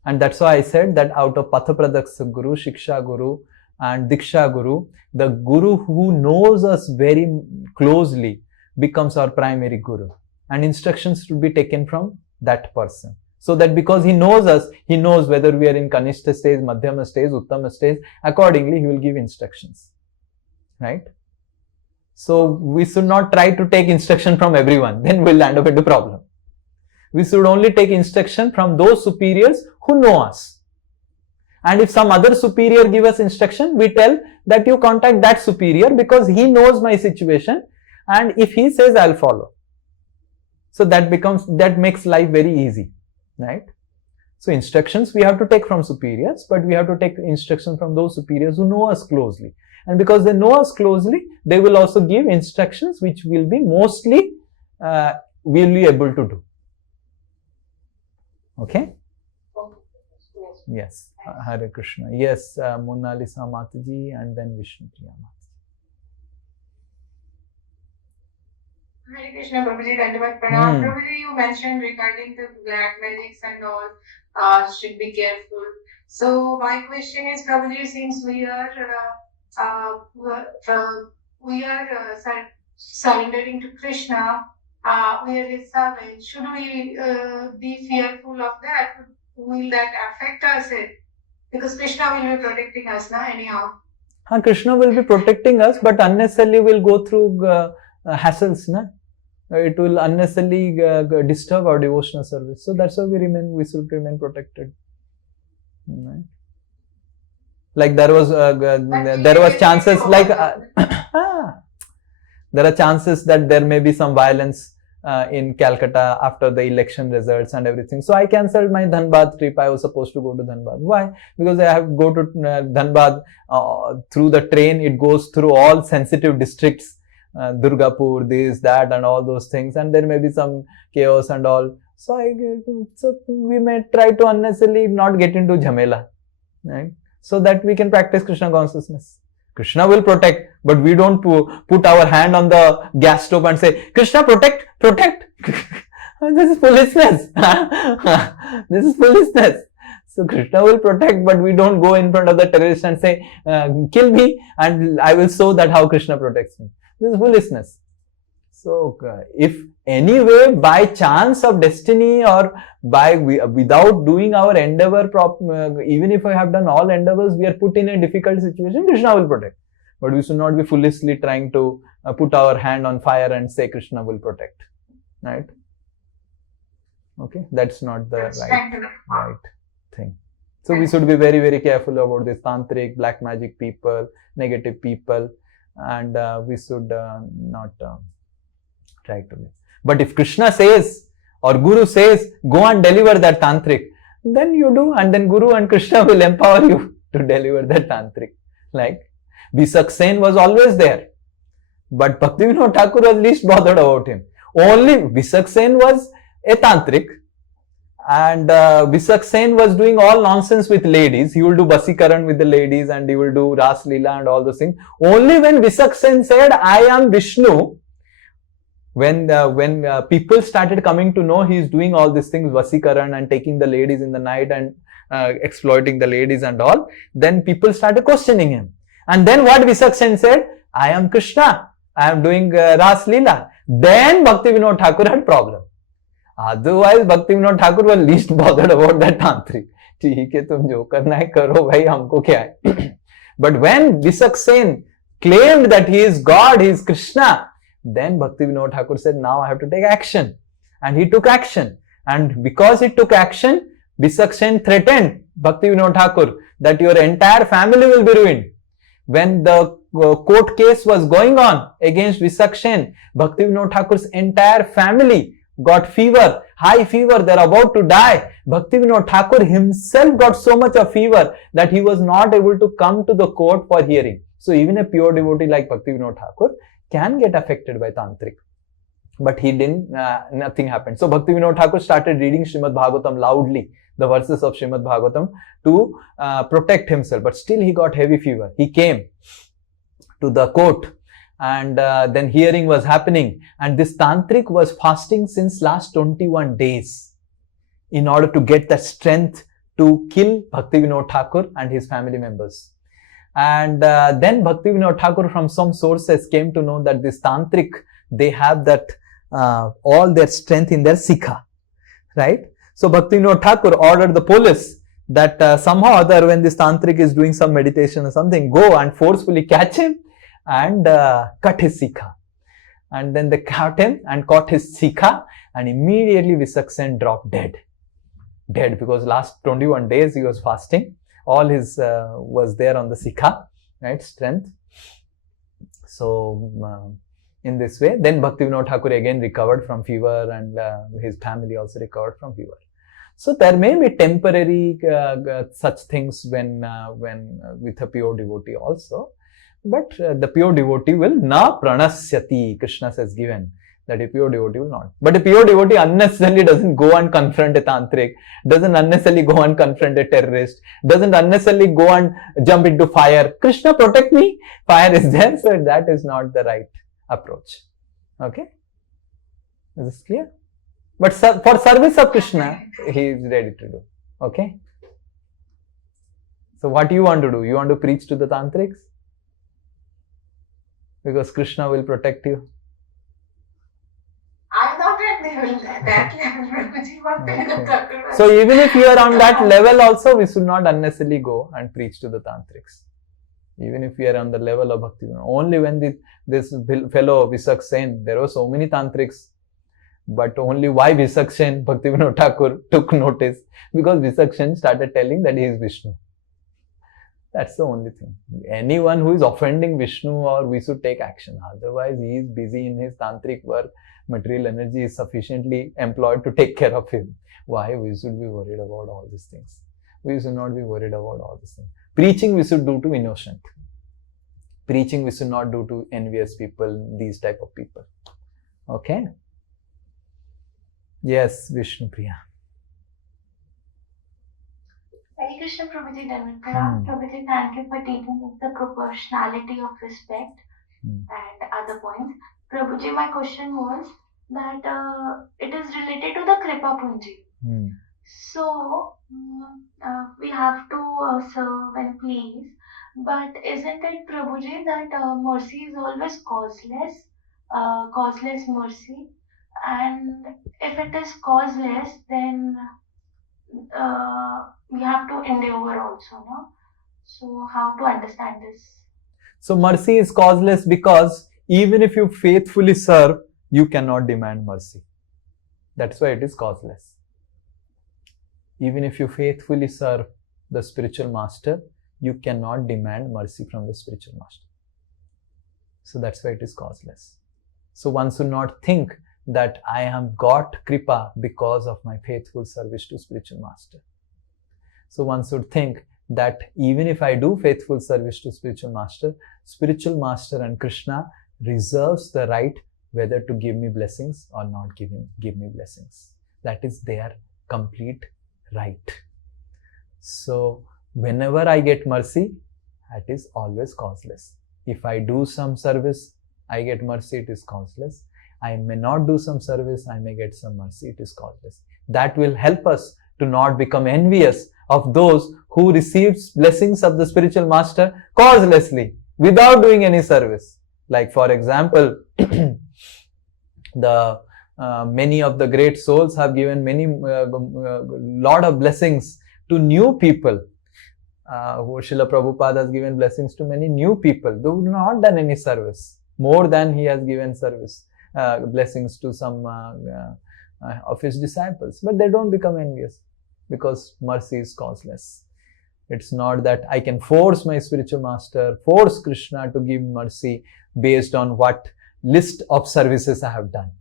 And that's why I said that out of Pathapradak Guru, Shiksha Guru and Diksha Guru, the Guru who knows us very closely becomes our primary Guru. And instructions should be taken from that person. So that because he knows us, he knows whether we are in Kanishta stage, Madhyama stage, Uttama stage. Accordingly, he will give instructions. Right? So we should not try to take instruction from everyone. Then we'll end up into problem. We should only take instruction from those superiors who know us. And if some other superior give us instruction, we tell that you contact that superior because he knows my situation, and if he says, I'll follow. So that makes life very easy, right? So instructions we have to take from superiors, but we have to take instruction from those superiors who know us closely. And because they know us closely, they will also give instructions which will be mostly we'll be able to do. Okay? Yes. Hare Krishna. Yes, Mona Lisa Mataji and then Vishnu Priya Mataji. Hare Krishna, Prabhuji, Dandavat Pranam. Prabhuji, you mentioned regarding the black magics and all, should be careful. So my question is, Prabhuji, since we are surrendering to Krishna, we are his servants, should we be fearful of that? Will that affect us? Because Krishna will be protecting us now anyhow. Krishna will be protecting us, but unnecessarily will go through hassles. It will unnecessarily disturb our devotional service. So that's why we should remain protected. Right? Like there was chances like there are chances that there may be some violence in Calcutta after the election results and everything. So I cancelled my Dhanbad trip. I was supposed to go to Dhanbad. Why? Because I have to go to Dhanbad through the train. It goes through all sensitive districts, Durgapur, this, that, and all those things. And there may be some chaos and all. So we may try to unnecessarily not get into Jhamela, right? So that we can practice Krishna consciousness. Krishna will protect, but we don't put our hand on the gas stove and say, Krishna, protect. This is foolishness. This is foolishness. So Krishna will protect, but we don't go in front of the terrorist and say, kill me and I will show that how Krishna protects me. This is foolishness. So if anyway by chance of destiny or without doing our endeavor, even if I have done all endeavors, we are put in a difficult situation, Krishna will protect. But we should not be foolishly trying to put our hand on fire and say Krishna will protect. Right? Okay, that's not the right thing. So we should be very, very careful about this tantric, black magic people, negative people, and we should not try to live. But if Krishna says or Guru says, go and deliver that tantric, then you do, and then Guru and Krishna will empower you to deliver the tantric. Like Visaksen was always there, but Bhaktivinoda Thakur was least bothered about him. Only Visaksen was a tantric, and Visaksen was doing all nonsense with ladies. He will do Basikaran with the ladies, and he will do Ras Leela and all those things. Only when Visaksen said, I am Vishnu, when people started coming to know he is doing all these things, Vasikaran and taking the ladies in the night and exploiting the ladies and all, then people started questioning him. And then what Visaksen said, I am Krishna, I am doing Ras Leela. Then Bhaktivinoda Thakur had problem. Otherwise, Bhaktivinoda Thakur was least bothered about that tantric. ठीक है, तुम जो करना है करो भाई, हमको क्या है. But when Visaksen claimed that he is God, he is Krishna, then Bhaktivinoda Thakur said, now I have to take action. And he took action. And because he took action, Visaksen threatened Bhaktivinoda Thakur that your entire family will be ruined. When the court case was going on against Visaksen, Bhaktivinoda Thakur's entire family got fever, high fever, they are about to die. Bhaktivinoda Thakur himself got so much of fever that he was not able to come to the court for hearing. So even a pure devotee like Bhaktivinoda Thakur can get affected by tantric. But he didn't, nothing happened. So Bhaktivinoda Thakur started reading Srimad Bhagavatam loudly, the verses of Srimad Bhagavatam, to protect himself. But still he got heavy fever. He came to the court, and then hearing was happening. And this tantric was fasting since last 21 days in order to get that strength to kill Bhaktivinoda Thakur and his family members. And then Bhaktivinoda Thakur from some sources came to know that this tantric, they have that all their strength in their sikha, right? So Bhaktivinoda Thakur ordered the police that somehow or other, when this tantric is doing some meditation or something, go and forcefully catch him and cut his sikha. And then they caught him and caught his sikha, and immediately Visaksen dropped dead. Dead, because last 21 days he was fasting. All his was there on the sikha, right, strength. So in this way, then Bhaktivinoda Thakur again recovered from fever, and his family also recovered from fever. So there may be temporary such things when with a pure devotee also, but the pure devotee will na pranasyati. Krishna says given that a pure devotee will not. But a pure devotee unnecessarily doesn't go and confront a tantric, doesn't unnecessarily go and confront a terrorist, doesn't unnecessarily go and jump into fire. Krishna, protect me. Fire is there, so that is not the right approach. Okay? Is this clear? But for service of Krishna, he is ready to do. Okay? So what do you want to do? You want to preach to the tantrics? Because Krishna will protect you. I'm not at that level. Okay. So even if you are on that level also, we should not unnecessarily go and preach to the tantrics. Even if we are on the level of Bhakti. Only when this fellow Visaksen, there were so many tantrics, but only why Visaksen, Bhaktivinoda Thakur took notice, because Visaksen started telling that he is Vishnu. That's the only thing. Anyone who is offending Vishnu, or we should take action. Otherwise, he is busy in his tantric work. Material energy is sufficiently employed to take care of him. Why we should be worried about all these things? We should not be worried about all these things. Preaching we should do to innocent. Preaching we should not do to envious people, these type of people. Okay? Yes, Vishnu Priya. Hare Krishna, Prabhuji Dhanvantara. Prabhuji, thank you for taking the proportionality of respect and other points. Prabhuji, my question was that it is related to the Kripa Punji. So, we have to serve and please, but isn't it, Prabhuji, that mercy is always causeless, causeless mercy? And if it is causeless, then we have to endure also, no? So how to understand this? So mercy is causeless because even if you faithfully serve, you cannot demand mercy. That's why it is causeless. Even if you faithfully serve the spiritual master, you cannot demand mercy from the spiritual master. So that's why it is causeless. So one should not think that I have got kripa because of my faithful service to spiritual master. So one should think that even if I do faithful service to spiritual master and Krishna reserves the right whether to give me blessings or not give me blessings. That is their complete right. So whenever I get mercy, that is always causeless. If I do some service, I get mercy, it is causeless. I may not do some service, I may get some mercy, it is causeless. That will help us to not become envious of those who receives blessings of the spiritual master causelessly, without doing any service. Like for example, many of the great souls have given lot of blessings to new people. Srila Prabhupada has given blessings to many new people who have not done any service, more than he has given service, blessings to some of his disciples. But they don't become envious because mercy is causeless. It's not that I can force my spiritual master, force Krishna to give mercy based on what list of services I have done.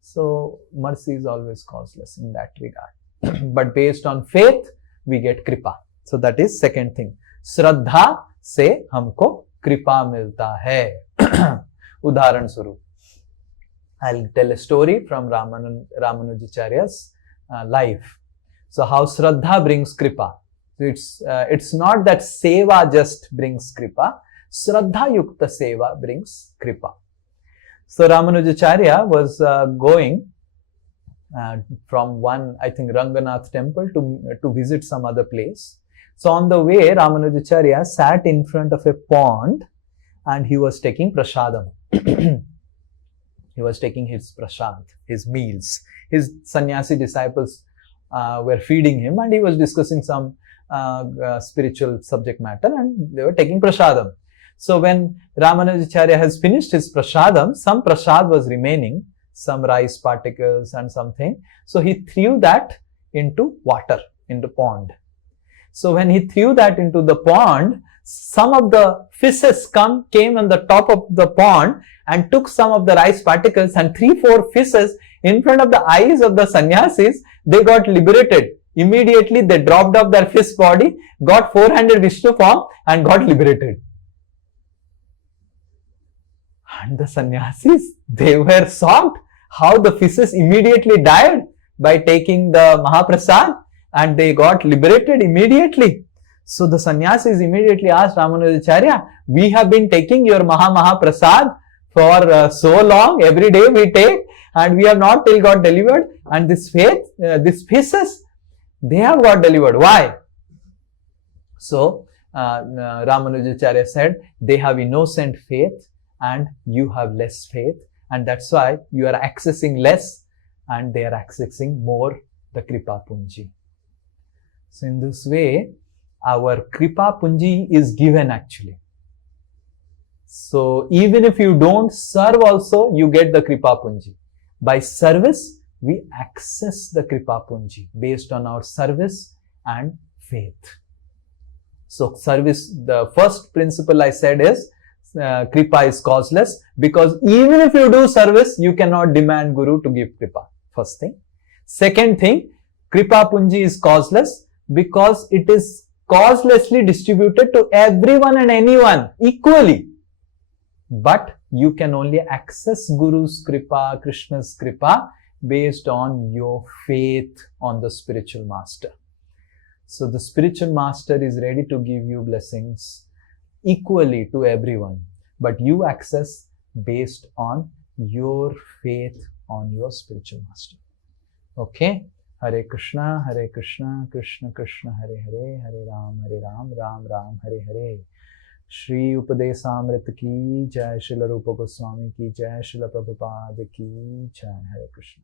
So mercy is always causeless in that regard. But based on faith, we get kripa. So that is second thing. Shraddha se humko kripa milta hai. Udharan Swarup. I'll tell a story from Ramanujacharya's life. So how Shraddha brings kripa. It's not that seva just brings kripa. Shraddha yukta seva brings kripa. So Ramanujacharya was going from one, I think, Ranganath temple to visit some other place. So on the way, Ramanujacharya sat in front of a pond and he was taking prasadam. He was taking his prasad, his meals. His sannyasi disciples were feeding him and he was discussing some spiritual subject matter and they were taking prasadam. So when Ramanujacharya has finished his prasadam, some prasad was remaining, some rice particles and something. So he threw that into water, into pond. So when he threw that into the pond, some of the fishes came on the top of the pond and took some of the rice particles, and 3-4 fishes in front of the eyes of the sannyasis, they got liberated. Immediately they dropped off their fish body, got 400 Vishnu form and got liberated. And the sannyasis, they were shocked how the fishes immediately died by taking the Mahaprasad and they got liberated immediately. So the sannyasis immediately asked Ramanujacharya, we have been taking your Mahaprasad for so long, every day we take and we have not till got delivered, and this fishes, they have got delivered. Why? So Ramanujacharya said, they have innocent faith and you have less faith, and that's why you are accessing less and they are accessing more the Kripa Punji. So in this way, our Kripa Punji is given actually. So even if you don't serve also, you get the Kripa Punji. By service, we access the Kripa Punji based on our service and faith. So service, the first principle I said is, Kripa is causeless, because even if you do service, you cannot demand Guru to give Kripa. First thing. Second thing, Kripa Punji is causeless because it is causelessly distributed to everyone and anyone equally. But you can only access Guru's Kripa, Krishna's Kripa based on your faith on the spiritual master. So the spiritual master is ready to give you blessings equally to everyone, but you access based on your faith on your spiritual master. Okay? Hare Krishna, Krishna Krishna, Hare Hare, Hare Ram, Ram Ram, Hare Hare. Shri Upadesamrit ki jai, Srila Rupa Goswami ki jai, Srila Prabhupada ki jai. Hare Krishna.